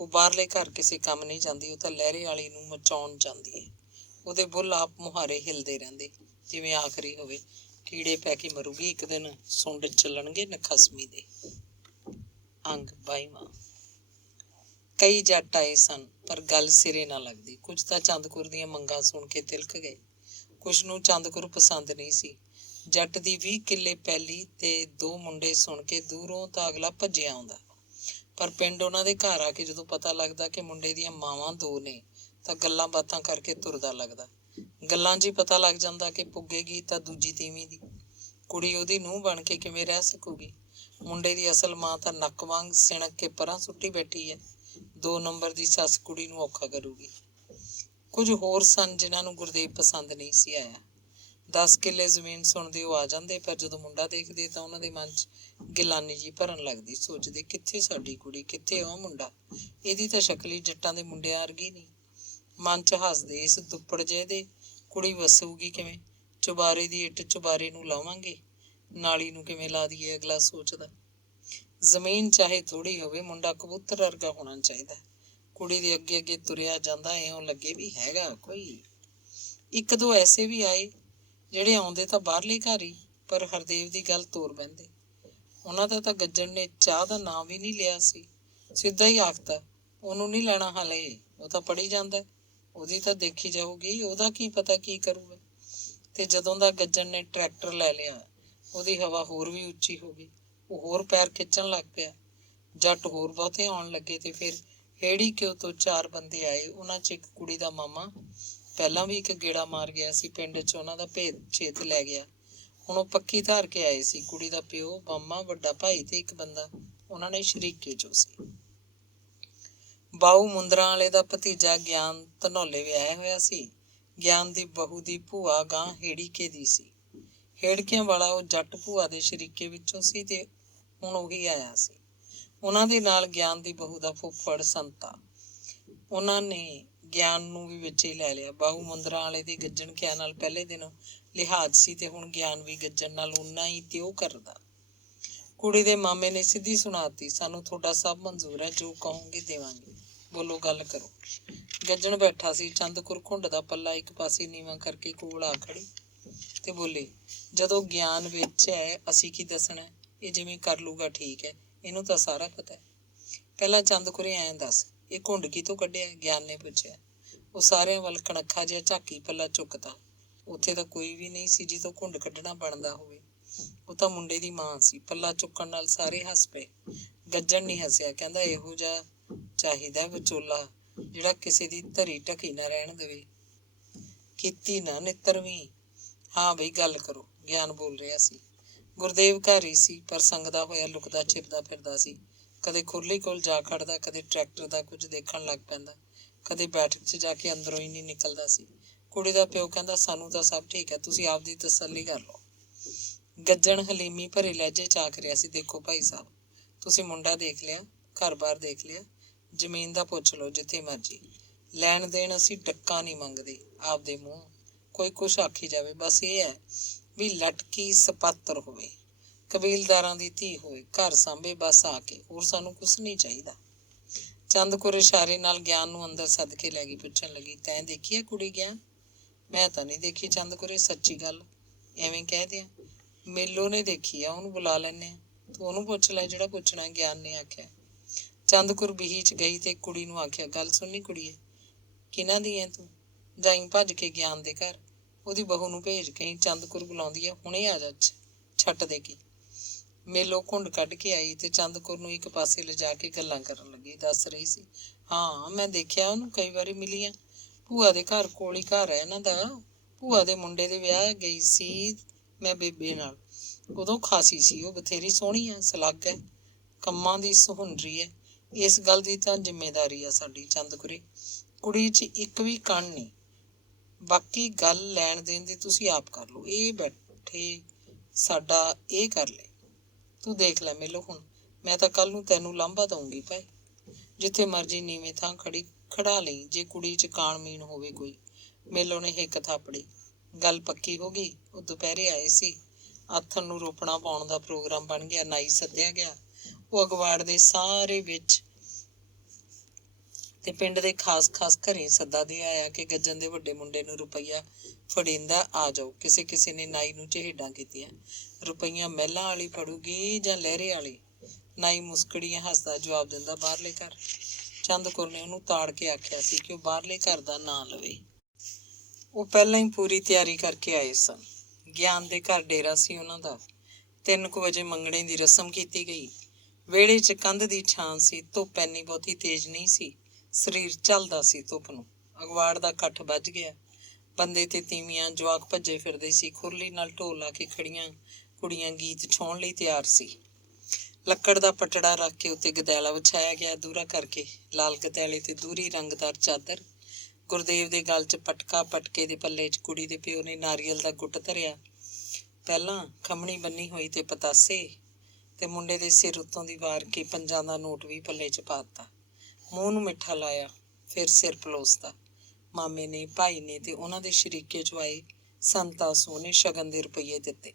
ਉਹ ਬਾਹਰਲੇ ਘਰ ਕਿਸੇ ਕੰਮ ਨਹੀਂ ਜਾਂਦੀ, ਉਹ ਤਾਂ ਲਹਿਰੇ ਵਾਲੀ ਨੂੰ ਮਚਾਉਣ ਜਾਂਦੀ ਹੈ। ਉਹਦੇ ਬੁੱਲ ਆਪ ਮੁਹਾਰੇ ਹਿਲਦੇ ਰਹਿੰਦੇ, ਜਿਵੇਂ ਆਖਰੀ ਹੋਵੇ ਕੀੜੇ ਪੈ ਕੇ ਮਰੂਗੀ ਇੱਕ ਦਿਨ, ਸੁੰਡ ਚੱਲਣਗੇ ਨਖਸਮੀ ਦੇ। ਅੰਗ 22ਵਾਂ। ਕਈ ਜੱਟ ਆਏ ਸਨ, ਪਰ ਗੱਲ ਸਿਰੇ ਨਾ ਲੱਗਦੀ। ਕੁਝ ਤਾਂ ਚੰਦਕੁਰ ਦੀਆਂ ਮੰਗਾਂ ਸੁਣ ਕੇ ਤਿਲਕ ਗਏ, ਕੁਝ ਨੂੰ ਚੰਦਕੁਰ ਪਸੰਦ ਨਹੀਂ ਸੀ। ਜੱਟ ਦੀ 20 ਕਿੱਲੇ ਪੈਲੀ ਤੇ 2 ਮੁੰਡੇ ਸੁਣ ਕੇ ਦੂਰੋਂ ਤਾਂ ਅਗਲਾ ਭੱਜਿਆ ਆਉਂਦਾ, ਪਰ ਪਿੰਡ ਉਹਨਾਂ ਦੇ ਘਰ ਆ ਕੇ ਜਦੋਂ ਪਤਾ ਲੱਗਦਾ ਕਿ ਮੁੰਡੇ ਦੀਆਂ ਮਾਵਾਂ 2 ਨੇ, ਤਾਂ ਗੱਲਾਂ ਬਾਤਾਂ ਕਰਕੇ ਤੁਰਦਾ ਲੱਗਦਾ। ਗੱਲਾਂ 'ਚ ਹੀ ਪਤਾ ਲੱਗ ਜਾਂਦਾ ਕਿ ਪੁੱਗੇਗੀ ਤਾਂ ਦੂਜੀ ਤੀਵੀਂ ਦੀ। ਕੁੜੀ ਉਹਦੀ ਨੂੰਹ ਬਣ ਕੇ ਕਿਵੇਂ ਰਹਿ ਸਕੂਗੀ। ਮੁੰਡੇ ਦੀ ਅਸਲ ਮਾਂ ਤਾਂ ਨੱਕ ਵਾਂਗ ਸਿਣਕ ਕੇ ਪਰਾਂ ਸੁੱਟੀ ਬੈਠੀ ਹੈ। 2 ਨੰਬਰ ਦੀ ਸੱਸ ਕੁੜੀ ਨੂੰ ਔਖਾ ਕਰੂਗੀ। ਕੁਝ ਹੋਰ ਸਨ ਜਿਨ੍ਹਾਂ ਨੂੰ ਗੁਰਦੇਵ ਪਸੰਦ ਨਹੀਂ ਸੀ ਆਇਆ। 10 ਕਿੱਲੇ ਜ਼ਮੀਨ ਸੁਣਦੇ ਉਹ ਆ ਜਾਂਦੇ, ਪਰ ਜਦੋਂ ਮੁੰਡਾ ਦੇਖਦੇ ਤਾਂ ਉਹਨਾਂ ਦੇ ਮਨ 'ਚ ਗਿਲਾਨੀ ਜਿਹੀ ਭਰਨ ਲੱਗਦੀ। ਸੋਚਦੇ, ਕਿੱਥੇ ਸਾਡੀ ਕੁੜੀ, ਕਿੱਥੇ ਉਹ ਮੁੰਡਾ, ਇਹਦੀ ਤਾਂ ਸ਼ਕਲ ਹੀ ਜੱਟਾਂ ਦੇ ਮੁੰਡਿਆਂ ਵਰਗੀ ਨਹੀਂ। ਮਨ 'ਚ ਹੱਸਦੇ, ਇਸ ਦੁੱਪੜ ਜਿਹੇ ਦੇ ਕੁੜੀ ਵਸੂਗੀ ਕਿਵੇਂ, ਚੁਬਾਰੇ ਦੀ ਇੱਟ ਚੁਬਾਰੇ ਨੂੰ ਲਾਵਾਂਗੇ, ਨਾਲੀ ਨੂੰ ਕਿਵੇਂ ਲਾ ਦਈਏ, ਅਗਲਾ ਸੋਚਦਾ। ਜ਼ਮੀਨ ਚਾਹੇ ਥੋੜ੍ਹੀ ਹੋਵੇ, ਮੁੰਡਾ ਕਬੂਤਰ ਵਰਗਾ ਹੋਣਾ ਚਾਹੀਦਾ। ਕੁੜੀ ਦੇ ਅੱਗੇ ਅੱਗੇ ਤੁਰਿਆ ਜਾਂਦਾ, ਇਉਂ ਲੱਗੇ ਵੀ ਹੈਗਾ ਕੋਈ। 1-2 ਐਸੇ ਵੀ ਆਏ ਜਿਹੜੇ ਆਉਂਦੇ ਤਾਂ ਬਾਹਰਲੇ ਘਰ ਹੀ, ਪਰ ਹਰਦੇਵ ਦੀ ਗੱਲ ਤੋਰ ਬਹਿੰਦੇ। ਉਹਨਾਂ ਦਾ ਤਾਂ ਗੱਜਣ ਨੇ ਚਾਹ ਦਾ ਨਾਂ ਵੀ ਨਹੀਂ ਲਿਆ ਸੀ। ਸਿੱਧਾ ਹੀ ਆਖਤਾ, ਉਹਨੂੰ ਨਹੀਂ ਲੈਣਾ ਹਾਲੇ, ਉਹ ਤਾਂ ਪੜ੍ਹੀ ਜਾਂਦਾ, ਉਹਦੀ ਤਾਂ ਦੇਖੀ ਜਾਊਗੀ, ਉਹਦਾ ਕੀ ਪਤਾ ਕੀ ਕਰੂਗਾ। ਤੇ ਜਦੋਂ ਦਾ ਗੱਜਣ ਨੇ ਟਰੈਕਟਰ ਲੈ ਲਿਆ, ਉਹਦੀ ਹਵਾ ਹੋਰ ਵੀ ਉੱਚੀ ਹੋ ਗਈ। ਉਹ ਹੋਰ ਪੈਰ ਖਿੱਚਣ ਲੱਗ ਪਿਆ। ਜੱਟ ਹੋਰ ਬਹੁਤੇ ਆਉਣ ਲੱਗੇ ਤੇ ਫਿਰ ਹੇੜੀ ਕਿਉਂ ਤੋਂ 4 ਬੰਦੇ ਆਏ। ਉਹਨਾਂ 'ਚ ਇੱਕ ਕੁੜੀ ਦਾ ਮਾਮਾ ਪਹਿਲਾਂ ਵੀ ਇੱਕ ਗੇੜਾ ਮਾਰ ਗਿਆ ਸੀ, ਪਿੰਡ 'ਚ ਉਹਨਾਂ ਦਾ ਭੇਦ ਛੇਤ ਲੈ ਗਿਆ। ਹੁਣ ਉਹ ਪੱਕੀ ਧਾਰ ਕੇ ਆਏ ਸੀ। ਕੁੜੀ ਦਾ ਪਿਓ, ਮਾਮਾ, ਵੱਡਾ ਭਾਈ ਤੇ ਇੱਕ ਬੰਦਾ ਉਹਨਾਂ ਨੇ ਸ਼ਰੀਕੇ 'ਚੋਂ ਸੀ। ਬਾਊ ਮੁੰਦਰਾਂ ਵਾਲੇ ਦਾ ਭਤੀਜਾ ਗਿਆਨ ਧਨੌਲੇ ਵਿਆਹਿਆ ਹੋਇਆ ਸੀ। ਗਿਆਨ ਦੀ ਬਹੂ ਦੀ ਭੂਆ ਗਾਂ ਹੇੜੀਕੇ ਦੀ ਸੀ। ਹੇੜਕਿਆਂ ਵਾਲਾ ਉਹ ਜੱਟ ਭੂਆ ਦੇ ਸ਼ਰੀਕੇ ਵਿੱਚੋਂ ਸੀ ਤੇ ਹੁਣ ਉਹੀ ਆਇਆ ਸੀ। ਉਹਨਾਂ ਦੇ ਨਾਲ ਗਿਆਨ ਦੀ ਬਹੂ ਦਾ ਫੁੱਫੜ ਸੰਤਾ। ਉਹਨਾਂ ਨੇ ਗਿਆਨ ਨੂੰ ਵੀ ਵਿੱਚ ਹੀ ਲੈ ਲਿਆ। ਬਾਊ ਮੁੰਦਰਾਂ ਵਾਲੇ ਦੀ ਗੱਜਣ ਕਿਆ ਨਾਲ ਪਹਿਲੇ ਦਿਨ ਲਿਹਾਜ਼ ਸੀ ਤੇ ਹੁਣ ਗਿਆਨ ਵੀ ਗੱਜਣ ਨਾਲ ਓਨਾ ਹੀ ਤੇ ਉਹ ਕਰਦਾ। ਕੁੜੀ ਦੇ ਮਾਮੇ ਨੇ ਸਿੱਧੀ ਸੁਣਾਤੀ, ਸਾਨੂੰ ਤੁਹਾਡਾ ਸਭ ਮਨਜ਼ੂਰ ਹੈ, ਜੋ ਕਹੋਗੇ ਦੇਵਾਂਗੇ, ਬੋਲੋ ਗੱਲ ਕਰੋ। ਗੱਜਣ ਬੈਠਾ ਸੀ। ਚੰਦਕੁਰ ਘੁੰਡ ਦਾ ਪੱਲਾ ਇੱਕ ਪਾਸੇ ਨੀਵਾਂ ਕਰਕੇ ਕੋਲ ਆ ਖੜੀ ਤੇ ਬੋਲੇ, ਜਦੋਂ ਗਿਆਨ ਵਿੱਚ ਹੈ ਅਸੀਂ ਕੀ ਦੱਸਣਾ, ਇਹ ਜਿਵੇਂ ਕਰ ਲੂਗਾ ਠੀਕ ਹੈ, ਇਹਨੂੰ ਤਾਂ ਸਾਰਾ ਪਤਾ ਹੈ। ਪਹਿਲਾਂ ਚੰਦਕੁਰੇ ਐਂ ਦੱਸ, ਇਹ ਘੁੰਡ ਕਿਤੋਂ ਕੱਢਿਆ, ਗਿਆਨ ਨੇ ਪੁੱਛਿਆ। ਉਹ ਸਾਰਿਆਂ ਵੱਲ ਕਣਖਾ ਜਿਹਾ ਝਾਕੀ ਪੱਲਾ ਚੁੱਕਤਾ। ਉੱਥੇ ਤਾਂ ਕੋਈ ਵੀ ਨਹੀਂ ਸੀ ਜਿੱਥੋਂ ਘੁੰਡ ਕੱਢਣਾ ਬਣਦਾ ਹੋਵੇ। ਉਹ ਤਾਂ ਮੁੰਡੇ ਦੀ ਮਾਂ ਸੀ। ਪੱਲਾ ਚੁੱਕਣ ਨਾਲ ਸਾਰੇ ਹੱਸ ਪਏ। ਗੱਜਣ ਨਹੀਂ ਹੱਸਿਆ, ਕਹਿੰਦਾ ਇਹੋ ਜਿਹਾ ਚਾਹੀਦਾ ਵਿਚੋਲਾ ਜਿਹੜਾ ਕਿਸੇ ਦੀ ਧਰੀ ਢਕੀ ਨਾ ਰਹਿਣ ਦੇਵੇ। ਕੀਤੀ ਨਾ ਨਿੱਤਰਵੀਂ। ਹਾਂ ਬਈ ਗੱਲ ਕਰੋ, ਗਿਆਨ ਬੋਲ ਰਿਹਾ ਸੀ। ਗੁਰਦੇਵ ਘਰ ਹੀ ਸੀ, ਪਰ ਸੰਗਦਾ ਹੋਇਆ ਲੁਕਦਾ ਛਿਪਦਾ ਫਿਰਦਾ ਸੀ। ਕਦੇ ਖੁਰਲੀ ਕੋਲ ਜਾ ਖੜਦਾ, ਕਦੇ ਟਰੈਕਟਰ ਦਾ ਕੁਝ ਦੇਖਣ ਲੱਗ ਪੈਂਦਾ, ਕਦੇ ਬੈਠਕ 'ਚ ਜਾ ਕੇ ਅੰਦਰੋਂ ਹੀ ਨਹੀਂ ਨਿਕਲਦਾ ਸੀ। ਕੁੜੀ ਦਾ ਪਿਓ ਕਹਿੰਦਾ, ਸਾਨੂੰ ਤਾਂ ਸਭ ਠੀਕ ਹੈ, ਤੁਸੀਂ ਆਪਦੀ ਤਸੱਲੀ ਕਰ ਲਓ। ਗੱਜਣ ਹਲੀਮੀ ਭਰੇ ਲਹਿਜੇ 'ਚ ਆਖ ਰਿਹਾ ਸੀ, ਦੇਖੋ ਭਾਈ ਸਾਹਿਬ, ਤੁਸੀਂ ਮੁੰਡਾ ਦੇਖ ਲਿਆ, ਘਰ-ਬਾਰ ਦੇਖ ਲਿਆ, ਜ਼ਮੀਨ ਦਾ ਪੁੱਛ ਲਓ ਜਿੱਥੇ ਮਰਜ਼ੀ। ਲੈਣ ਦੇਣ ਅਸੀਂ ਡੱਕਾ ਨਹੀਂ ਮੰਗਦੇ ਆਪਦੇ ਮੂੰਹ, ਕੋਈ ਕੁਛ ਆਖੀ ਜਾਵੇ, ਬਸ ਇਹ ਹੈ ਵੀ ਲਟਕੀ ਸਪਾਤਰ ਹੋਵੇ, ਕਬੀਲਦਾਰਾਂ ਦੀ ਧੀ ਹੋਵੇ, ਘਰ ਸਾਂਭੇ ਬਸ ਆ ਕੇ, ਹੋਰ ਸਾਨੂੰ ਕੁਛ ਨਹੀਂ ਚਾਹੀਦਾ। ਚੰਦਕੁਰ ਇਸ਼ਾਰੇ ਨਾਲ ਗਿਆਨ ਨੂੰ ਅੰਦਰ ਸੱਦ ਕੇ ਲੈ ਗਈ। ਪੁੱਛਣ ਲੱਗੀ, ਤੈਂ ਦੇਖੀ ਹੈ ਕੁੜੀ ਗਿਆਨ? ਮੈਂ ਤਾਂ ਨਹੀਂ ਦੇਖੀ ਚੰਦਕੁਰੇ, ਸੱਚੀ ਗੱਲ ਐਵੇਂ ਕਹਿ ਦਿਆਂ। ਮੇਲੋ ਨੇ ਦੇਖੀ ਆ, ਉਹਨੂੰ ਬੁਲਾ ਲੈਂਦੇ ਹਾਂ, ਤੂੰ ਉਹਨੂੰ ਪੁੱਛ ਲੈ ਜਿਹੜਾ ਪੁੱਛਣਾ, ਗਿਆਨ ਨੇ ਆਖਿਆ। ਚੰਦਕੁਰ ਬੀਹੀ 'ਚ ਗਈ ਤੇ ਕੁੜੀ ਨੂੰ ਆਖਿਆ, ਗੱਲ ਸੁਣਨੀ ਕੁੜੀਏ, ਕਿਹਨਾਂ ਦੀ ਐ ਤੂੰ? ਜਾਈਂ ਭੱਜ ਕੇ ਗਿਆਨ ਦੇ ਘਰ, ਉਹਦੀ ਬਹੂ ਨੂੰ ਭੇਜ ਕਹੀਂ ਚੰਦਕੁਰ ਬੁਲਾਉਂਦੀ ਹੈ, ਹੁਣੇ ਆ ਜਾ, ਛੱਟ ਦੇ ਕੇ। ਮੇਲੋ ਘੁੰਡ ਕੱਢ ਕੇ ਆਈ ਤੇ ਚੰਦਕੁਰ ਨੂੰ ਇੱਕ ਪਾਸੇ ਲਿਜਾ ਕੇ ਗੱਲਾਂ ਕਰਨ ਲੱਗੀ। ਦੱਸ ਰਹੀ ਸੀ, ਹਾਂ ਮੈਂ ਦੇਖਿਆ ਉਹਨੂੰ, ਕਈ ਵਾਰੀ ਮਿਲੀ ਆ, ਭੂਆ ਦੇ ਘਰ ਕੋਲ ਹੀ ਘਰ ਹੈ ਇਹਨਾਂ ਦਾ। ਭੂਆ ਦੇ ਮੁੰਡੇ ਦੇ ਵਿਆਹ ਗਈ ਸੀ ਮੈਂ ਬੇਬੇ ਨਾਲ, ਉਦੋਂ ਖਾਸੀ ਸੀ ਉਹ, ਬਥੇਰੀ ਸੋਹਣੀ ਆ, ਸਲੱਗ ਹੈ, ਕੰਮਾਂ ਦੀ ਸੁਹੰਡਰੀ ਹੈ, ਇਸ ਗੱਲ ਦੀ ਤਾਂ ਜ਼ਿੰਮੇਦਾਰੀ ਆ ਸਾਡੀ ਚੰਦਕੁਰੇ। ਕੁੜੀ 'ਚ ਇੱਕ ਵੀ ਕਣ ਨਹੀਂ। ਬਾਕੀ ਗੱਲ ਲੈਣ ਦੇਣ ਦੀ ਤੁਸੀਂ ਆਪ ਕਰ ਲਓ। ਇਹ ਬੈਠੇ ਸਾਡਾ ਇਹ ਕਰ ਲੈ, ਤੂੰ ਦੇਖ ਲੈ ਮੇਲੋ ਹੁਣ, ਮੈਂ ਤਾਂ ਕੱਲ ਨੂੰ ਤੈਨੂੰ ਲਾਂਭਾ ਦਊਂਗੀ ਭਾਈ। ਜਿੱਥੇ ਮਰਜ਼ੀ ਨੀਵੇਂ ਥਾਂ ਖੜਾ ਲਈ, ਜੇ ਕੁੜੀ 'ਚ ਕਾਣ ਮੀਣ ਹੋਵੇ ਕੋਈ। ਮੇਲੋ ਨੇ ਹਿੱਕ ਥਾਪੜੀ। ਗੱਲ ਪੱਕੀ ਹੋ ਗਈ। ਉਹ ਦੁਪਹਿਰੇ ਆਏ ਸੀ। ਆਥਣ ਨੂੰ ਰੋਪਣਾ ਪਾਉਣ ਦਾ ਪ੍ਰੋਗਰਾਮ ਬਣ ਗਿਆ। ਨਾਈ ਸੱਦਿਆ ਗਿਆ। ਉਹ ਅਗਵਾੜ ਦੇ ਸਾਰੇ ਵਿੱਚ ਤੇ ਪਿੰਡ ਦੇ ਖਾਸ ਘਰੇ ਸੱਦਾ ਦੇ ਆਇਆ ਕਿ ਗੱਜਣ ਦੇ ਵੱਡੇ ਮੁੰਡੇ ਨੂੰ ਰੁਪਈਆ ਫੜੀਂਦਾ, ਆ ਜਾਓ। ਕਿਸੇ ਨੇ ਨਾਈ ਨੂੰ ਚਹੇਡਾਂ ਕੀਤੀਆਂ। ਰੁਪਈਆ ਮਹਿਲਾਂ ਵਾਲੀ ਫੜੂਗੀ ਜਾਂ ਲਹਿਰੇ ਵਾਲੀ? ਨਾਈ ਮੁਸਕੜੀਆਂ ਹੱਸਦਾ ਜਵਾਬ ਦਿੰਦਾ, ਬਾਹਰਲੇ ਘਰ। ਚੰਦ ਕੌਰ ਨੇ ਉਹਨੂੰ ਤਾੜ ਕੇ ਆਖਿਆ ਸੀ ਕਿ ਉਹ ਬਾਹਰਲੇ ਘਰ ਦਾ ਨਾਂ ਲਵੇ। ਉਹ ਪਹਿਲਾਂ ਹੀ ਪੂਰੀ ਤਿਆਰੀ ਕਰਕੇ ਆਏ ਸਨ। ਗਿਆਨ ਦੇ ਘਰ ਡੇਰਾ ਸੀ ਉਹਨਾਂ ਦਾ। 3 ਵਜੇ ਮੰਗਣੇ ਦੀ ਰਸਮ ਕੀਤੀ ਗਈ। ਵਿਹੜੇ 'ਚ ਕੰਧ ਦੀ ਛਾਂ ਸੀ। ਧੁੱਪ ਇੰਨੀ ਬਹੁਤੀ ਤੇਜ਼ ਨਹੀਂ ਸੀ। ਸਰੀਰ ਝੱਲਦਾ ਸੀ ਧੁੱਪ ਨੂੰ। ਅਗਵਾੜ ਦਾ ਇਕੱਠ ਵੱਜ ਗਿਆ। ਬੰਦੇ ਤੇ ਤੀਵੀਆਂ, ਜਵਾਕ ਭੱਜੇ ਫਿਰਦੇ ਸੀ। ਖੁਰਲੀ ਨਾਲ ਢੋਲ ਲਾ ਕੇ ਖੜੀਆਂ ਕੁੜੀਆਂ ਗੀਤ ਛਾਉਣ ਲਈ ਤਿਆਰ ਸੀ। ਲੱਕੜ ਦਾ ਪਟੜਾ ਰੱਖ ਕੇ ਉੱਤੇ ਗਦੈਲਾ ਵਿਛਾਇਆ ਗਿਆ ਦੂਰਾ ਕਰਕੇ। ਲਾਲ ਗਦੈਲੇ ਤੇ ਦੂਰੀ ਰੰਗਦਾਰ ਚਾਦਰ। ਗੁਰਦੇਵ ਦੇ ਗਲ 'ਚ ਪਟਕਾ, ਪਟਕੇ ਦੇ ਪੱਲੇ 'ਚ ਕੁੜੀ ਦੇ ਪਿਓ ਨੇ ਨਾਰੀਅਲ ਦਾ ਗੁੱਟ ਧਰਿਆ। ਪਹਿਲਾਂ ਖੰਮਣੀ ਬੰਨੀ ਹੋਈ ਤੇ ਪਤਾਸੇ, ਤੇ ਮੁੰਡੇ ਦੇ ਸਿਰ ਉੱਤੋਂ ਦੀ ਵਾਰ ਕੇ 5 ਦਾ ਨੋਟ ਵੀ ਪੱਲੇ 'ਚ ਪਾ ਦਿੱਤਾ। ਮੂੰਹ ਨੂੰ ਮਿੱਠਾ ਲਾਇਆ, ਫਿਰ ਸਿਰ ਪਲੋਸਤਾ। ਮਾਮੇ ਨੇ, ਭਾਈ ਨੇ ਤੇ ਉਹਨਾਂ ਦੇ ਸ਼ਰੀਕੇ 'ਚੋਂ ਆਏ ਸੰਤਾ ਸੋ ਨੇ ਸ਼ਗਨ ਦੇ ਰੁਪਈਏ ਦਿੱਤੇ।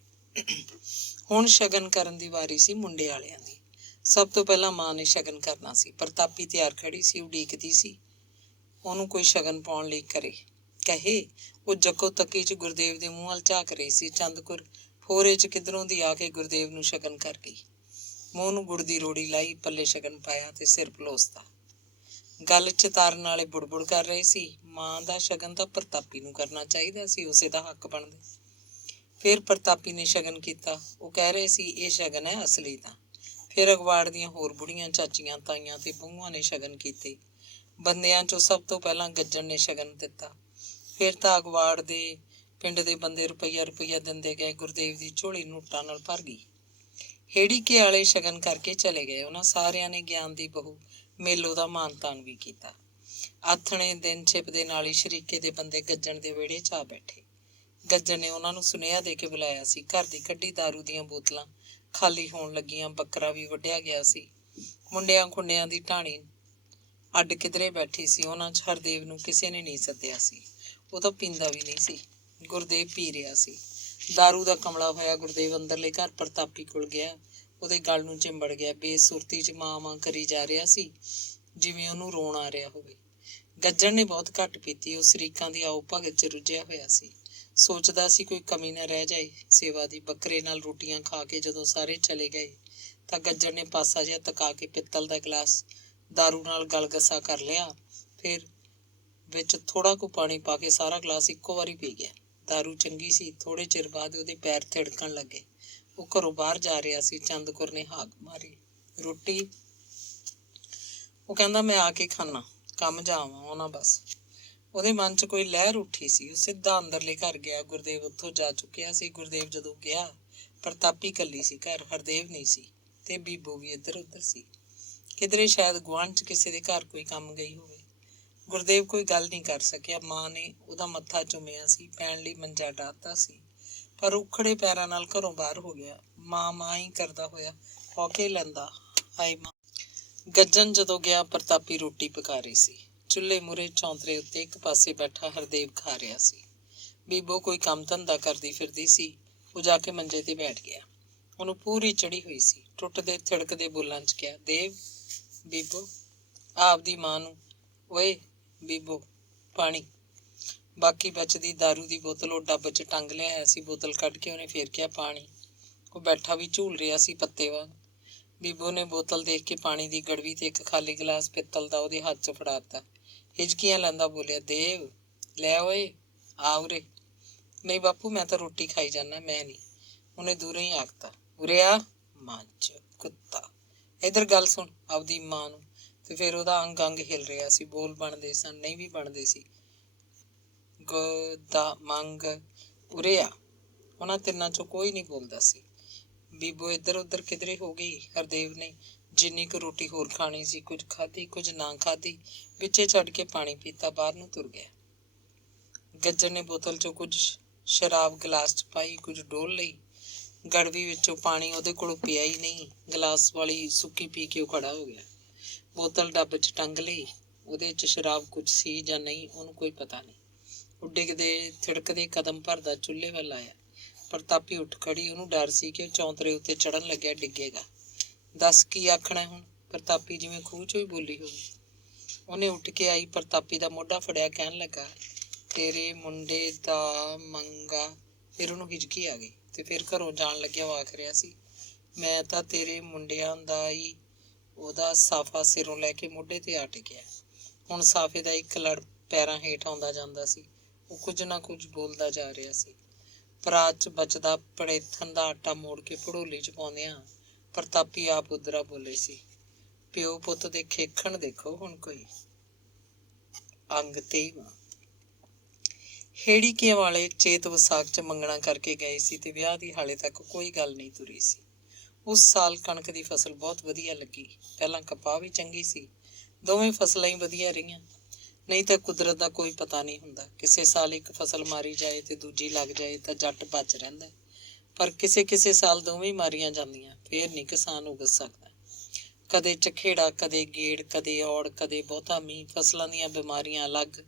ਹੁਣ ਸ਼ਗਨ ਕਰਨ ਦੀ ਵਾਰੀ ਸੀ ਮੁੰਡੇ ਵਾਲਿਆਂ ਦੀ। ਸਭ ਤੋਂ ਪਹਿਲਾਂ ਮਾਂ ਨੇ ਸ਼ਗਨ ਕਰਨਾ ਸੀ। ਪ੍ਰਤਾਪੀ ਤਿਆਰ ਖੜੀ ਸੀ, ਉਡੀਕਦੀ ਸੀ ਉਹਨੂੰ ਕੋਈ ਸ਼ਗਨ ਪਾਉਣ ਲਈ ਕਹੇ। ਉਹ ਜੱਕੋ ਤੱਕੀ 'ਚ ਗੁਰਦੇਵ ਦੇ ਮੂੰਹ ਵੱਲ ਝਾਕ ਰਹੀ ਸੀ। ਚੰਦ ਕੌਰ ਫੋਰੇ 'ਚ ਕਿੱਧਰੋਂ ਦੀ ਆ ਕੇ ਗੁਰਦੇਵ ਨੂੰ ਸ਼ਗਨ ਕਰ ਗਈ। ਮੂੰਹ ਨੂੰ ਗੁੜ ਦੀ ਰੋੜੀ ਲਾਈ, ਪੱਲੇ ਸ਼ਗਨ ਪਾਇਆ ਤੇ ਸਿਰ ਪਲੋਸਤਾ। ਗੱਲ 'ਚ ਤਾਰਨ ਵਾਲੇ ਬੁੜਬੁੜ ਕਰ ਰਹੇ ਸੀ, ਮਾਂ ਦਾ ਸ਼ਗਨ ਤਾਂ ਪ੍ਰਤਾਪੀ ਨੂੰ ਕਰਨਾ ਚਾਹੀਦਾ ਸੀ, ਉਸੇ ਦਾ ਹੱਕ ਬਣਦਾ। ਫਿਰ ਪ੍ਰਤਾਪੀ ਨੇ ਸ਼ਗਨ ਕੀਤਾ। ਉਹ ਕਹਿ ਰਹੇ ਸੀ, ਇਹ ਸ਼ਗਨ ਹੈ ਅਸਲੀ ਦਾ। ਫਿਰ ਅਗਵਾੜ ਦੀਆਂ ਹੋਰ ਬੁੜੀਆਂ, ਚਾਚੀਆਂ, ਤਾਈਆਂ ਤੇ ਬਹੂਆਂ ਨੇ ਸ਼ਗਨ ਕੀਤੇ। ਬੰਦਿਆਂ 'ਚੋਂ ਸਭ ਤੋਂ ਪਹਿਲਾਂ ਗੱਜਣ ਨੇ ਸ਼ਗਨ ਦਿੱਤਾ। ਫਿਰ ਤਾਂ ਅਗਵਾੜ ਦੇ ਪਿੰਡ ਦੇ ਬੰਦੇ ਰੁਪਈਆ ਦਿੰਦੇ ਗਏ। ਗੁਰਦੇਵ ਦੀ ਝੋਲੀ ਨੋਟਾਂ ਨਾਲ ਭਰ ਗਈ। ਹੇੜੀਕੇ ਵਾਲੇ ਸ਼ਗਨ ਕਰਕੇ ਚਲੇ ਗਏ। ਉਹਨਾਂ ਸਾਰਿਆਂ ਨੇ ਗਿਆਨ ਦੀ ਬਹੂ ਮੇਲੋ ਦਾ ਮਾਨ ਤਾਨ ਵੀ ਕੀਤਾ। ਆਥਣੇ ਦਿਨ ਛਿਪਦੇ ਨਾਲ ਹੀ ਸ਼ਰੀਕੇ ਦੇ ਬੰਦੇ ਗੱਜਣ ਦੇ ਵਿਹੜੇ 'ਚ ਆ ਬੈਠੇ। ਗੱਜਣ ਨੇ ਉਹਨਾਂ ਨੂੰ ਸੁਨੇਹਾ ਦੇ ਕੇ ਬੁਲਾਇਆ ਸੀ। ਘਰ ਦੀ ਕੱਢੀ ਦਾਰੂ ਦੀਆਂ ਬੋਤਲਾਂ ਖਾਲੀ ਹੋਣ ਲੱਗੀਆਂ। ਬੱਕਰਾ ਵੀ ਵੱਢਿਆ ਗਿਆ ਸੀ। ਮੁੰਡਿਆਂ ਖੁੰਡਿਆਂ ਦੀ ਢਾਣੀ ਅੱਡ ਕਿਧਰੇ ਬੈਠੀ ਸੀ। ਉਹਨਾਂ 'ਚ ਹਰਦੇਵ ਨੂੰ ਕਿਸੇ ਨੇ ਨਹੀਂ ਸੱਦਿਆ ਸੀ। ਉਹ ਤਾਂ ਪੀਂਦਾ ਵੀ ਨਹੀਂ ਸੀ। ਗੁਰਦੇਵ ਪੀ ਰਿਹਾ ਸੀ। ਦਾਰੂ ਦਾ ਕਮਲਾ ਹੋਇਆ ਗੁਰਦੇਵ ਅੰਦਰਲੇ ਘਰ ਪ੍ਰਤਾਪੀ ਕੋਲ ਗਿਆ। ਉਹਦੇ ਗਲ ਨੂੰ ਚਿੰਬੜ ਗਿਆ। ਬੇਸੁਰਤੀ 'ਚ ਮਾਂ ਕਰੀ ਜਾ ਰਿਹਾ ਸੀ, ਜਿਵੇਂ ਉਹਨੂੰ ਰੋਣ ਆ ਰਿਹਾ ਹੋਵੇ। ਗੱਜਣ ਨੇ ਬਹੁਤ ਘੱਟ ਪੀਤੀ। ਉਹ ਸ਼ਰੀਕਾਂ ਦੀ ਆਓ ਭਗਤ 'ਚ ਰੁੱਝਿਆ ਹੋਇਆ ਸੀ। ਸੋਚਦਾ ਸੀ ਕੋਈ ਕਮੀ ਨਾ ਰਹਿ ਜਾਏ ਸੇਵਾ ਦੀ। ਬੱਕਰੇ ਨਾਲ ਰੋਟੀਆਂ ਖਾ ਕੇ ਜਦੋਂ ਸਾਰੇ ਚਲੇ ਗਏ ਤਾਂ ਗੱਜਣ ਨੇ ਪਾਸਾ ਜਿਹਾ ਤਕਾ ਕੇ ਪਿੱਤਲ ਦਾ ਗਲਾਸ ਦਾਰੂ ਨਾਲ ਗਲਗੱਸਾ ਕਰ ਲਿਆ। ਫਿਰ ਵਿੱਚ ਥੋੜਾ ਕੁ ਪਾਣੀ ਪਾ ਕੇ ਸਾਰਾ ਗਲਾਸ ਇੱਕੋ ਵਾਰੀ ਪੀ ਗਿਆ। ਦਾਰੂ ਚੰਗੀ ਸੀ। ਥੋੜੇ ਚਿਰ ਬਾਅਦ ਉਹਦੇ ਪੈਰ ਥਿੜਕਣ ਲੱਗੇ। ਉਹ ਘਰੋਂ ਬਾਹਰ ਜਾ ਰਿਹਾ ਸੀ। ਚੰਦ ਕੌਰ ਨੇ ਹਾਕ ਮਾਰੀ, ਰੋਟੀ? ਉਹ ਕਹਿੰਦਾ, ਮੈਂ ਆ ਕੇ ਖਾਣਾ, ਕੰਮ ਜਾਵਾਂ ਉਹਨਾਂ ਬਸ। ਉਹਦੇ ਮਨ 'ਚ ਕੋਈ ਲਹਿਰ ਉੱਠੀ ਸੀ। ਉਹ ਸਿੱਧਾ ਅੰਦਰਲੇ ਘਰ ਗਿਆ। ਗੁਰਦੇਵ ਉੱਥੋਂ ਜਾ ਚੁੱਕਿਆ ਸੀ। ਗੁਰਦੇਵ ਜਦੋਂ ਗਿਆ, ਪ੍ਰਤਾਪੀ ਇਕੱਲੀ ਸੀ ਘਰ। ਹਰਦੇਵ ਨਹੀਂ ਸੀ ਤੇ ਬੀਬੋ ਵੀ ਇੱਧਰ ਉੱਧਰ ਸੀ। ਕਿਧਰੇ ਸ਼ਾਇਦ ਗੁਆਂਢ 'ਚ ਕਿਸੇ ਦੇ ਘਰ ਕੋਈ ਕੰਮ ਗਈ ਹੋਵੇ। ਗੁਰਦੇਵ ਕੋਈ ਗੱਲ ਨਹੀਂ ਕਰ ਸਕਿਆ। ਮਾਂ ਨੇ ਉਹਦਾ ਮੱਥਾ ਚੁੰਮਿਆ ਸੀ, ਪੈਣ ਲਈ ਮੰਜਾ ਡਾਹਤਾ ਸੀ, ਪਰ ਉਖੜੇ ਪੈਰਾਂ ਨਾਲ ਘਰੋਂ ਬਾਹਰ ਹੋ ਗਿਆ। ਮਾਂ ਹੀ ਕਰਦਾ ਹੋਇਆ ਹੌਕੇ ਲੈਂਦਾ, ਹਾਏ ਮਾਂ। ਗੱਜਣ ਜਦੋਂ ਗਿਆ, ਪ੍ਰਤਾਪੀ ਰੋਟੀ ਪਕਾ ਰਹੀ ਸੀ। ਚੁੱਲ੍ਹੇ ਮੂਹਰੇ ਚੌਂਤਰੇ ਉੱਤੇ ਇੱਕ ਪਾਸੇ ਬੈਠਾ ਹਰਦੇਵ ਖਾ ਰਿਹਾ ਸੀ। ਬੀਬੋ ਕੋਈ ਕੰਮ ਧੰਦਾ ਕਰਦੀ ਫਿਰਦੀ ਸੀ। ਉਹ ਜਾ ਕੇ ਮੰਜੇ ਤੇ ਬੈਠ ਗਿਆ। ਉਹਨੂੰ ਪੂਰੀ ਚੜੀ ਹੋਈ ਸੀ। ਟੁੱਟਦੇ ਥਿੜਕਦੇ ਬੋਲਾਂ 'ਚ ਕਿਹਾ, ਦੇਵ। ਬੀਬੋ ਆਪਦੀ ਮਾਂ ਨੂੰ, ਓਏ ਬੀਬੋ ਪਾਣੀ। ਬਾਕੀ ਬਚਦੀ ਦਾਰੂ ਦੀ ਬੋਤਲ ਉਹ ਡੱਬ 'ਚ ਟੰਗ ਲਿਆਇਆ ਸੀ। ਬੋਤਲ ਕੱਢ ਕੇ ਉਹਨੇ ਫੇਰ ਕਿਹਾ, ਪਾਣੀ। ਉਹ ਬੈਠਾ ਵੀ ਝੂਲ ਰਿਹਾ ਸੀ ਪੱਤੇ ਵਾਂਗ। ਬੀਬੋ ਨੇ ਬੋਤਲ ਦੇਖ ਕੇ ਪਾਣੀ ਦੀ ਗੜਵੀ ਤੇ ਇੱਕ ਖਾਲੀ ਗਲਾਸ ਪਿੱਤਲ ਦਾ ਉਹਦੇ ਹੱਥ 'ਚ ਫੜਾ ਦਿੱਤਾ। ਹਿਚਕੀਆਂ ਲੈਂਦਾ ਬੋਲਿਆ, ਦੇਵ ਲੈ ਓਏ, ਆ ਉਰੇ। ਨਹੀਂ ਬਾਪੂ, ਮੈਂ ਤਾਂ ਰੋਟੀ ਖਾਈ ਜਾਂਦਾ, ਮੈਂ ਨਹੀਂ। ਉਹਨੇ ਦੂਰੋਂ ਹੀ ਆਖਤਾ, ਉਰੇ ਆ ਮੱਝ ਕੁੱਤਾ, ਇੱਧਰ ਗੱਲ ਸੁਣ ਆਪਦੀ ਮਾਂ ਨੂੰ। ਤੇ ਫਿਰ ਉਹਦਾ ਅੰਗ ਅੰਗ ਹਿਲ ਰਿਹਾ ਸੀ। ਬੋਲ ਬਣਦੇ ਸਨ, ਨਹੀਂ ਵੀ ਬਣਦੇ ਸੀ। ਮੰਗ, ਉਰੇ ਆ। ਉਹਨਾਂ ਤਿੰਨਾਂ 'ਚੋਂ ਕੋਈ ਨਹੀਂ ਬੋਲਦਾ ਸੀ। ਬੀਬੋ ਇੱਧਰ ਉੱਧਰ ਕਿਧਰੇ ਹੋ ਗਈ। ਹਰਦੇਵ ਨੇ ਜਿੰਨੀ ਕੁ ਰੋਟੀ ਹੋਰ ਖਾਣੀ ਸੀ ਕੁਝ ਖਾਧੀ, ਕੁਝ ਨਾ ਖਾਧੀ, ਵਿੱਚੇ ਛੱਡ ਕੇ ਪਾਣੀ ਪੀਤਾ, ਬਾਹਰ ਨੂੰ ਤੁਰ ਗਿਆ। ਗੱਜਣ ਨੇ ਬੋਤਲ 'ਚੋਂ ਕੁਝ ਸ਼ਰਾਬ ਗਲਾਸ 'ਚ ਪਾਈ, ਕੁਝ ਡੋਲ ਲਈ। ਗੜਵੀ ਵਿੱਚੋਂ ਪਾਣੀ ਉਹਦੇ ਕੋਲੋਂ ਪਿਆ ਹੀ ਨਹੀਂ। ਗਲਾਸ ਵਾਲੀ ਸੁੱਕੀ ਪੀ ਕੇ ਉਹ ਖੜਾ ਹੋ ਗਿਆ। ਬੋਤਲ ਡੱਬ 'ਚ ਟੰਗ ਲਈ। ਉਹਦੇ 'ਚ ਸ਼ਰਾਬ ਕੁਝ ਸੀ ਜਾਂ ਨਹੀਂ, ਉਹਨੂੰ ਕੋਈ ਪਤਾ ਨਹੀਂ। ਉਹ ਡਿੱਗਦੇ ਥਿੜਕਦੇ ਕਦਮ ਭਰਦਾ ਚੁੱਲ੍ਹੇ ਵੱਲ ਆਇਆ। ਪ੍ਰਤਾਪੀ ਉੱਠ ਖੜੀ। ਉਹਨੂੰ ਡਰ ਸੀ ਕਿ ਉਹ ਚੌਂਤਰੇ ਉੱਤੇ ਚੜ੍ਹਨ ਲੱਗਿਆ ਡਿੱਗੇਗਾ। ਦੱਸ ਕੀ ਆਖਣਾ ਹੁਣ? ਪ੍ਰਤਾਪੀ ਜਿਵੇਂ ਖੂਹ 'ਚੋਂ ਹੀ ਬੋਲੀ ਹੋਵੇ। ਉਹਨੇ ਉੱਠ ਕੇ ਆਈ, ਪ੍ਰਤਾਪੀ ਦਾ ਮੋਢਾ ਫੜਿਆ, ਕਹਿਣ ਲੱਗਾ, ਤੇਰੇ ਮੁੰਡੇ ਦਾ ਮੰਗਾ। ਫਿਰ ਉਹਨੂੰ ਹਿਚਕੀ ਆ ਗਈ ਤੇ ਫਿਰ ਘਰੋਂ ਜਾਣ ਲੱਗਿਆ ਉਹ ਆਖ ਰਿਹਾ ਸੀ, ਮੈਂ ਤਾਂ ਤੇਰੇ ਮੁੰਡਿਆਂ ਦਾ ਹੀ। ਉਹਦਾ ਸਾਫਾ ਸਿਰੋਂ ਲੈ ਕੇ ਮੋਢੇ ਤੇ ਆ ਟਿਕਿਆ। ਹੁਣ ਸਾਫੇ ਦਾ ਇੱਕ ਲੜ ਪੈਰਾਂ ਹੇਠ ਆਉਂਦਾ ਜਾਂਦਾ ਸੀ। ਉਹ ਕੁਝ ਨਾ ਕੁਝ ਬੋਲਦਾ ਜਾ ਰਿਹਾ ਸੀ। ਪਰਾਤ 'ਚ ਬਚਦਾ ਪੜੇਥਨ ਦਾ ਆਟਾ ਮੋੜ ਕੇ ਭੜੋਲੀ 'ਚ ਪਾਉਂਦਿਆਂ ਪ੍ਰਤਾਪੀ ਆਪ ਉਧਰਾ ਬੋਲੇ ਸੀ, ਪਿਓ ਪੁੱਤ ਦੇ ਖੇਖਣ ਦੇਖੋ ਹੁਣ ਕੋਈ। ਅੰਗ 23ਵਾਂ। ਹੇੜੀਕਿਆਂ ਵਾਲੇ ਚੇਤ ਵਿਸਾਖ 'ਚ ਮੰਗਣਾ ਕਰਕੇ ਗਏ ਸੀ ਤੇ ਵਿਆਹ ਦੀ ਹਾਲੇ ਤੱਕ ਕੋਈ ਗੱਲ ਨਹੀਂ ਤੁਰੀ ਸੀ। ਉਸ ਸਾਲ ਕਣਕ ਦੀ ਫਸਲ ਬਹੁਤ ਵਧੀਆ ਲੱਗੀ। ਪਹਿਲਾਂ ਕਪਾਹ ਵੀ ਚੰਗੀ ਸੀ। ਦੋਵੇਂ ਫਸਲਾਂ ਹੀ ਵਧੀਆ ਰਹੀਆਂ। ਨਹੀਂ ਤਾਂ ਕੁਦਰਤ ਦਾ ਕੋਈ ਪਤਾ ਨਹੀਂ ਹੁੰਦਾ। ਕਿਸੇ ਸਾਲ ਇੱਕ ਫਸਲ ਮਾਰੀ ਜਾਏ ਤੇ ਦੂਜੀ ਲੱਗ ਜਾਏ ਤਾਂ ਜੱਟ ਬਚ ਰਹਿੰਦਾ, ਪਰ ਕਿਸੇ ਸਾਲ ਦੋਵੇਂ ਮਾਰੀਆਂ ਜਾਂਦੀਆਂ, ਫੇਰ ਨਹੀਂ ਕਿਸਾਨ ਉਗ ਸਕਦਾ। ਕਦੇ ਝਖੇੜਾ, ਕਦੇ ਗੇੜ, ਕਦੇ ਔੜ, ਕਦੇ ਬਹੁਤਾ ਮੀਂਹ, ਫਸਲਾਂ ਦੀਆਂ ਬਿਮਾਰੀਆਂ ਅਲੱਗ।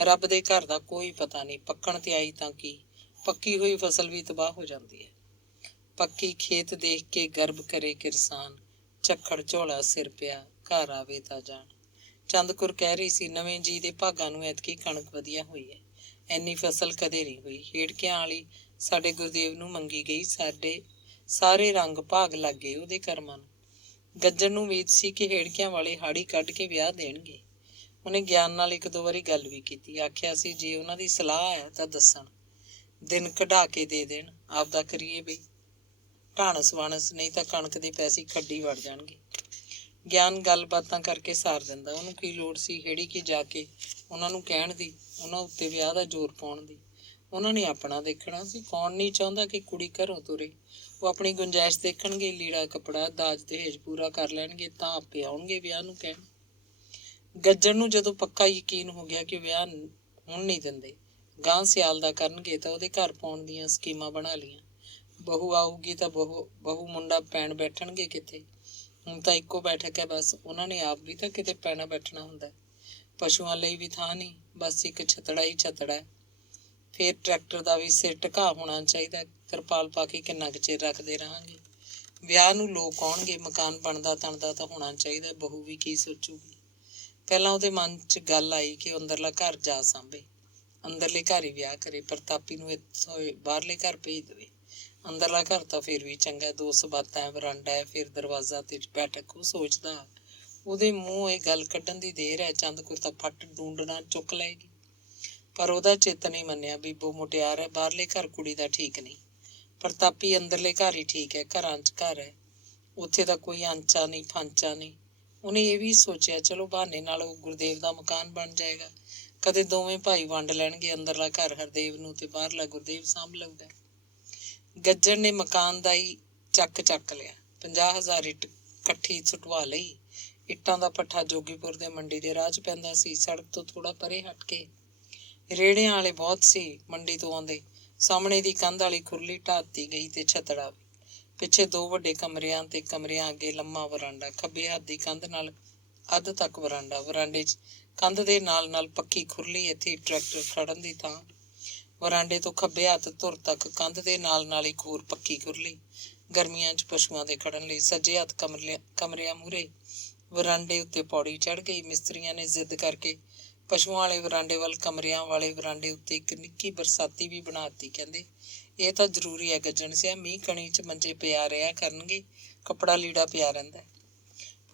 ਰੱਬ ਦੇ ਘਰ ਦਾ ਕੋਈ ਪਤਾ ਨਹੀਂ। ਪੱਕਣ ਤੇ ਆਈ ਤਾਂ ਕੀ, ਪੱਕੀ ਹੋਈ ਫਸਲ ਵੀ ਤਬਾਹ ਹੋ ਜਾਂਦੀ ਹੈ। ਪੱਕੀ ਖੇਤ ਦੇਖ ਕੇ ਗਰਬ ਕਰੇ ਕਿਰਸਾਨ, ਝੱਖੜ ਝੋਲਾ ਸਿਰ ਪਿਆ, ਘਰ ਆਵੇ ਤਾਂ ਜਾਣ। ਚੰਦਕੁਰ ਕਹਿ ਰਹੀ ਸੀ, ਨਵੇਂ ਜੀ ਦੇ ਭਾਗਾਂ ਨੂੰ ਐਤਕੀ ਕਣਕ ਵਧੀਆ ਹੋਈ ਹੈ। ਐਨੀ ਫਸਲ ਕਦੇ ਨਹੀਂ ਹੋਈ। ਹੇੜਕਿਆਂ ਵਾਲੀ ਸਾਡੇ ਗੁਰਦੇਵ ਨੂੰ ਮੰਗੀ ਗਈ। ਸਾਡੇ ਸਾਰੇ ਰੰਗ ਭਾਗ ਲੱਗ ਗਏ ਉਹਦੇ ਕਰਮਾਂ ਨੂੰ। ਗੱਜਣ ਨੂੰ ਉਮੀਦ ਸੀ ਕਿ ਹੇੜਕਿਆਂ ਵਾਲੇ ਹਾੜੀ ਕੱਢ ਕੇ ਵਿਆਹ ਦੇਣਗੇ। ਉਹਨੇ ਗਿਆਨ ਨਾਲ ਇੱਕ ਦੋ ਵਾਰੀ ਗੱਲ ਵੀ ਕੀਤੀ। ਆਖਿਆ ਸੀ ਜੇ ਉਹਨਾਂ ਦੀ ਸਲਾਹ ਹੈ ਤਾਂ ਦੱਸਣ, ਦਿਨ ਕਢਾ ਕੇ ਦੇ ਦੇਣ, ਆਪਦਾ ਕਰੀਏ ਬਈ ਢਾਣਸ ਵਾਣਸ, ਨਹੀਂ ਤਾਂ ਕਣਕ ਦੇ ਪੈਸੇ ਖੱਡੀ ਵੜ ਜਾਣਗੇ। ਗਿਆਨ ਗੱਲਬਾਤਾਂ ਕਰਕੇ ਸਾਰ ਦਿੰਦਾ। ਉਹਨੂੰ ਕੀ ਲੋੜ ਸੀ ਹੇੜੀ ਕੀ ਜਾ ਕੇ ਉਹਨਾਂ ਨੂੰ ਕਹਿਣ ਦੀ, ਉਹਨਾਂ ਉੱਤੇ ਵਿਆਹ ਦਾ ਜ਼ੋਰ ਪਾਉਣ ਦੀ। ਉਹਨਾਂ ਨੇ ਆਪਣਾ ਦੇਖਣਾ ਸੀ। ਕੌਣ ਨਹੀਂ ਚਾਹੁੰਦਾ ਕਿ ਕੁੜੀ ਘਰੋਂ ਤੁਰੇ। ਉਹ ਆਪਣੀ ਗੁੰਜਾਇਸ਼ ਦੇਖਣਗੇ, ਲੀੜਾ ਕੱਪੜਾ ਦਾਜ ਦਹੇਜ ਪੂਰਾ ਕਰ ਲੈਣਗੇ ਤਾਂ ਆਪੇ ਆਉਣਗੇ ਵਿਆਹ ਨੂੰ ਕਹਿਣ। ਗੱਜਣ ਨੂੰ ਜਦੋਂ ਪੱਕਾ ਯਕੀਨ ਹੋ ਗਿਆ ਕਿ ਵਿਆਹ ਹੁਣ ਨਹੀਂ ਦਿੰਦੇ, ਗਾਂ ਸਿਆਲ ਦਾ ਕਰਨਗੇ, ਤਾਂ ਉਹਦੇ ਘਰ ਪਾਉਣ ਦੀਆਂ ਸਕੀਮਾਂ ਬਣਾ ਲਈਆਂ। ਬਹੂ ਆਊਗੀ ਤਾਂ ਬਹੂ ਮੁੰਡਾ ਪੈਣ ਬੈਠਣਗੇ ਕਿੱਥੇ? ਹੁਣ ਤਾਂ ਇੱਕੋ ਬੈਠਕ ਹੈ ਬਸ। ਉਹਨਾਂ ਨੇ ਆਪ ਵੀ ਤਾਂ ਕਿਤੇ ਪੈਣਾ ਬੈਠਣਾ ਹੁੰਦਾ। ਪਸ਼ੂਆਂ ਲਈ ਵੀ ਥਾਂ ਨਹੀਂ, ਬਸ ਇੱਕ ਛਤੜਾ ਹੀ ਛਤੜਾ। ਫੇਰ ਟਰੈਕਟਰ ਦਾ ਵੀ ਸਿਰ ਢਕਾ ਹੋਣਾ ਚਾਹੀਦਾ। ਤਰਪਾਲ ਪਾ ਕੇ ਕਿੰਨਾ ਕੁ ਚਿਰ ਰੱਖਦੇ ਰਹਾਂਗੇ? ਵਿਆਹ ਨੂੰ ਲੋਕ ਆਉਣਗੇ, ਮਕਾਨ ਬਣਦਾ ਤਣਦਾ ਤਾਂ ਹੋਣਾ ਚਾਹੀਦਾ। ਬਹੂ ਵੀ ਕੀ ਸੋਚੂਗੀ? ਪਹਿਲਾਂ ਉਹਦੇ ਮਨ 'ਚ ਗੱਲ ਆਈ ਕਿ ਉਹ ਅੰਦਰਲਾ ਘਰ ਜਾ ਸਾਂਭੇ, ਅੰਦਰਲੇ ਘਰ ਹੀ ਵਿਆਹ ਕਰੇ, ਪ੍ਰਤਾਪੀ ਨੂੰ ਇੱਥੋਂ ਬਾਹਰਲੇ ਘਰ ਭੇਜ ਦੇਵੇ। ਅੰਦਰਲਾ ਘਰ ਤਾਂ ਫਿਰ ਵੀ ਚੰਗਾ, 2 ਸਬਾਤਾਂ, ਵਰਾਂਡਾ ਹੈ, ਫਿਰ ਦਰਵਾਜ਼ਾ ਤੇ ਬੈਠਕ। ਉਹ ਸੋਚਦਾ ਉਹਦੇ ਮੂੰਹ ਇਹ ਗੱਲ ਕੱਢਣ ਦੀ ਦੇਰ ਹੈ, ਚੰਦਕੁਰ ਤਾਂ ਫੱਟ ਡੂੰਡਣਾ ਚੁੱਕ ਲਏਗੀ। ਪਰ ਉਹਦਾ ਚਿੱਤ ਨਹੀਂ ਮੰਨਿਆ। ਬੀਬੋ ਮੁਟਿਆਰ ਹੈ, ਬਾਹਰਲੇ ਘਰ ਕੁੜੀ ਦਾ ਠੀਕ ਨਹੀਂ। ਪ੍ਰਤਾਪੀ ਅੰਦਰਲੇ ਘਰ ਹੀ ਠੀਕ ਹੈ। ਘਰਾਂ 'ਚ ਘਰ ਹੈ, ਉੱਥੇ ਦਾ ਕੋਈ ਆਂਚਾ ਨਹੀਂ ਫਾਂਚਾ ਨਹੀਂ। ਉਹਨੇ ਇਹ ਵੀ ਸੋਚਿਆ, ਚਲੋ ਬਹਾਨੇ ਨਾਲ ਉਹ ਗੁਰਦੇਵ ਦਾ ਮਕਾਨ ਬਣ ਜਾਏਗਾ। ਕਦੇ ਦੋਵੇਂ ਭਾਈ ਵੰਡ ਲੈਣਗੇ। ਅੰਦਰਲਾ ਘਰ ਹਰਦੇਵ ਨੂੰ ਤੇ ਬਾਹਰਲਾ ਗੁਰਦੇਵ ਸਾਂਭ ਲਊਗਾ। ਗੱਜਣ ਨੇ ਮਕਾਨ ਦਾ ਹੀ ਚੱਕ ਲਿਆ। 50,000 ਇੱਟ ਇਕੱਠੀ ਸੁਟਵਾ ਲਈ। ਇੱਟਾਂ ਦਾ ਭੱਠਾ ਜੋਗੀਪੁਰ ਦੇ ਮੰਡੀ ਦੇ ਰਾਹ 'ਚ ਪੈਂਦਾ ਸੀ। ਸੜਕ ਤੋਂ ਥੋੜਾ ਪਰੇ ਹਟ ਕੇ ਰੇਹੜਿਆਂ ਵਾਲੇ ਬਹੁਤ ਸੀ ਮੰਡੀ ਤੋਂ ਆਉਂਦੇ। ਸਾਹਮਣੇ ਦੀ ਕੰਧ ਵਾਲੀ ਖੁਰਲੀ ਢਾਹ ਦਿੱਤੀ ਗਈ ਤੇ ਛਤੜਾ ਵੀ। ਪਿੱਛੇ 2 ਵੱਡੇ ਕਮਰਿਆਂ ਤੇ ਕਮਰਿਆਂ ਅੱਗੇ ਲੰਮਾ ਵਰਾਂਡਾ। ਖੱਬੇ ਹੱਥ ਦੀ ਕੰਧ ਨਾਲ ਅੱਧ ਤੱਕ ਵਰਾਂਡਾ। ਵਰਾਂਡੇ 'ਚ ਕੰਧ ਦੇ ਨਾਲ ਪੱਕੀ ਖੁਰਲੀ। ਇੱਥੇ ਟਰੈਕਟਰ ਖੜਨ ਦੀ ਥਾਂ। ਵਰਾਂਡੇ ਤੋਂ ਖੱਬੇ ਹੱਥ ਧੁਰ ਤੱਕ ਕੰਧ ਦੇ ਨਾਲ ਇੱਕ ਹੋਰ ਪੱਕੀ ਖੁਰਲੀ, ਗਰਮੀਆਂ 'ਚ ਪਸ਼ੂਆਂ ਦੇ ਖੜਨ ਲਈ। ਸੱਜੇ ਹੱਥ ਕਮਰਿਆਂ ਮੂਹਰੇ ਵਰਾਂਡੇ ਉੱਤੇ ਪੌੜੀ ਚੜ੍ਹ ਗਈ। ਮਿਸਤਰੀਆਂ ਨੇ ਜ਼ਿੱਦ ਕਰਕੇ ਪਸ਼ੂਆਂ ਵਾਲੇ ਵਰਾਂਡੇ ਵੱਲ ਕਮਰਿਆਂ ਵਾਲੇ ਵਰਾਂਡੇ ਉੱਤੇ ਇੱਕ ਨਿੱਕੀ ਬਰਸਾਤੀ ਵੀ ਬਣਾ ਦਿੱਤੀ। ਕਹਿੰਦੇ ਇਹ ਤਾਂ ਜ਼ਰੂਰੀ ਹੈ ਗੱਜਣ ਸਿਆ, ਮੀਂਹ ਕਣੀ 'ਚ ਮੰਜੇ ਪਿਆ ਰਿਹਾ ਕਰਨਗੇ, ਕੱਪੜਾ ਲੀੜਾ ਪਿਆ ਰਹਿੰਦਾ।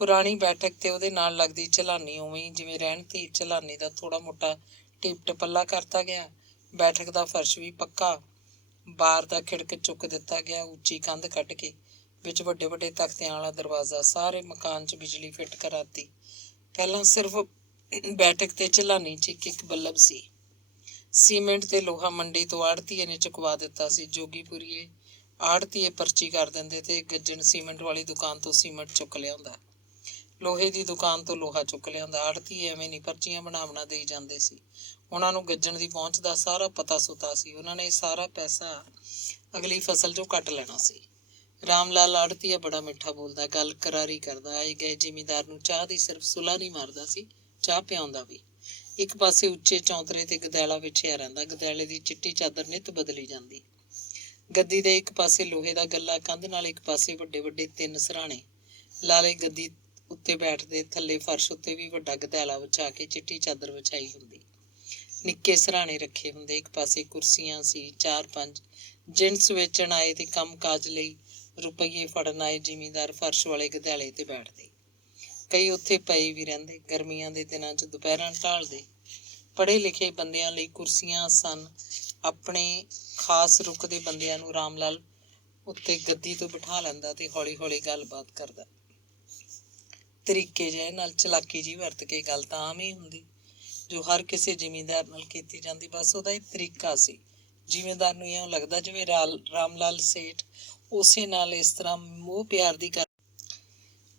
ਪੁਰਾਣੀ ਬੈਠਕ ਤੇ ਉਹਦੇ ਨਾਲ ਲੱਗਦੀ ਝਲਾਨੀ ਉਵੇਂ ਜਿਵੇਂ ਰਹਿਣ ਤੀ। ਝਲਾਨੀ ਦਾ ਥੋੜਾ ਮੋਟਾ ਟਿਪ ਟਪੱਲਾ ਕਰਤਾ ਗਿਆ। ਬੈਠਕ ਦਾ ਫਰਸ਼ ਵੀ ਪੱਕਾ। ਬਾਰ ਦਾ ਖਿੜਕ ਚੁੱਕ ਦਿੱਤਾ ਗਿਆ, ਉੱਚੀ ਕੰਧ ਕੱਢ ਕੇ। ਵਿੱਚ ਵੱਡੇ ਵੱਡੇ ਤਖਤਿਆਂ ਵਾਲਾ ਦਰਵਾਜ਼ਾ। ਸਾਰੇ ਮਕਾਨ 'ਚ ਬਿਜਲੀ ਫਿੱਟ ਕਰਾਤੀ। ਪਹਿਲਾਂ ਸਿਰਫ ਬੈਠਕ ਤੇ ਝਲਾਨੀ 'ਚ ਇੱਕ ਬੱਲਬ ਸੀ। ਸੀਮੈਂਟ ਤੇ ਲੋਹਾ ਮੰਡੀ ਤੋਂ ਆੜ੍ਹਤੀਏ ਨੇ ਚੁਕਵਾ ਦਿੱਤਾ ਸੀ। ਜੋਗੀਪੁਰੀਏ ਆੜ੍ਹਤੀਏ ਪਰਚੀ ਕਰ ਦਿੰਦੇ ਤੇ ਗੱਜਣ ਸੀਮੈਂਟ ਵਾਲੀ ਦੁਕਾਨ ਤੋਂ ਸੀਮੈਂਟ ਚੁੱਕ ਲਿਆਉਂਦਾ। ਲੋਹੇ ਦੀ ਦੁਕਾਨ ਤੋਂ ਲੋਹਾ ਚੁੱਕ ਲਿਆਉਂਦਾ। ਆੜ੍ਹਤੀ ਐਵੇਂ ਨਹੀਂ ਪਰਚੀਆਂ ਬਣਾ ਦੇਈ ਜਾਂਦੇ ਸੀ। ਉਹਨਾਂ ਨੂੰ ਗੱਜਣ ਦੀ ਪਹੁੰਚ ਦਾ ਸਾਰਾ ਪਤਾ ਸੁਤਾ ਸੀ। ਉਹਨਾਂ ਨੇ ਸਾਰਾ ਪੈਸਾ ਅਗਲੀ ਫਸਲ 'ਚੋਂ ਕੱਟ ਲੈਣਾ ਸੀ। ਰਾਮ ਲਾਲ ਆੜ੍ਹਤੀਆ ਬੜਾ ਮਿੱਠਾ ਬੋਲਦਾ, ਗੱਲ ਕਰਾਰੀ ਕਰਦਾ। ਆਏ ਗਏ ਜ਼ਿਮੀਂਦਾਰ ਨੂੰ ਚਾਹ ਦੀ ਸਿਰਫ ਸੁਲਾ ਨਹੀਂ ਮਾਰਦਾ ਸੀ, ਚਾਹ ਪਿਆਉਂਦਾ ਵੀ। ਇੱਕ ਪਾਸੇ ਉੱਚੇ ਚੌਂਤਰੇ ਤੇ ਗਦੈਲਾ ਵਿਛਿਆ ਰਹਿੰਦਾ। ਗਦੈਲੇ ਦੀ ਚਿੱਟੀ ਚਾਦਰ ਨਿੱਤ ਬਦਲੀ ਜਾਂਦੀ। ਗੱਦੀ ਦੇ ਇੱਕ ਪਾਸੇ ਲੋਹੇ ਦਾ ਗੱਲਾ, ਕੰਧ ਨਾਲ ਇੱਕ ਪਾਸੇ ਵੱਡੇ ਵੱਡੇ 3 ਸਿਰਹਾਣੇ। ਲਾਲੇ ਗੱਦੀ ਉੱਤੇ ਬੈਠਦੇ। ਥੱਲੇ ਫਰਸ਼ ਉੱਤੇ ਵੀ ਵੱਡਾ ਗਦੈਲਾ ਵਿਛਾ ਕੇ ਚਿੱਟੀ ਚਾਦਰ ਵਿਛਾਈ ਹੁੰਦੀ। ਨਿੱਕੇ ਸਿਰਹਾਣੇ ਰੱਖੇ ਹੁੰਦੇ। ਇੱਕ ਪਾਸੇ ਕੁਰਸੀਆਂ ਸੀ। 4-5 ਜਿਣਸ ਵੇਚਣ ਆਏ ਤੇ ਕੰਮ ਕਾਜ ਲਈ ਰੁਪਈਏ ਫੜਨ ਆਏ ਜ਼ਿਮੀਂਦਾਰ ਫਰਸ਼ ਵਾਲੇ ਗਦੈਲੇ ਤੇ ਬੈਠਦੇ। ਕਈ ਉੱਥੇ ਪਏ ਵੀ ਰਹਿੰਦੇ। ਗਰਮੀਆਂ ਦੇ ਦਿਨਾਂ 'ਚ ਦੁਪਹਿਰਾਂ ਢਾਲਦੇ। ਪੜ੍ਹੇ ਲਿਖੇ ਬੰਦਿਆਂ ਲਈ ਕੁਰਸੀਆਂ ਸਨ। ਆਪਣੇ ਖਾਸ ਰੁੱਖ ਦੇ ਬੰਦਿਆਂ ਨੂੰ ਰਾਮ ਲਾਲ ਉੱਤੇ ਗੱਦੀ ਤੋਂ ਬਿਠਾ ਲੈਂਦਾ ਤੇ ਹੌਲੀ ਹੌਲੀ ਗੱਲਬਾਤ ਕਰਦਾ। ਤਰੀਕੇ ਜਿਹੇ ਨਾਲ ਚਲਾਕੀ ਜਿਹੀ ਵਰਤ ਕੇ। ਗੱਲ ਤਾਂ ਆਮ ਹੀ ਹੁੰਦੀ ਜੋ ਹਰ ਕਿਸੇ ਜ਼ਿਮੀਂਦਾਰ ਨਾਲ ਕੀਤੀ ਜਾਂਦੀ। ਬਸ ਉਹਦਾ ਇਹ ਤਰੀਕਾ ਸੀ। ਜ਼ਿਮੀਂਦਾਰ ਨੂੰ ਇਉਂ ਲੱਗਦਾ ਜਿਵੇਂ ਰਾਮ ਲਾਲ ਸੇਠ ਉਸੇ ਨਾਲ ਇਸ ਤਰ੍ਹਾਂ ਮੋਹ ਪਿਆਰ ਦੀ ਗੱਲ,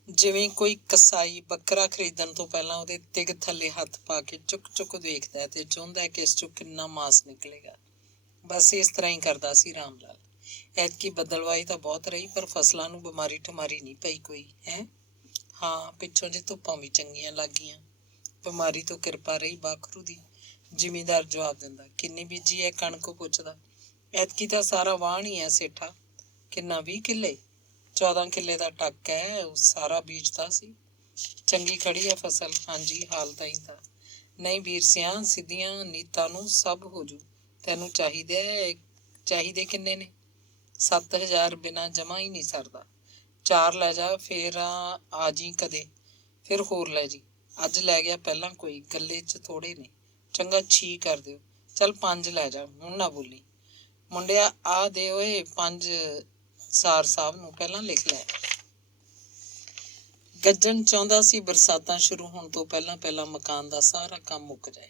ਜਿਵੇਂ ਕੋਈ ਕਸਾਈ ਬੱਕਰਾ ਖਰੀਦਣ ਤੋਂ ਪਹਿਲਾਂ ਉਹਦੇ ਤਿਗ ਥੱਲੇ ਹੱਥ ਪਾ ਕੇ ਚੁੱਕ ਵੇਖਦਾ ਤੇ ਚਾਹੁੰਦਾ ਕਿ ਇਸ 'ਚੋਂ ਕਿੰਨਾ ਮਾਸ ਨਿਕਲੇਗਾ। ਬਸ ਇਸ ਤਰ੍ਹਾਂ ਹੀ ਕਰਦਾ ਸੀ ਰਾਮ ਲਾਲ। ਐਤਕੀ ਬੱਦਲਵਾਈ ਤਾਂ ਬਹੁਤ ਰਹੀ, ਪਰ ਫਸਲਾਂ ਨੂੰ ਬਿਮਾਰੀ ਠਮਾਰੀ ਨਹੀਂ ਪਈ ਕੋਈ। ਹੈ ਹਾਂ, ਪਿੱਛੋਂ ਜੇ ਧੁੱਪਾਂ ਵੀ ਚੰਗੀਆਂ ਲੱਗ ਗਈਆਂ। ਬਿਮਾਰੀ ਤੋਂ ਕਿਰਪਾ ਰਹੀ ਬਾਖਰੂ ਦੀ। ਜ਼ਿਮੀਂਦਾਰ ਜਵਾਬ ਦਿੰਦਾ। ਕਿੰਨੀ ਬੀਜੀ ਹੈ ਕਣਕ? ਪੁੱਛਦਾ। ਐਤਕੀ ਤਾਂ ਸਾਰਾ ਵਾਹਣ ਹੀ ਹੈ ਸੇਠਾ। ਕਿੰਨਾ? 20 ਕਿੱਲੇ? 14 ਕਿੱਲੇ ਦਾ ਟੱਕ ਹੈ, ਉਹ ਸਾਰਾ ਬੀਜਦਾ ਸੀ। ਚੰਗੀ ਖੜੀ ਹੈ ਫਸਲ? ਹਾਂਜੀ, ਹਾਲ ਤਾਂ ਹੀ ਤਾਂ। ਨਹੀਂ ਵੀਰ ਸਿਆਂ, ਸਿੱਧੀਆਂ ਨੀਤਾਂ ਨੂੰ ਸਭ ਹੋ ਜੂ। ਤੈਨੂੰ ਚਾਹੀਦੇ ਕਿੰਨੇ ਨੇ? 7,000 ਬਿਨਾਂ ਜਮਾ ਹੀ ਨਹੀਂ ਸਰਦਾ। 4 ਲੈ ਜਾ, ਫੇਰ ਆ ਜੀ ਕਦੇ, ਫਿਰ ਹੋਰ ਲੈ ਜੀ। ਅੱਜ ਲੈ ਗਿਆ ਪਹਿਲਾਂ ਕੋਈ, ਗੱਲੇ 'ਚ ਥੋੜੇ ਨੇ। ਚੰਗਾ 6 ਕਰ ਦਿਓ। ਚੱਲ 5 ਲੈ ਜਾ, ਹੁਣ ਨਾ ਬੋਲੀ। ਮੁੰਡਿਆ ਆ ਦੇ ਓਏ 5 ਸਾਰ ਸਾਹਿਬ ਨੂੰ, ਪਹਿਲਾਂ ਲਿਖ ਲੈ। ਗੱਜਣ ਚਾਹੁੰਦਾ ਸੀ ਬਰਸਾਤਾਂ ਸ਼ੁਰੂ ਹੋਣ ਤੋਂ ਪਹਿਲਾਂ ਮਕਾਨ ਦਾ ਸਾਰਾ ਕੰਮ ਮੁੱਕ ਜਾਏ।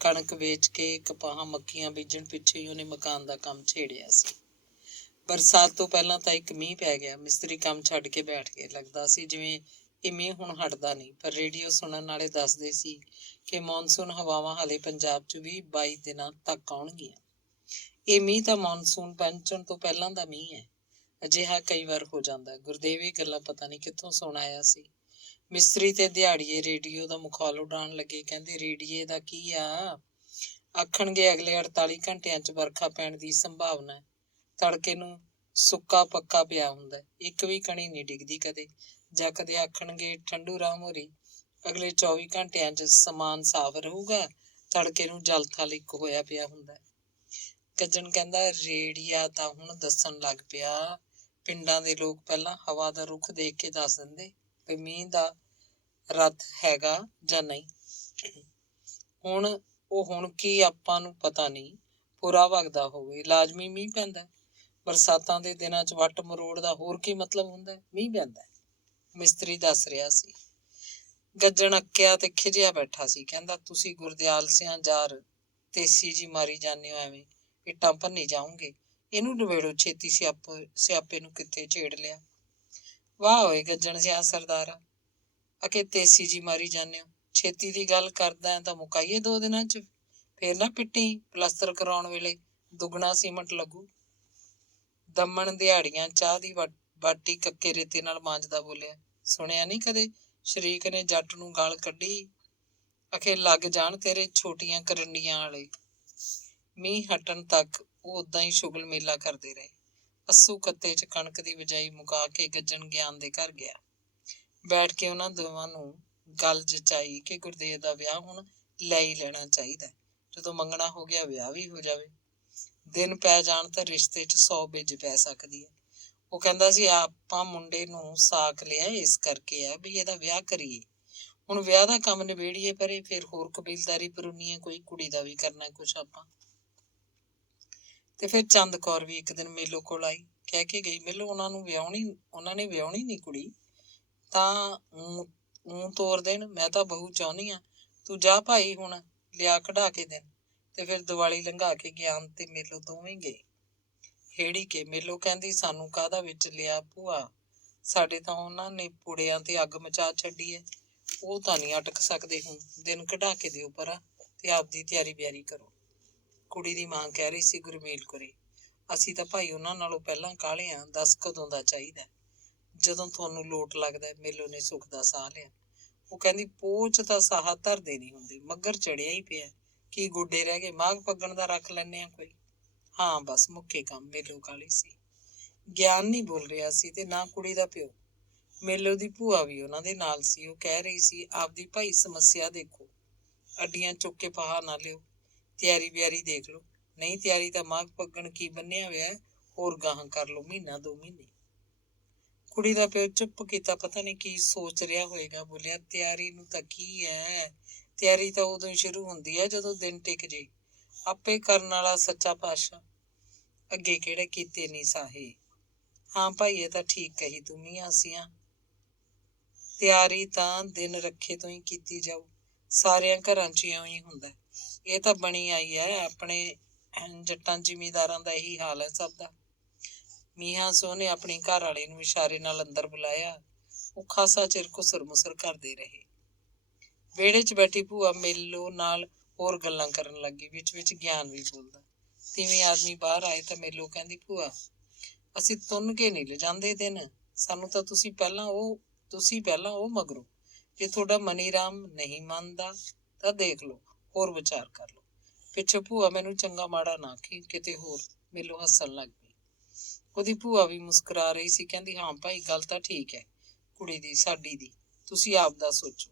ਕਣਕ ਵੇਚ ਕੇ ਕਪਾਹਾਂ ਮੱਕੀਆਂ ਬੀਜਣ ਪਿੱਛੇ ਹੀ ਉਹਨੇ ਮਕਾਨ ਦਾ ਕੰਮ ਛੇੜਿਆ ਸੀ। ਬਰਸਾਤ ਤੋਂ ਪਹਿਲਾਂ ਤਾਂ ਇੱਕ ਮੀਂਹ ਪੈ ਗਿਆ। ਮਿਸਤਰੀ ਕੰਮ ਛੱਡ ਕੇ ਬੈਠ ਗਏ। ਲੱਗਦਾ ਸੀ ਜਿਵੇਂ ਇਹ ਮੀਂਹ ਹੁਣ ਹਟਦਾ ਨਹੀਂ। ਪਰ ਰੇਡੀਓ ਸੁਣਨ ਵਾਲੇ ਦੱਸਦੇ ਸੀ ਕਿ ਮੌਨਸੂਨ ਹਵਾਵਾਂ ਹਾਲੇ ਪੰਜਾਬ 'ਚ ਵੀ 22 ਦਿਨਾਂ ਤੱਕ ਆਉਣਗੀਆਂ। ਇਹ ਮੀਂਹ ਤਾਂ ਮੌਨਸੂਨ ਪਹੁੰਚਣ ਤੋਂ ਪਹਿਲਾਂ ਦਾ ਮੀਂਹ ਹੈ। ਅਜਿਹਾ ਕਈ ਵਾਰ ਹੋ ਜਾਂਦਾ। ਗੁਰਦੇਵ ਇਹ ਗੱਲਾਂ ਪਤਾ ਨਹੀਂ ਕਿੱਥੋਂ ਸੁਣ ਆਇਆ ਸੀ। ਮਿਸਤਰੀ ਤੇ ਦਿਹਾੜੀਏ ਰੇਡੀਓ ਦਾ ਮੁਖਾਲ ਉਡਾਉਣ ਲੱਗੇ। ਕਹਿੰਦੇ ਰੇਡੀਏ ਦਾ ਕੀ ਆ, ਆਖਣਗੇ ਅਗਲੇ 48 ਘੰਟਿਆਂ 'ਚ ਵਰਖਾ ਪੈਣ ਦੀ ਸੰਭਾਵਨਾ ਹੈ। ਤੜਕੇ ਨੂੰ ਸੁੱਕਾ ਪੱਕਾ ਪਿਆ ਹੁੰਦਾ, ਇੱਕ ਵੀ ਕਣੀ ਨਹੀਂ ਡਿੱਗਦੀ ਕਦੇ। ਜਾਂ ਕਦੇ ਆਖਣਗੇ ਠੰਡੂ ਰਾਮ ਹੋਰੀ ਅਗਲੇ 24 ਘੰਟਿਆਂ 'ਚ ਸਮਾਨ ਸਾਫ਼ ਰਹੂਗਾ, ਤੜਕੇ ਨੂੰ ਜਲ ਥਲ ਇੱਕ ਹੋਇਆ ਪਿਆ ਹੁੰਦਾ। ਗੱਜਣ ਕਹਿੰਦਾ ਰੇਡੀਆ ਤਾਂ ਹੁਣ ਦੱਸਣ ਲੱਗ ਪਿਆ। ਪਿੰਡਾਂ ਦੇ ਲੋਕ ਪਹਿਲਾਂ ਹਵਾ ਦਾ ਰੁੱਖ ਦੇਖ ਕੇ ਦੱਸ ਦਿੰਦੇ ਵੀ ਮੀਂਹ ਦਾ ਰੱਥ ਹੈਗਾ ਜਾਂ ਨਹੀਂ। ਹੁਣ ਕੀ ਆਪਾਂ ਨੂੰ ਪਤਾ ਨਹੀਂ, ਪੂਰਾ ਵਗਦਾ ਹੋਵੇ, ਲਾਜ਼ਮੀ ਮੀਂਹ ਪੈਂਦਾ। ਬਰਸਾਤਾਂ ਦੇ ਦਿਨਾਂ 'ਚ ਵੱਟ ਮਰੋੜ ਦਾ ਹੋਰ ਕੀ ਮਤਲਬ ਹੁੰਦਾ? ਮੀਂਹ ਪੈਂਦਾ, ਮਿਸਤਰੀ ਦੱਸ ਰਿਹਾ ਸੀ। ਗੱਜਣ ਅੱਕਿਆ ਤੇ ਖਿਝਿਆ ਬੈਠਾ ਸੀ। ਕਹਿੰਦਾ ਤੁਸੀਂ ਗੁਰਦਿਆਲ ਸਿਆਂ ਜਾਰ ਤੇਸੀ ਜੀ ਮਾਰੀ ਜਾਂਦੇ ਹੋ, ਐਵੇਂ ਇੱਟਾਂ ਭੰਨੀ ਜਾਉਂਗੇ। ਇਹਨੂੰ ਨਿਬੇੜੋ ਛੇਤੀ, ਸਿਆਪੇ ਨੂੰ ਕਿੱਥੇ ਛੇੜ ਲਿਆ। ਵਾਹ ਓਏ ਗੱਜਣ ਸਿਆਂ ਸਰਦਾਰਾ, ਅਕੇ ਤੇਸੀ ਜੀ ਮਾਰੀ ਜਾਂਦੇ ਹੋ। ਛੇਤੀ ਦੀ ਗੱਲ ਕਰਦਾ ਤਾਂ ਮੁਕਾਈਏ 2 ਦਿਨਾਂ 'ਚ। ਫੇਰ ਨਾ ਪਿੱਟੀ, ਪਲਸਤਰ ਕਰਾਉਣ ਵੇਲੇ ਦੁੱਗਣਾ ਸੀਮਟ ਲੱਗੂ। ਦਮਣ ਦਿਹਾੜੀਆਂ ਚਾਹ ਦੀ ਬਾਟੀ ਕੱਕੇ ਰੇਤੇ ਨਾਲ ਮਾਂਜਦਾ ਬੋਲਿਆ। ਸੁਣਿਆ ਨਹੀਂ ਕਦੇ ਸ਼ਰੀਕ ਨੇ ਜੱਟ ਨੂੰ ਗਾਲ ਕੱਢੀ, ਅਖੇ ਲੱਗ ਜਾਣ ਤੇਰੇ ਛੋਟੀਆਂ ਕਰੰਡੀਆਂ ਵਾਲੇ। ਮੀਂਹ ਹਟਣ ਤੱਕ ਉਹ ਓਦਾਂ ਹੀ ਸ਼ੁਗਲ ਮੇਲਾ ਕਰਦੇ ਰਹੇ। ਅੱਸੂ ਕੱਤੇ 'ਚ ਕਣਕ ਦੀ ਬਿਜਾਈ ਮੁਕਾ ਕੇ ਗੱਜਣ ਗਿਆਨ ਦੇ ਘਰ ਗਿਆ। ਬੈਠ ਕੇ ਉਹਨਾਂ ਦੋਵਾਂ ਨੂੰ ਗੱਲ ਜਚਾਈ ਕਿ ਗੁਰਦੇਵ ਦਾ ਵਿਆਹ ਹੁਣ ਲੈ ਹੀ ਲੈਣਾ ਚਾਹੀਦਾ। ਜਦੋਂ ਮੰਗਣਾ ਹੋ ਗਿਆ ਵਿਆਹ ਵੀ ਹੋ ਜਾਵੇ। ਦਿਨ ਪੈ ਜਾਣ ਤਾਂ ਰਿਸ਼ਤੇ 'ਚ 100 ਬਿੱਜ ਪੈ ਸਕਦੀ ਹੈ। ਉਹ ਕਹਿੰਦਾ ਸੀ ਆਪਾਂ ਮੁੰਡੇ ਨੂੰ ਸਾਕ ਲਿਆ ਇਸ ਕਰਕੇ ਆ ਵੀ ਇਹਦਾ ਵਿਆਹ ਕਰੀਏ। ਹੁਣ ਵਿਆਹ ਦਾ ਕੰਮ ਨਿਬੇੜੀਏ ਪਰੇ, ਫਿਰ ਹੋਰ ਕਬੀਲਦਾਰੀ ਪਰੂਨੀਏ ਕੋਈ, ਕੁੜੀ ਦਾ ਵੀ ਕਰਨਾ ਕੁਛ ਆਪਾਂ। ਤੇ ਫਿਰ ਚੰਦ ਕੌਰ ਵੀ ਇੱਕ ਦਿਨ ਮੇਲੋ ਕੋਲ ਆਈ। ਕਹਿ ਕੇ ਗਈ, ਮੇਲੋ ਉਹਨਾਂ ਨੇ ਵਿਆਹੁਣੀ ਨਹੀਂ ਕੁੜੀ ਤਾਂ ਊਂ ਤੋਰ ਦੇਣ। ਮੈਂ ਤਾਂ ਬਹੂ ਚਾਹੁੰਦੀ ਹਾਂ। ਤੂੰ ਜਾ ਭਾਈ, ਹੁਣ ਲਿਆ ਕਢਾ ਕੇ ਦੇਣ। ਤੇ ਫਿਰ ਦੀਵਾਲੀ ਲੰਘਾ ਕੇ ਗਿਆਨ ਤੇ ਮੇਲੋ ਦੋਵੇਂ ਗਏ। ਹੇੜੀ ਕੇ ਮੇਲੋ ਕਹਿੰਦੀ ਸਾਨੂੰ ਕਾਹਦਾ ਵਿੱਚ ਲਿਆ ਭੂਆ, ਸਾਡੇ ਤਾਂ ਉਹਨਾਂ ਨੇ ਪੁੜਿਆਂ ਤੇ ਅੱਗ ਮਚਾ ਛੱਡੀ ਹੈ, ਉਹ ਤਾਂ ਨਹੀਂ ਅਟਕ ਸਕਦੇ। ਹੁਣ ਦਿਨ ਕਢਾ ਕੇ ਦਿਓ ਪਰਾਂ ਤੇ ਆਪਦੀ ਤਿਆਰੀ ਬਿਆਰੀ ਕਰੋ। ਕੁੜੀ ਦੀ ਮਾਂ ਕਹਿ ਰਹੀ ਸੀ, ਗੁਰਮੇਲ ਕੁਰੇ, ਅਸੀਂ ਤਾਂ ਭਾਈ ਉਹਨਾਂ ਨਾਲੋਂ ਪਹਿਲਾਂ ਕਾਹਲੇ ਆਂ, ਦੱਸ ਕਦੋਂ ਦਾ ਚਾਹੀਦਾ? ਜਦੋਂ ਤੁਹਾਨੂੰ ਲੋਟ ਲੱਗਦਾ। ਮੇਲੋ ਨੇ ਸੁੱਖ ਦਾ ਸਾਹ ਲਿਆ। ਉਹ ਕਹਿੰਦੀ, ਪੋਚ ਤਾਂ ਸਾਹਾ ਧਰਦੇ ਨਹੀਂ ਹੁੰਦੇ, ਮੱਗਰ ਚੜਿਆ ਹੀ ਪਿਆ, ਕੀ ਗੋਡੇ ਰਹਿ ਗਏ, ਮਾਘ ਪੱਗਣ ਦਾ ਰੱਖ ਲੈਂਦੇ ਆ ਕੋਈ। ਹਾਂ ਬਸ ਮੁੱਕੇ ਕੰਮ। ਮੇਲੋ ਕਾਹਲੀ ਸੀ। ਗਿਆਨ ਨਹੀਂ ਬੋਲ ਰਿਹਾ ਸੀ ਤੇ ਨਾ ਕੁੜੀ ਦਾ ਪਿਓ। ਮੇਲੋ ਦੀ ਭੂਆ ਵੀ ਉਹਨਾਂ ਦੇ ਨਾਲ ਸੀ। ਉਹ ਕਹਿ ਰਹੀ ਸੀ, ਆਪਦੀ ਭਾਈ ਸਮੱਸਿਆ ਦੇਖੋ, ਅੱਡੀਆਂ ਚੁੱਕ ਕੇ ਫਾਹਾ ਨਾ ਲਿਓ, ਤਿਆਰੀ ਬਿਆਰੀ ਦੇਖ ਲਓ। ਨਹੀਂ ਤਿਆਰੀ ਤਾਂ ਮਾਘ ਪੱਗਣ ਕੀ ਬੰਨਿਆ ਹੋਇਆ, ਹੋਰ ਗਾਹਾਂ ਕਰ ਲਓ, ਮਹੀਨਾ 2 ਮਹੀਨੇ। ਕੁੜੀ ਦਾ ਪਿਓ ਚੁੱਪ ਕੀਤਾ, ਪਤਾ ਨਹੀਂ ਕੀ ਸੋਚ ਰਿਹਾ ਹੋਏਗਾ। ਬੋਲਿਆ, ਤਿਆਰੀ ਨੂੰ ਤਾਂ ਕੀ ਹੈ, ਤਿਆਰੀ ਤਾਂ ਉਦੋਂ ਹੀ ਸ਼ੁਰੂ ਹੁੰਦੀ ਹੈ ਜਦੋਂ ਦਿਨ ਟਿਕ ਜੇ, ਆਪੇ ਕਰਨ ਵਾਲਾ ਸੱਚਾ ਪਾਤਸ਼ਾਹ, ਅੱਗੇ ਕਿਹੜੇ ਕੀਤੇ ਨਹੀਂ ਸਾਹੇ। ਹਾਂ ਭਾਈ, ਇਹ ਤਾਂ ਠੀਕ ਕਹੀ ਤੂੰ ਮੀਆਂ ਸੀਆਂ, ਤਿਆਰੀ ਤਾਂ ਦਿਨ ਰੱਖੇ ਤੋਂ ਹੀ ਕੀਤੀ ਜਾਊ, ਸਾਰਿਆਂ ਘਰਾਂ 'ਚ ਇਉਂ ਹੀ ਹੁੰਦਾ। ਇਹ ਤਾਂ ਬਣੀ ਆਈ ਹੈ, ਆਪਣੇ ਜੱਟਾਂ ਜ਼ਿਮੀਂਦਾਰਾਂ ਦਾ ਇਹੀ ਹਾਲ ਹੈ ਸਭ ਦਾ। ਮੀਆਂ ਸੋਹ ਨੇ ਆਪਣੀ ਘਰ ਵਾਲੇ ਨੂੰ ਇਸ਼ਾਰੇ ਨਾਲ ਅੰਦਰ ਬੁਲਾਇਆ। ਉਹ ਖਾਸਾ ਚਿਰ ਘੁਸਰ ਮੁਸਰ ਕਰਦੇ ਰਹੇ। ਵਿਹੜੇ 'ਚ ਬੈਠੀ ਭੂਆ ਮੇਲੋ ਨਾਲ ਹੋਰ ਗੱਲਾਂ ਕਰਨ ਲੱਗੀ, ਵਿੱਚ ਵਿੱਚ ਗਿਆਨ ਵੀ ਬੋਲਦਾ। ਤੀਵੀਂ ਆਦਮੀ ਬਾਹਰ ਆਏ ਤਾਂ ਮੇਲੋ ਕਹਿੰਦੀ, ਭੂਆ ਅਸੀਂ ਤੁੰਨ ਕੇ ਨਹੀਂ ਲਿਜਾਂਦੇ ਦਿਨ, ਸਾਨੂੰ ਤਾਂ ਤੁਸੀਂ ਪਹਿਲਾਂ ਉਹ ਮਗਰੋਂ। ਜੇ ਤੁਹਾਡਾ ਮਨੀ ਰਾਮ ਨਹੀਂ ਮੰਨਦਾ ਤਾਂ ਦੇਖ ਲਓ, ਹੋਰ ਵਿਚਾਰ ਕਰ ਲਓ। ਪਿੱਛੋਂ ਭੂਆ ਮੈਨੂੰ ਚੰਗਾ ਮਾੜਾ ਨਾ ਆਖੀ ਕਿਤੇ ਹੋਰ। ਮੇਲੋ ਹੱਸਣ ਲੱਗ ਪਈ। ਉਹਦੀ ਭੂਆ ਵੀ ਮੁਸਕਰਾ ਰਹੀ ਸੀ। ਕਹਿੰਦੀ, ਹਾਂ ਭਾਈ, ਗੱਲ ਤਾਂ ਠੀਕ ਹੈ ਕੁੜੀ ਦੀ, ਸਾਡੀ ਦੀ, ਤੁਸੀਂ ਆਪ ਦਾ ਸੋਚੋ।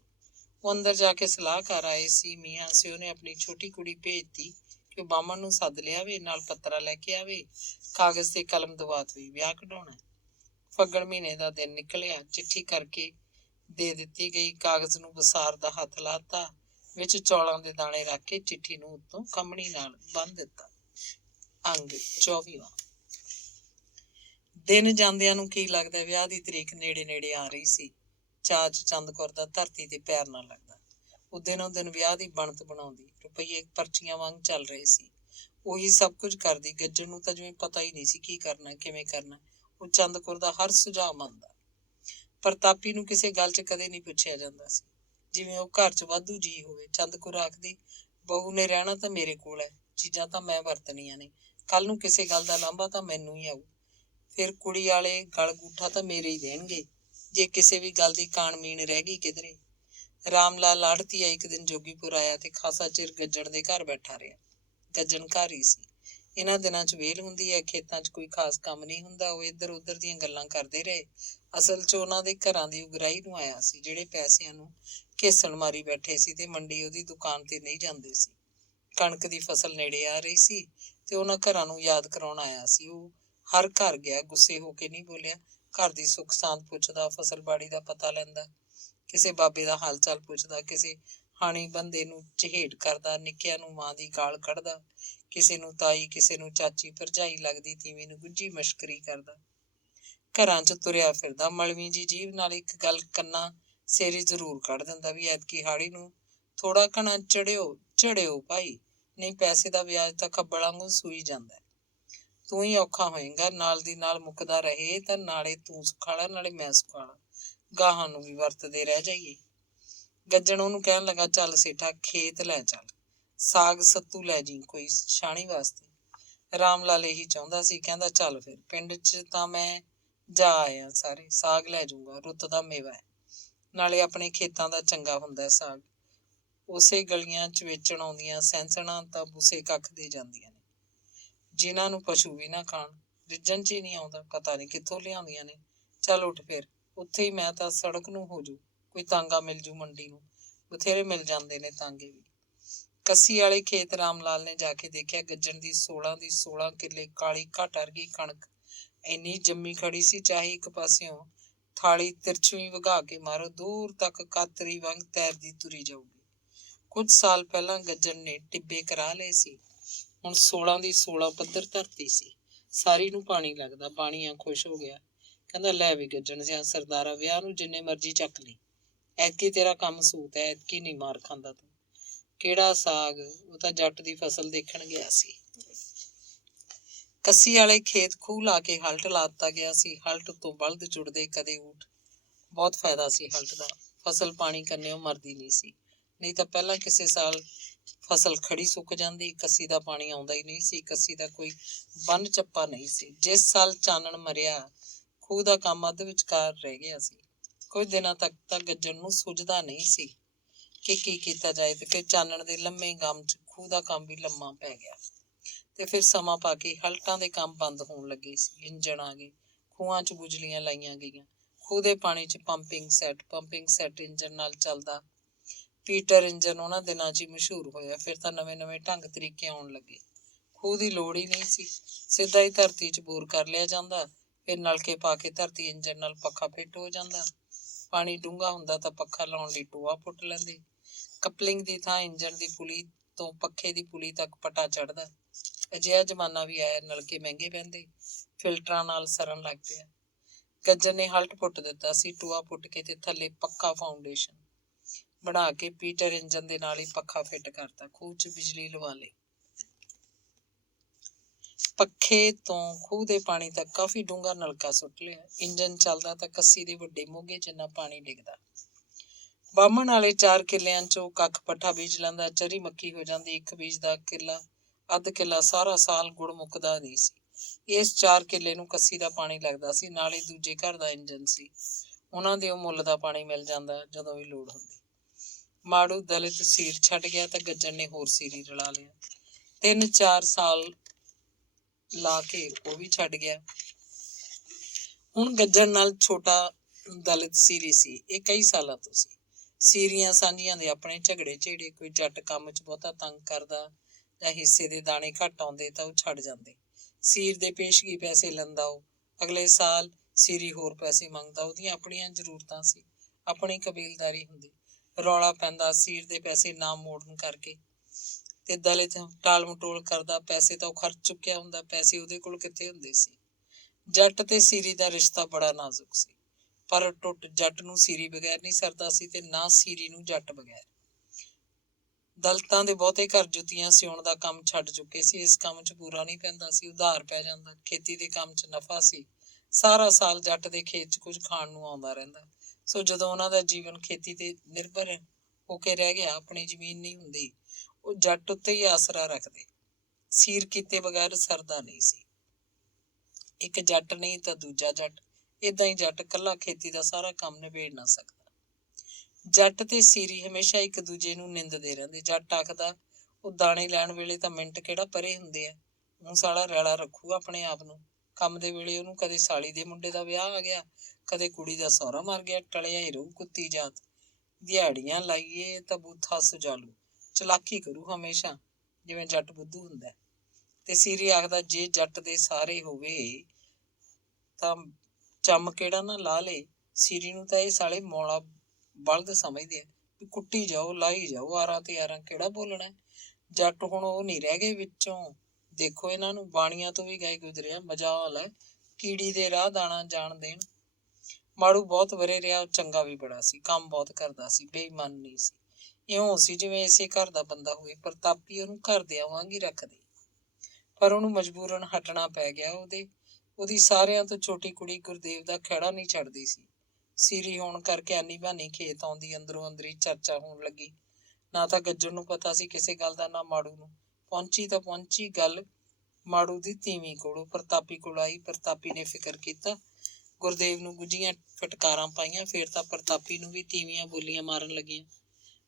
ਉਹ ਅੰਦਰ ਜਾ ਕੇ ਸਲਾਹ ਕਰ ਆਏ ਸੀ। ਮੀਆਂ ਸਿਓ ਨੇ ਆਪਣੀ ਛੋਟੀ ਕੁੜੀ ਭੇਜਤੀ ਕਿ ਉਹ ਬਾਹਮਣ ਨੂੰ ਸੱਦ ਲਿਆਵੇ, ਨਾਲ ਪੱਤਰਾ ਲੈ ਕੇ ਆਵੇ, ਕਾਗਜ਼ ਤੇ ਕਲਮ ਦਵਾ ਦੇਵੇ, ਵਿਆਹ ਕਢਾਉਣਾ। ਫੱਗਣ ਮਹੀਨੇ ਦਾ ਦਿਨ ਨਿਕਲਿਆ। ਚਿੱਠੀ ਕਰਕੇ ਦੇ ਦਿੱਤੀ ਗਈ। ਕਾਗਜ਼ ਨੂੰ ਬਸਾਰ ਦਾ ਹੱਥ ਲਾਤਾ, ਵਿੱਚ ਚੌਲਾਂ ਦੇ ਦਾਣੇ ਰੱਖ ਕੇ ਚਿੱਠੀ ਨੂੰ ਉੱਤੋਂ ਕੰਬਣੀ ਨਾਲ ਬੰਨ੍ਹ ਦਿੱਤਾ। ਅੰਗ 24ਵਾਂ। ਦਿਨ ਜਾਂਦਿਆਂ ਨੂੰ ਕੀ ਲੱਗਦਾ, ਵਿਆਹ ਦੀ ਤਰੀਕ ਨੇੜੇ ਨੇੜੇ ਆ ਰਹੀ ਸੀ। ਚਾਚ ਚੰਦ ਕੌਰ ਦਾ ਧਰਤੀ ਤੇ ਪੈਰ ਨਾ ਲੱਗਦਾ। ਉਹ ਦਿਨੋਂ ਦਿਨ ਵਿਆਹ ਦੀ ਬਣਤ ਬਣਾਉਂਦੀ, ਰੁਪਈਏ ਪਰਚੀਆਂ ਵਾਂਗ ਚੱਲ ਰਹੇ ਸੀ। ਉਹੀ ਸਭ ਕੁਝ ਕਰਦੀ। ਗੱਜਣ ਨੂੰ ਤਾਂ ਜਿਵੇਂ ਪਤਾ ਹੀ ਨਹੀਂ ਸੀ ਕੀ ਕਰਨਾ, ਕਿਵੇਂ ਕਰਨਾ। ਉਹ ਚੰਦ ਕੌਰ ਦਾ ਹਰ ਸੁਝਾਅ ਮੰਨਦਾ। ਪ੍ਰਤਾਪੀ ਨੂੰ ਕਿਸੇ ਗੱਲ 'ਚ ਕਦੇ ਨਹੀਂ ਪੁੱਛਿਆ ਜਾਂਦਾ ਸੀ, ਜਿਵੇਂ ਉਹ ਘਰ 'ਚ ਵਾਧੂ ਜੀ ਹੋਵੇ। ਚੰਦ ਕੌਰ ਆਖਦੀ, ਬਹੂ ਨੇ ਰਹਿਣਾ ਤਾਂ ਮੇਰੇ ਕੋਲ ਹੈ, ਚੀਜ਼ਾਂ ਤਾਂ ਮੈਂ ਵਰਤਣੀਆਂ ਨੇ, ਕੱਲ ਨੂੰ ਕਿਸੇ ਗੱਲ ਦਾ ਲਾਂਭਾ ਤਾਂ ਮੈਨੂੰ ਹੀ ਆਊ। ਫਿਰ ਕੁੜੀ ਵਾਲੇ ਗਲ ਗੂਠਾ ਤਾਂ ਮੇਰੇ ਹੀ ਦੇਣਗੇ, ਜੇ ਕਿਸੇ ਵੀ ਗੱਲ ਦੀ ਕਾਣ ਮੀਣ ਰਹਿ ਗਈ ਕਿਧਰੇ। ਰਾਮ ਲਾਲ ਆੜ੍ਹਤੀਆ ਇੱਕ ਦਿਨ ਜੋਗੀਪੁਰ ਆਇਆ ਤੇ ਖਾਸਾ ਚਿਰ ਗੱਜਣ ਦੇ ਘਰ ਬੈਠਾ ਰਿਹਾ। ਗੱਜਣ ਘਰ ਹੀ ਸੀ। ਇਹਨਾਂ ਦਿਨਾਂ 'ਚ ਵੇਹਲ ਹੁੰਦੀ ਹੈ, ਖੇਤਾਂ 'ਚ ਕੋਈ ਖਾਸ ਕੰਮ ਨਹੀਂ ਹੁੰਦਾ। ਉਹ ਇੱਧਰ ਉੱਧਰ ਦੀਆਂ ਗੱਲਾਂ ਕਰਦੇ ਰਹੇ। ਅਸਲ 'ਚ ਉਹਨਾਂ ਦੇ ਘਰਾਂ ਦੀ ਉਗਰਾਹੀ ਨੂੰ ਆਇਆ ਸੀ, ਜਿਹੜੇ ਪੈਸਿਆਂ ਨੂੰ ਘੇਸਣ ਮਾਰੀ ਬੈਠੇ ਸੀ ਤੇ ਮੰਡੀ ਉਹਦੀ ਦੁਕਾਨ ਤੇ ਨਹੀਂ ਜਾਂਦੇ ਸੀ। ਕਣਕ ਦੀ ਫਸਲ ਨੇੜੇ ਆ ਰਹੀ ਸੀ ਤੇ ਉਹਨਾਂ ਘਰਾਂ ਨੂੰ ਯਾਦ ਕਰਾਉਣ ਆਇਆ ਸੀ। ਉਹ ਹਰ ਘਰ ਗਿਆ, ਗੁੱਸੇ ਹੋ ਕੇ ਨਹੀਂ ਬੋਲਿਆ। ਘਰ ਦੀ ਸੁੱਖ ਸਾਂਦ ਪੁੱਛਦਾ, ਫਸਲਬਾੜੀ ਦਾ ਪਤਾ ਲੈਂਦਾ, ਕਿਸੇ ਬਾਬੇ ਦਾ ਹਾਲ ਚਾਲ ਪੁੱਛਦਾ, ਕਿਸੇ ਹਾਣੀ ਬੰਦੇ ਨੂੰ ਚਹੇਟ ਕਰਦਾ, ਨਿੱਕਿਆਂ ਨੂੰ ਮਾਂ ਦੀ ਗਾਲ ਕੱਢਦਾ, ਕਿਸੇ ਨੂੰ ਤਾਈ, ਕਿਸੇ ਨੂੰ ਚਾਚੀ, ਭਰਜਾਈ ਲੱਗਦੀ ਤੀਵੀਂ ਨੂੰ ਗੁੱਝੀ ਮਸ਼ਕਰੀ ਕਰਦਾ। ਘਰਾਂ 'ਚ ਤੁਰਿਆ ਫਿਰਦਾ, ਮਲਵੀ ਜੀ ਜੀਭ ਨਾਲ ਇੱਕ ਗੱਲ ਕੰਨਾਂ ਸੇਰੀ ਜ਼ਰੂਰ ਕੱਢ ਦਿੰਦਾ ਵੀ ਐਤਕੀ ਹਾੜੀ ਨੂੰ ਥੋੜਾ ਘਣਾ ਝੜਿਓ ਭਾਈ, ਨਹੀਂ ਪੈਸੇ ਦਾ ਵਿਆਜ ਤਾਂ ਖੱਬਲ ਵਾਂਗੂ ਸੂਈ ਜਾਂਦਾ। ਤੂੰ ਹੀ ਔਖਾ ਹੋਏਗਾ, ਨਾਲ ਦੀ ਨਾਲ ਮੁੱਕਦਾ ਰਹੇ ਤਾਂ ਨਾਲੇ ਤੂੰ ਸੁਖਾਲਾ ਨਾਲੇ ਮੈਂ ਸੁਖਾਲਾ, ਗਾਹਾਂ ਨੂੰ ਵੀ ਵਰਤਦੇ ਰਹਿ ਜਾਈਏ। ਗੱਜਣ ਉਹਨੂੰ ਕਹਿਣ ਲੱਗਾ, ਚੱਲ ਸੇਠਾ, ਖੇਤ ਲੈ ਚੱਲ, ਸਾਗ ਸੱਤੂ ਲੈ ਜੀ ਕੋਈ ਛਾਣੀ ਵਾਸਤੇ। ਰਾਮ ਲਾਲ ਇਹੀ ਚਾਹੁੰਦਾ ਸੀ। ਕਹਿੰਦਾ, ਚੱਲ ਫਿਰ, ਪਿੰਡ 'ਚ ਤਾਂ ਮੈਂ ਜਾ ਆਇਆ ਸਾਰੇ, ਸਾਗ ਲੈ ਜੂੰਗਾ, ਰੁੱਤ ਦਾ ਮੇਵਾ ਹੈ, ਨਾਲੇ ਆਪਣੇ ਖੇਤਾਂ ਦਾ ਚੰਗਾ ਹੁੰਦਾ ਸਾਗ। ਉਸੇ ਗਲੀਆਂ 'ਚ ਵੇਚਣ ਆਉਂਦੀਆਂ ਸੈਂਸਣਾ ਤਾਂ ਬੂਸੇ ਕੱਖ ਦੇ ਜਾਂਦੀਆਂ ਨੇ, ਜਿਨ੍ਹਾਂ ਨੂੰ ਪਸ਼ੂ ਵੀ ਨਾ ਖਾਣ। ਰਿੱਝਣ 'ਚ ਹੀ ਨਹੀਂ ਆਉਂਦਾ, ਪਤਾ ਨਹੀਂ ਕਿੱਥੋਂ ਲਿਆਉਂਦੀਆਂ ਨੇ। ਚੱਲ ਉੱਠ ਫਿਰ, ਉੱਥੇ ਹੀ ਮੈਂ ਤਾਂ ਸੜਕ ਨੂੰ ਹੋ ਜੂ, ਕੋਈ ਤਾਂਗਾ ਮਿਲ ਜੂ ਮੰਡੀ ਨੂੰ, ਬਥੇਰੇ ਮਿਲ ਜਾਂਦੇ ਨੇ ਤਾਂਗੇ ਵੀ। ਕੱਸੀ ਵਾਲੇ ਖੇਤ ਰਾਮ ਲਾਲ ਨੇ ਜਾ ਕੇ ਦੇਖਿਆ। ਗੱਜਣ ਦੀ 16 ਦੀ 16 ਕਿੱਲੇ ਕਾਲੀ ਘੱਟ ਵਰਗੀ ਕਣਕ ਇੰਨੀ ਜੰਮੀ ਖੜੀ ਸੀ, ਚਾਹੇ ਇੱਕ ਪਾਸਿਓਂ ਥਾਲੀ ਤਿਰਛਵੀਂ ਵਗਾ ਕੇ ਮਾਰੋ, ਦੂਰ ਤੱਕ ਕਾਤਰੀ ਵਾਂਗ ਤੈਰਦੀ ਤੁਰੀ ਜਾਊਗੀ। ਕੁਝ ਸਾਲ ਪਹਿਲਾਂ ਗੱਜਣ ਨੇ ਟਿੱਬੇ ਕਰਾ ਲਏ ਸੀ। ਹੁਣ 16 ਦੀ 16 ਪੱਧਰ ਧਰਤੀ ਸੀ, ਸਾਰੀ ਨੂੰ ਪਾਣੀ ਲੱਗਦਾ। ਪਾਣੀਆਂ ਖੁਸ਼ ਹੋ ਗਿਆ, ਕਹਿੰਦਾ, ਲੈ ਵੀ ਗੱਜਣ ਸਿਆ ਸਰਦਾਰਾ, ਵਿਆਹ ਨੂੰ ਜਿੰਨੇ ਮਰਜ਼ੀ ਚੱਕ ਲਈ, ਐਤਕੀ ਤੇਰਾ ਕੰਮ ਸੂਤ ਹੈ, ਐਤਕੀ ਨਹੀਂ ਮਾਰ ਖਾਂਦਾ ਤੂੰ। ਕਿਹੜਾ ਸਾਗ, ਉਹ ਤਾਂ ਜੱਟ ਦੀ ਫਸਲ ਦੇਖਣ ਗਿਆ ਸੀ। ਕੱਸੀ ਵਾਲੇ ਖੇਤ ਖੂਹ ਲਾ ਕੇ ਹਲਟ ਲਾ ਦਿੱਤਾ ਗਿਆ ਸੀ। ਹਲਟ ਉੱਤੋਂ ਬਲਦ ਜੁੜਦੇ, ਕਦੇ ਊਠ। ਬਹੁਤ ਫਾਇਦਾ ਸੀ ਹਲਟ ਦਾ। ਫਸਲ ਪਾਣੀ ਕੰਨਿਓ ਮਰਦੀ ਨਹੀਂ ਸੀ। ਨਹੀਂ ਤਾਂ ਪਹਿਲਾਂ ਕਿਸੇ ਸਾਲ ਫਸਲ ਖੜੀ ਸੁੱਕ ਜਾਂਦੀ। ਕੱਸੀ ਦਾ ਪਾਣੀ ਆਉਂਦਾ ਹੀ ਨਹੀਂ ਸੀ। ਕੱਸੀ ਦਾ ਕੋਈ ਬੰਨ ਚੱਪਾ ਨਹੀਂ ਸੀ। ਜਿਸ ਸਾਲ ਚਾਨਣ ਮਰਿਆ, ਖੂਹ ਦਾ ਕੰਮ ਅੱਧ ਵਿਚਕਾਰ ਰਹਿ ਗਿਆ ਸੀ। ਕੁਝ ਦਿਨਾਂ ਤੱਕ ਤਾਂ ਗੱਜਣ ਨੂੰ ਸੁੱਝਦਾ ਨਹੀਂ ਸੀ ਕਿ ਕੀ ਕੀਤਾ ਜਾਏ, ਤੇ ਫਿਰ ਚਾਨਣ ਦੇ ਲੰਮੇ ਗਮ 'ਚ ਖੂਹ ਦਾ ਕੰਮ ਵੀ ਲੰਮਾ ਪੈ ਗਿਆ। ਤੇ ਫਿਰ ਸਮਾਂ ਪਾ ਕੇ ਹਲਟਾਂ ਦੇ ਕੰਮ ਬੰਦ ਹੋਣ ਲੱਗੇ ਸੀ। ਇੰਜਣ ਆ ਗਏ, ਖੂਹਾਂ 'ਚ ਬੁਜਲੀਆਂ ਲਾਈਆਂ ਗਈਆਂ। ਖੂਹ ਦੇ ਪਾਣੀ 'ਚ ਪੰਪਿੰਗ ਸੈੱਟ ਇੰਜਣ ਨਾਲ ਚੱਲਦਾ। ਪੀਟਰ ਇੰਜਣ ਉਹਨਾਂ ਦਿਨਾਂ 'ਚ ਹੀ ਮਸ਼ਹੂਰ ਹੋਇਆ। ਫਿਰ ਤਾਂ ਨਵੇਂ ਢੰਗ ਤਰੀਕੇ ਆਉਣ ਲੱਗੇ। ਖੂਹ ਦੀ ਲੋੜ ਹੀ ਨਹੀਂ ਸੀ, ਸਿੱਧਾ ਹੀ ਧਰਤੀ 'ਚ ਬੋਰ ਕਰ ਲਿਆ ਜਾਂਦਾ। ਫਿਰ ਨਲਕੇ ਪਾ ਕੇ ਧਰਤੀ ਇੰਜਣ ਨਾਲ ਪੱਖਾ ਫਿੱਟ ਹੋ ਜਾਂਦਾ। ਪਾਣੀ ਡੂੰਘਾ ਹੁੰਦਾ ਤਾਂ ਪੱਖਾ ਲਾਉਣ ਲਈ ਟੋਆ ਪੁੱਟ ਲੈਂਦੇ। ਕਪਲਿੰਗ ਦੀ ਥਾਂ ਇੰਜਣ ਦੀ ਪੁਲੀ ਤੋਂ ਪੱਖੇ ਦੀ ਪੁਲੀ ਤੱਕ ਪਟਾ ਚੜ੍ਹਦਾ। ਅਜਿਹਾ ਜ਼ਮਾਨਾ ਵੀ ਆਇਆ, ਨਲਕੇ ਮਹਿੰਗੇ ਪੈਂਦੇ, ਫਿਲਟਰਾਂ ਨਾਲ ਸਰਨ ਲੱਗ ਪਿਆ। ਗੱਜਰ ਨੇ ਹਲਟ ਪੁੱਟ ਦਿੱਤਾ ਸੀ। ਟੋਆ ਪੁੱਟ ਕੇ ਤੇ ਥੱਲੇ ਪੱਕਾ ਫਾਊਂਡੇਸ਼ਨ ਬਣਾ ਕੇ ਪੀਟਰ ਇੰਜਣ ਦੇ ਨਾਲ ਹੀ ਪੱਖਾ ਫਿੱਟ ਕਰਤਾ। ਖੂਹ 'ਚ ਬਿਜਲੀ ਲਵਾ ਲਈ। ਪੱਖੇ ਤੋਂ ਖੂਹ ਦੇ ਪਾਣੀ ਤੱਕ ਕਾਫੀ ਡੂੰਘਾ ਨਲਕਾ ਸੁੱਟ ਲਿਆ। ਇੰਜਣ ਚੱਲਦਾ ਤਾਂ ਕੱਸੀ ਦੇ ਵੱਡੇ ਮੋਗੇ ਜਿੰਨਾ ਪਾਣੀ ਡਿੱਗਦਾ। ਬਾਹਮਣ ਵਾਲੇ 4 ਕਿੱਲਿਆਂ 'ਚੋਂ ਕੱਖ ਪੱਠਾ ਬੀਜ ਲੈਂਦਾ। ਚਰੀ ਮੱਕੀ ਹੋ ਜਾਂਦੀ। ਇੱਕ ਬੀਜਦਾ ਕਿੱਲਾ, ਅੱਧ ਕਿੱਲਾ। ਸਾਰਾ ਸਾਲ ਗੁੜ ਮੁੱਕਦਾ ਨਹੀਂ ਸੀ। ਇਸ 4 ਕਿੱਲੇ ਨੂੰ ਕੱਸੀ ਦਾ ਪਾਣੀ ਲੱਗਦਾ ਸੀ। ਨਾਲੇ ਦੂਜੇ ਘਰ ਦਾ ਇੰਜਣ ਸੀ। ਉਹਨਾਂ ਦੇ ਉਹ ਮੁੱਲ ਦਾ ਪਾਣੀ ਮਿਲ ਜਾਂਦਾ ਜਦੋਂ ਵੀ ਲੋੜ ਹੁੰਦੀ। ਮਾੜੂ ਦਲਿਤ ਸੀਰ ਛੱਡ ਗਿਆ ਤਾਂ ਗੱਜਣ ਨੇ ਹੋਰ ਸੀਰੀ ਰਲਾ ਲਿਆ। 3-4 ਸਾਲ ਲਾ ਕੇ ਉਹ ਵੀ ਛੱਡ ਗਿਆ। ਹੁਣ ਗੱਜਣ ਨਾਲ ਛੋਟਾ ਦਲਿਤ ਸੀਰੀ ਸੀ। ਇਹ ਕਈ ਸਾਲਾਂ ਤੋਂ ਸੀ। ਸੀਰੀਆਂ ਸਾਂਝੀਆਂ ਦੇ ਆਪਣੇ ਝਗੜੇ ਝੇੜੇ। ਕੋਈ ਜੱਟ ਕੰਮ 'ਚ ਬਹੁਤਾ ਤੰਗ ਕਰਦਾ ਜਾਂ ਹਿੱਸੇ ਦੇ ਦਾਣੇ ਘੱਟ ਆਉਂਦੇ ਤਾਂ ਉਹ ਛੱਡ ਜਾਂਦੇ। ਸੀਰ ਦੇ ਪੇਸ਼ਗੀ ਪੈਸੇ ਲੈਂਦਾ ਉਹ। ਅਗਲੇ ਸਾਲ ਸੀਰੀ ਹੋਰ ਪੈਸੇ ਮੰਗਦਾ। ਉਹਦੀਆਂ ਆਪਣੀਆਂ ਜ਼ਰੂਰਤਾਂ ਸੀ, ਆਪਣੀ ਕਬੀਲਦਾਰੀ ਹੁੰਦੀ। ਰੌਲਾ ਪੈਂਦਾ ਸੀਰ ਦੇ ਪੈਸੇ ਨਾ ਮੋੜਨ ਕਰਕੇ, ਤੇ ਦਲਿਤ ਟਾਲ ਮਟੋਲ ਕਰਦਾ। ਪੈਸੇ ਤਾਂ ਉਹ ਖਰਚ ਚੁੱਕਿਆ ਹੁੰਦਾ, ਪੈਸੇ ਉਹਦੇ ਕੋਲ ਕਿੱਥੇ ਹੁੰਦੇ ਸੀ। ਜੱਟ ਤੇ ਸੀਰੀ ਦਾ ਰਿਸ਼ਤਾ ਬੜਾ ਨਾਜ਼ੁਕ ਸੀ, ਪਰ ਟੁੱਟ ਜੱਟ ਨੂੰ ਸੀਰੀ ਬਗੈਰ ਨਹੀਂ ਸਰਦਾ ਸੀ, ਤੇ ਨਾ ਸੀਰੀ ਨੂੰ ਜੱਟ ਬਗੈਰ। ਦਲਿਤਾਂ ਦੇ ਬਹੁਤੇ ਘਰ ਜੁੱਤੀਆਂ ਸਿਉਣ ਦਾ ਕੰਮ ਛੱਡ ਚੁੱਕੇ ਸੀ। ਇਸ ਕੰਮ 'ਚ ਬੁਰਾ ਨਹੀਂ ਪੈਂਦਾ ਸੀ, ਉਧਾਰ ਪੈ ਜਾਂਦਾ। ਖੇਤੀ ਦੇ ਕੰਮ 'ਚ ਨਫਾ ਸੀ। ਸਾਰਾ ਸਾਲ ਜੱਟ ਦੇ ਖੇਤ 'ਚ ਕੁਝ ਖਾਣ ਨੂੰ ਆਉਂਦਾ ਰਹਿੰਦਾ। ਸੋ ਜਦੋਂ ਉਹਨਾਂ ਦਾ ਜੀਵਨ ਖੇਤੀ ਤੇ ਨਿਰਭਰ ਹੋ ਕੇ ਰਹਿ ਗਿਆ, ਆਪਣੀ ਜ਼ਮੀਨ ਨਹੀਂ ਹੁੰਦੀ, ਉਹ ਜੱਟ ਉੱਤੇ ਹੀ ਆਸਰਾ ਰੱਖਦੇ। ਸੀਰ ਕੀਤੇ ਬਗੈਰ ਸਰਦਾ ਨਹੀਂ ਸੀ। ਇੱਕ ਜੱਟ ਨਹੀਂ ਤਾਂ ਦੂਜਾ ਜੱਟ। ਏਦਾਂ ਹੀ ਜੱਟ ਇਕੱਲਾ ਖੇਤੀ ਦਾ ਸਾਰਾ ਕੰਮ ਨਿਬੇੜ ਨਾ ਸਕਦਾ। ਜੱਟ ਤੇ ਸੀਰੀ ਹਮੇਸ਼ਾ ਇੱਕ ਦੂਜੇ ਨੂੰ ਨਿੰਦਦੇ ਰਹਿੰਦੇ। ਜੱਟ ਆਖਦਾ, ਉਹ ਦਾਣੇ ਲੈਣ ਵੇਲੇ ਤਾਂ ਮਿੰਟ ਕਿਹੜਾ ਪਰੇ ਹੁੰਦੇ ਆ, ਉਹ ਸਾਲਾ ਰੈਲਾ ਰੱਖੂ ਆਪਣੇ ਆਪ ਨੂੰ। ਕੰਮ ਦੇ ਵੇਲੇ ਉਹਨੂੰ ਕਦੇ ਸਾਲੀ ਦੇ ਮੁੰਡੇ ਦਾ ਵਿਆਹ ਆ ਗਿਆ, ਕਦੇ ਕੁੜੀ ਦਾ ਸਹੁਰਾ ਮਰ ਗਿਆ। ਟਲਿਆ ਹੀ ਰਹੂ ਕੁੱਤੀ ਜਾਤ। ਦਿਹਾੜੀਆਂ ਲਾਈਏ ਤਾਂ ਬੂਥਾ ਸੁਜਾਲੂ। ਚਲਾਕੀ ਕਰੂ ਹਮੇਸ਼ਾ, ਜਿਵੇਂ ਜੱਟ ਬੁੱਧੂ ਹੁੰਦਾ। ਤੇ ਸੀਰੀ ਆਖਦਾ, ਜੇ ਜੱਟ ਦੇ ਸਾਰੇ ਹੋਵੇ ਤਾਂ ਚੰਮ ਕਿਹੜਾ ਨਾ ਲਾ ਲੇ। ਸੀਰੀ ਨੂੰ ਤਾਂ ਇਹ ਸਾਲੇ ਮੌਲਾ ਬਲਦ ਸਮਝਦੇ ਆ, ਵੀ ਕੁੱਟੀ ਜਾਓ, ਲਾਈ ਜਾਓ, ਆਰਾਂ ਤੇ ਆਰਾਂ, ਕਿਹੜਾ ਬੋਲਣਾ। ਜੱਟ ਹੁਣ ਉਹ ਨਹੀਂ ਰਹਿ ਗਏ ਵਿੱਚੋਂ। ਦੇਖੋ ਇਹਨਾਂ ਨੂੰ, ਬਾਣੀਆਂ ਤੋਂ ਵੀ ਗਏ ਗੁਜ਼ਰਿਆ। ਮਜਾਲ ਹੈ ਕੀੜੀ ਦੇ ਰਾਹ ਦਾਣਾ ਜਾਣ ਦੇਣ। ਮਾੜੂ ਬਹੁਤ ਵਰੇ ਰਿਹਾ। ਉਹ ਚੰਗਾ ਵੀ ਬੜਾ ਸੀ, ਕੰਮ ਬਹੁਤ ਕਰਦਾ ਸੀ, ਬੇਈਮਾਨ ਨਹੀਂ ਸੀ। ਇਉਂ ਸੀ ਜਿਵੇਂ ਇਸੇ ਘਰ ਦਾ ਬੰਦਾ ਹੋਵੇ। ਪ੍ਰਤਾਪੀ ਉਹਨੂੰ ਘਰਦਿਆਂ ਵਾਂਗ ਹੀ ਰੱਖਦੇ, ਪਰ ਉਹਨੂੰ ਮਜਬੂਰਨ ਹਟਣਾ ਪੈ ਗਿਆ। ਉਹਦੀ ਸਾਰਿਆਂ ਤੋਂ ਛੋਟੀ ਕੁੜੀ ਗੁਰਦੇਵ ਦਾ ਖਹਿੜਾ ਨਹੀਂ ਛੱਡਦੀ ਸੀ। ਸੀਰੀ ਹੋਣ ਕਰਕੇ ਆਨੀ ਬਹਾਨੀ ਖੇਤ ਆਉਂਦੀ। ਅੰਦਰੋਂ ਅੰਦਰੀ ਚਰਚਾ ਹੋਣ ਲੱਗੀ। ਨਾ ਤਾਂ ਗੱਜਣ ਨੂੰ ਪਤਾ ਸੀ ਕਿਸੇ ਗੱਲ ਦਾ, ਨਾ ਮਾੜੂ ਨੂੰ। ਪਹੁੰਚੀ ਤਾਂ ਪਹੁੰਚੀ ਗੱਲ ਮਾੜੂ ਦੀ ਤੀਵੀਂ ਕੋਲੋਂ। ਪ੍ਰਤਾਪੀ ਕੋਲ ਆਈ। ਪ੍ਰਤਾਪੀ ਨੇ ਫਿਕਰ ਕੀਤਾ, ਗੁਰਦੇਵ ਨੂੰ ਗੁੱਝੀਆਂ ਫਟਕਾਰਾਂ ਪਾਈਆਂ। ਫੇਰ ਤਾਂ ਪ੍ਰਤਾਪੀ ਨੂੰ ਵੀ ਤੀਵੀਆਂ ਬੋਲੀਆਂ ਮਾਰਨ ਲੱਗੀਆਂ।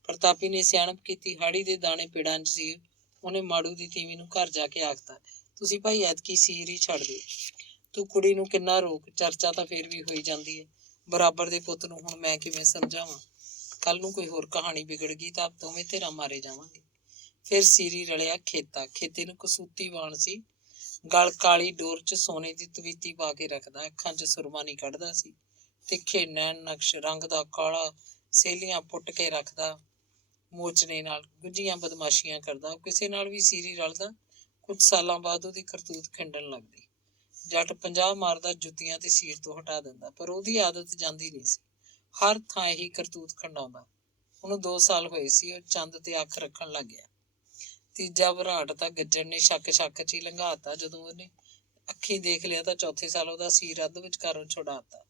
ਪ੍ਰਤਾਪੀ ਨੇ ਸਿਆਣਪ ਕੀਤੀ, ਹਾੜੀ ਦੇ ਦਾਣੇ ਪਿੜਾਂ 'ਚ ਸੀ। ਉਹਨੇ ਮਾੜੂ ਦੀ ਤੀਵੀਂ ਨੂੰ ਘਰ ਜਾ ਕੇ ਆਖਤਾ, ਤੁਸੀਂ ਭਾਈ ਐਤਕੀ ਸੀਰ ਹੀ ਛੱਡ ਦਿਓ। ਤੂੰ ਕੁੜੀ ਨੂੰ ਕਿੰਨਾ ਰੋਕ, ਚਰਚਾ ਤਾਂ ਫੇਰ ਵੀ ਹੋਈ ਜਾਂਦੀ ਹੈ। ਬਰਾਬਰ ਦੇ ਪੁੱਤ ਨੂੰ ਹੁਣ ਮੈਂ ਕਿਵੇਂ ਸਮਝਾਵਾਂ। ਕੱਲ ਨੂੰ ਕੋਈ ਹੋਰ ਕਹਾਣੀ ਵਿਗੜ ਗਈ ਤਾਂ ਆਪ ਦੋਵੇਂ ਧਿਰਾਂ ਮਾਰੇ ਜਾਵਾਂਗੇ। ਫਿਰ ਸੀਰੀ ਰਲਿਆ ਖੇਤਾ। ਖੇਤੇ ਨੂੰ ਕਸੂਤੀ ਵਾਣ ਸੀ। ਗਲ ਕਾਲੀ ਡੋਰ 'ਚ ਸੋਨੇ ਦੀ ਤਵੀਤੀ ਪਾ ਕੇ ਰੱਖਦਾ। ਅੱਖਾਂ 'ਚ ਸੁਰਮਾ ਨਹੀਂ ਕੱਢਦਾ ਸੀ। ਤਿੱਖੇ ਨੈਣ ਨਕਸ਼, ਰੰਗ ਦਾ ਕਾਲਾ, ਸੇਲੀਆਂ ਪੁੱਟ ਕੇ ਰੱਖਦਾ। ਮੋਚਨੇ ਨਾਲ ਗੁੱਝੀਆਂ ਬਦਮਾਸ਼ੀਆਂ ਕਰਦਾ। ਉਹ ਕਿਸੇ ਨਾਲ ਵੀ ਸੀਰੀ ਰਲਦਾ, ਕੁਝ ਸਾਲਾਂ ਬਾਅਦ ਉਹਦੀ ਕਰਤੂਤ ਖਿੰਡਣ ਲੱਗਦੀ। ਜੱਟ 50 ਮਾਰਦਾ, ਜੁੱਤੀਆਂ ਤੇ ਸੀਰ ਤੋਂ ਹਟਾ ਦਿੰਦਾ, ਪਰ ਉਹਦੀ ਆਦਤ ਜਾਂਦੀ ਨਹੀਂ ਸੀ। ਹਰ ਥਾਂ ਇਹੀ ਕਰਤੂਤ ਖੰਡਾਉਂਦਾ। ਉਹਨੂੰ 2 ਸਾਲ ਹੋਏ ਸੀ। ਉਹ ਚੰਦ ਤੇ ਅੱਖ ਰੱਖਣ ਲੱਗ ਗਿਆ। ਤੀਜਾ ਵਰਾਟ ਤਾਂ ਗੱਜਣ ਨੇ ਸ਼ੱਕ 'ਚ ਹੀ ਲੰਘਾਤਾ। ਜਦੋਂ ਉਹਨੇ ਅੱਖੀਂ ਦੇਖ ਲਿਆ ਤਾਂ ਚੌਥੇ ਸਾਲ ਉਹਦਾ ਸੀਰ ਅੱਧ ਵਿਚਕਾਰੋਂ ਛੁਡਾਤਾ।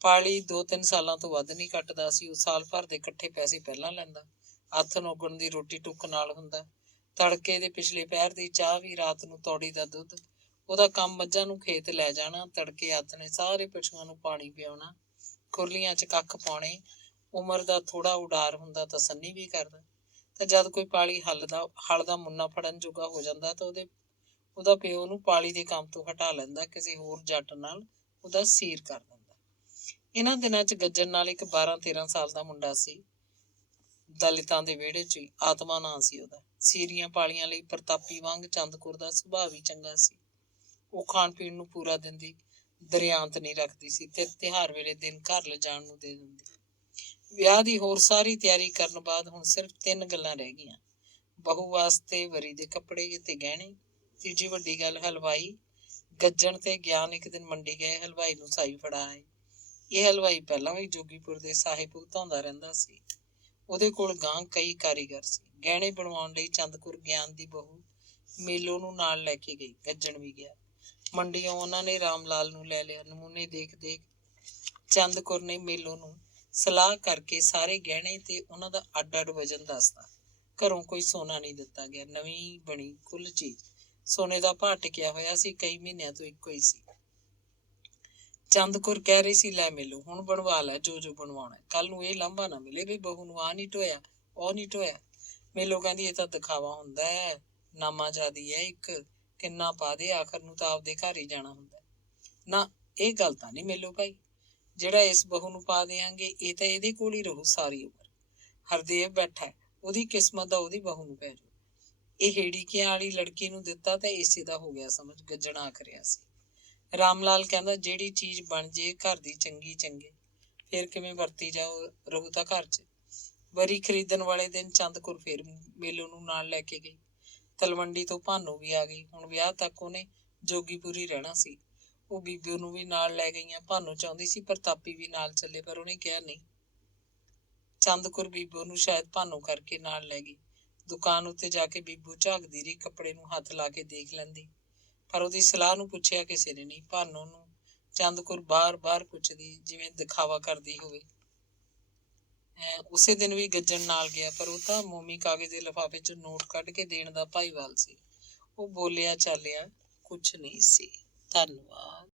ਪਾਲੀ 2-3 ਸਾਲਾਂ ਤੋਂ ਵੱਧ ਨਹੀਂ ਕੱਟਦਾ ਸੀ। ਉਹ ਸਾਲ ਭਰ ਦੇ ਇਕੱਠੇ ਪੈਸੇ ਪਹਿਲਾਂ ਲੈਂਦਾ, ਹੱਥ ਨੋਗਣ ਦੀ ਰੋਟੀ ਟੁੱਕ ਨਾਲ ਹੁੰਦਾ, ਤੜਕੇ ਦੇ ਪਿਛਲੇ ਪਹਿਰ ਦੀ ਚਾਹ ਵੀ, ਰਾਤ ਨੂੰ ਤੌੜੀ ਦਾ ਦੁੱਧ। ਉਹਦਾ ਕੰਮ ਮੱਝਾਂ ਨੂੰ ਖੇਤ ਲੈ ਜਾਣਾ, ਤੜਕੇ ਹੱਥ ਨੇ ਸਾਰੇ ਪਸ਼ੂਆਂ ਨੂੰ ਪਾਣੀ ਪਿਆਉਣਾ, ਖੁਰਲੀਆਂ 'ਚ ਕੱਖ ਪਾਉਣੇ। ਉਮਰ ਦਾ ਥੋੜ੍ਹਾ ਉਡਾਰ ਹੁੰਦਾ ਤਾਂ ਸੰਨੀ ਵੀ ਕਰਦਾ। ਤਾਂ ਜਦ ਕੋਈ ਪਾਲੀ ਹਲ ਦਾ ਮੁੰਨਾ ਫੜਨ ਜੋਗਾ ਹੋ ਜਾਂਦਾ ਤਾਂ ਉਹਦਾ ਪਿਓ ਉਹਨੂੰ ਪਾਲੀ ਦੇ ਕੰਮ ਤੋਂ ਹਟਾ ਲੈਂਦਾ, ਕਿਸੇ ਹੋਰ ਜੱਟ ਨਾਲ ਉਹਦਾ ਸੀਰ ਕਰ ਦਿੰਦਾ। ਇਹਨਾਂ ਦਿਨਾਂ 'ਚ ਗੱਜਣ ਨਾਲ ਇੱਕ 12-13 ਸਾਲ ਦਾ ਮੁੰਡਾ ਸੀ, ਦਲਿਤਾਂ ਦੇ ਵਿਹੜੇ 'ਚ ਹੀ। ਆਤਮਾ ਨਾਂ ਸੀ ਉਹਦਾ। ਸੀਰੀਆਂ ਪਾਲੀਆਂ ਲਈ ਪ੍ਰਤਾਪੀ ਵਾਂਗ ਚੰਦਕੌਰ ਦਾ ਸੁਭਾਅ ਵੀ ਚੰਗਾ ਸੀ। ਉਹ ਖਾਣ ਪੀਣ ਨੂੰ ਪੂਰਾ ਦਿੰਦੀ, ਦਰਿਆਂਤ ਨਹੀਂ ਰੱਖਦੀ ਸੀ ਤੇ ਤਿਉਹਾਰ ਵੇਲੇ ਦਿਨ ਘਰ ਲਿਜਾਣ ਨੂੰ ਦੇ ਦਿੰਦੀ। ਵਿਆਹ ਦੀ ਹੋਰ ਸਾਰੀ ਤਿਆਰੀ ਕਰਨ ਬਾਅਦ ਹੁਣ ਸਿਰਫ 3 ਗੱਲਾਂ ਰਹਿ ਗਈਆਂ: ਬਹੂ ਵਾਸਤੇ ਵਰੀ ਦੇ ਕੱਪੜੇ ਤੇ ਗਹਿਣੇ, ਤੀਜੀ ਵੱਡੀ ਗੱਲ ਹਲਵਾਈ। ਗੱਜਣ ਤੇ ਗਿਆਨ ਇੱਕ ਦਿਨ ਮੰਡੀ ਗਏ, ਹਲਵਾਈ ਨੂੰ ਸਾਈ ਫੜਾ ਆਏ। ਇਹ ਹਲਵਾਈ ਪਹਿਲਾਂ ਵੀ ਜੋਗੀਪੁਰ ਦੇ ਸਾਹੇ ਭੁਗਤਾਉਂਦਾ ਰਹਿੰਦਾ ਸੀ। ਉਹਦੇ ਕੋਲ ਗਾਂ ਕਈ ਕਾਰੀਗਰ ਸੀ। ਗਹਿਣੇ ਬਣਵਾਉਣ ਲਈ ਚੰਦਕੌਰ ਗਿਆਨ ਦੀ ਬਹੂ ਮੇਲੋ ਨੂੰ ਨਾਲ ਲੈ ਕੇ ਗਈ। ਗੱਜਣ ਵੀ ਗਿਆ। ਮੰਡੀਓਂ ਉਹਨਾਂ ਨੇ ਰਾਮ ਲਾਲ ਨੂੰ ਲੈ ਲਿਆ। ਨਮੂਨੇ ਦੇਖ ਚੰਦਕੌਰ ਨੇ ਮੇਲੋ ਨੂੰ ਸਲਾਹ ਕਰਕੇ ਸਾਰੇ ਗਹਿਣੇ ਤੇ ਉਹਨਾਂ ਦਾ ਅੱਡ ਅੱਡ ਵਜ਼ਨ ਦੱਸਦਾ। ਘਰੋਂ ਕੋਈ ਸੋਨਾ ਨਹੀਂ ਦਿੱਤਾ ਗਿਆ। ਨਵੀਂ ਬਣੀ ਕੁੱਲ ਚੀਜ਼। ਸੋਨੇ ਦਾ ਭਾਅ ਟਿਕਿਆ ਹੋਇਆ ਸੀ, ਕਈ ਮਹੀਨਿਆਂ ਤੋਂ ਇੱਕੋ ਹੀ ਸੀ। ਚੰਦਕੌਰ ਕਹਿ ਰਹੀ ਸੀ, ਲੈ ਮੇਲੋ, ਹੁਣ ਬਣਵਾ ਲੈ ਜੋ ਬਣਵਾਉਣਾ, ਕੱਲ ਨੂੰ ਇਹ ਲਾਂਭਾ ਨਾ ਮਿਲੇ ਵੀ ਬਹੂ ਨੂੰ ਆਹ ਨਹੀਂ ਢੋਇਆ, ਉਹ ਨਹੀਂ ਢੋਇਆ। ਮੇਲੋ ਕਹਿੰਦੀ, ਇਹ ਤਾਂ ਦਿਖਾਵਾ ਹੁੰਦਾ ਹੈ, ਨਾਮਾ ਜਾਦੀ ਹੈ ਇੱਕ, ਕਿੰਨਾ ਪਾ ਦੇ, ਆਖਰ ਨੂੰ ਤਾਂ ਆਪਦੇ ਘਰ ਹੀ ਜਾਣਾ ਹੁੰਦਾ। ਨਾ, ਇਹ ਗੱਲ ਤਾਂ ਨਹੀਂ ਮੇਲੋ ਭਾਈ, ਜਿਹੜਾ ਇਸ ਬਹੂ ਨੂੰ ਪਾ ਦਿਆਂਗੇ ਇਹ ਤਾਂ ਇਹਦੇ ਕੋਲ ਹੀ ਰਹੂ ਸਾਰੀ ਉਮਰ। ਹਰਦੇਵ ਬੈਠਾ, ਉਹਦੀ ਕਿਸਮਤ ਦਾ ਉਹਦੀ ਬਹੂ ਨੂੰ ਪੈ ਜਾਊ। ਇਹ ਹੇੜੀਕਿਆਂ ਵਾਲੀ ਲੜਕੀ ਨੂੰ ਦਿੱਤਾ ਤਾਂ ਇਸੇ ਦਾ ਹੋ ਗਿਆ ਸਮਝ, ਗੱਜਣ ਆਖ ਰਿਹਾ ਸੀ। ਰਾਮ ਲਾਲ ਕਹਿੰਦਾ, ਜਿਹੜੀ ਚੀਜ਼ ਬਣ ਜੇ ਘਰ ਦੀ ਚੰਗੀ ਚੰਗੇ, ਫਿਰ ਕਿਵੇਂ ਵਰਤੀ ਰਹੂ ਤਾਂ ਘਰ 'ਚ। ਵਰੀ ਖਰੀਦਣ ਵਾਲੇ ਦਿਨ ਚੰਦਕੌਰ ਫੇਰ ਮੇਲੋ ਨੂੰ ਨਾਲ ਲੈ ਕੇ ਗਈ। ਤਲਵੰਡੀ ਤੋਂ ਭਾਨੋ ਵੀ ਆ ਗਈ। ਹੁਣ ਵਿਆਹ ਤੱਕ ਉਹਨੇ ਜੋਗੀਪੁਰੀ ਰਹਿਣਾ ਸੀ। ਉਹ ਬੀਬੀ ਨੂੰ ਵੀ ਨਾਲ ਲੈ ਗਈਆਂ। ਭਾਨੋ ਚਾਹੁੰਦੀ ਸੀ ਪ੍ਰਤਾਪੀ ਵੀ ਨਾਲ ਚੱਲੇ, ਪਰ ਉਹਨੇ ਕਿਹਾ ਨਹੀਂ। ਚੰਦਕੌਰ ਬੀਬੋ ਨੂੰ ਸ਼ਾਇਦ ਭਾਨੋ ਕਰਕੇ ਨਾਲ ਲੈ ਗਈ। ਦੁਕਾਨ ਉੱਤੇ ਜਾ ਕੇ ਬੀਬੋ ਝਾਕਦੀ ਰਹੀ, ਕੱਪੜੇ ਨੂੰ ਹੱਥ ਲਾ ਕੇ ਦੇਖ ਲੈਂਦੀ, ਪਰ ਉਹਦੀ ਸਲਾਹ ਨੂੰ ਪੁੱਛਿਆ ਕਿਸੇ ਨੇ ਨਹੀਂ। ਭਾਨੋ ਨੂੰ ਚੰਦਕੌਰ ਬਾਰ-ਬਾਰ ਪੁੱਛਦੀ, ਜਿਵੇਂ ਦਿਖਾਵਾ ਕਰਦੀ ਹੋਵੇ। ਉਸੇ ਦਿਨ ਵੀ ਗੱਜਣ ਨਾਲ ਗਿਆ, ਪਰ ਉਹ ਤਾਂ ਮੋਮੀ ਕਾਗਜ਼ ਦੇ ਲਿਫਾਫੇ 'ਚ ਨੋਟ ਕੱਢ ਕੇ ਦੇਣ ਦਾ ਭਾਈਵਾਲ ਸੀ। ਉਹ ਬੋਲਿਆ ਚਾਲਿਆ ਕੁਛ ਨਹੀਂ ਸੀ। ਧੰਨਵਾਦ।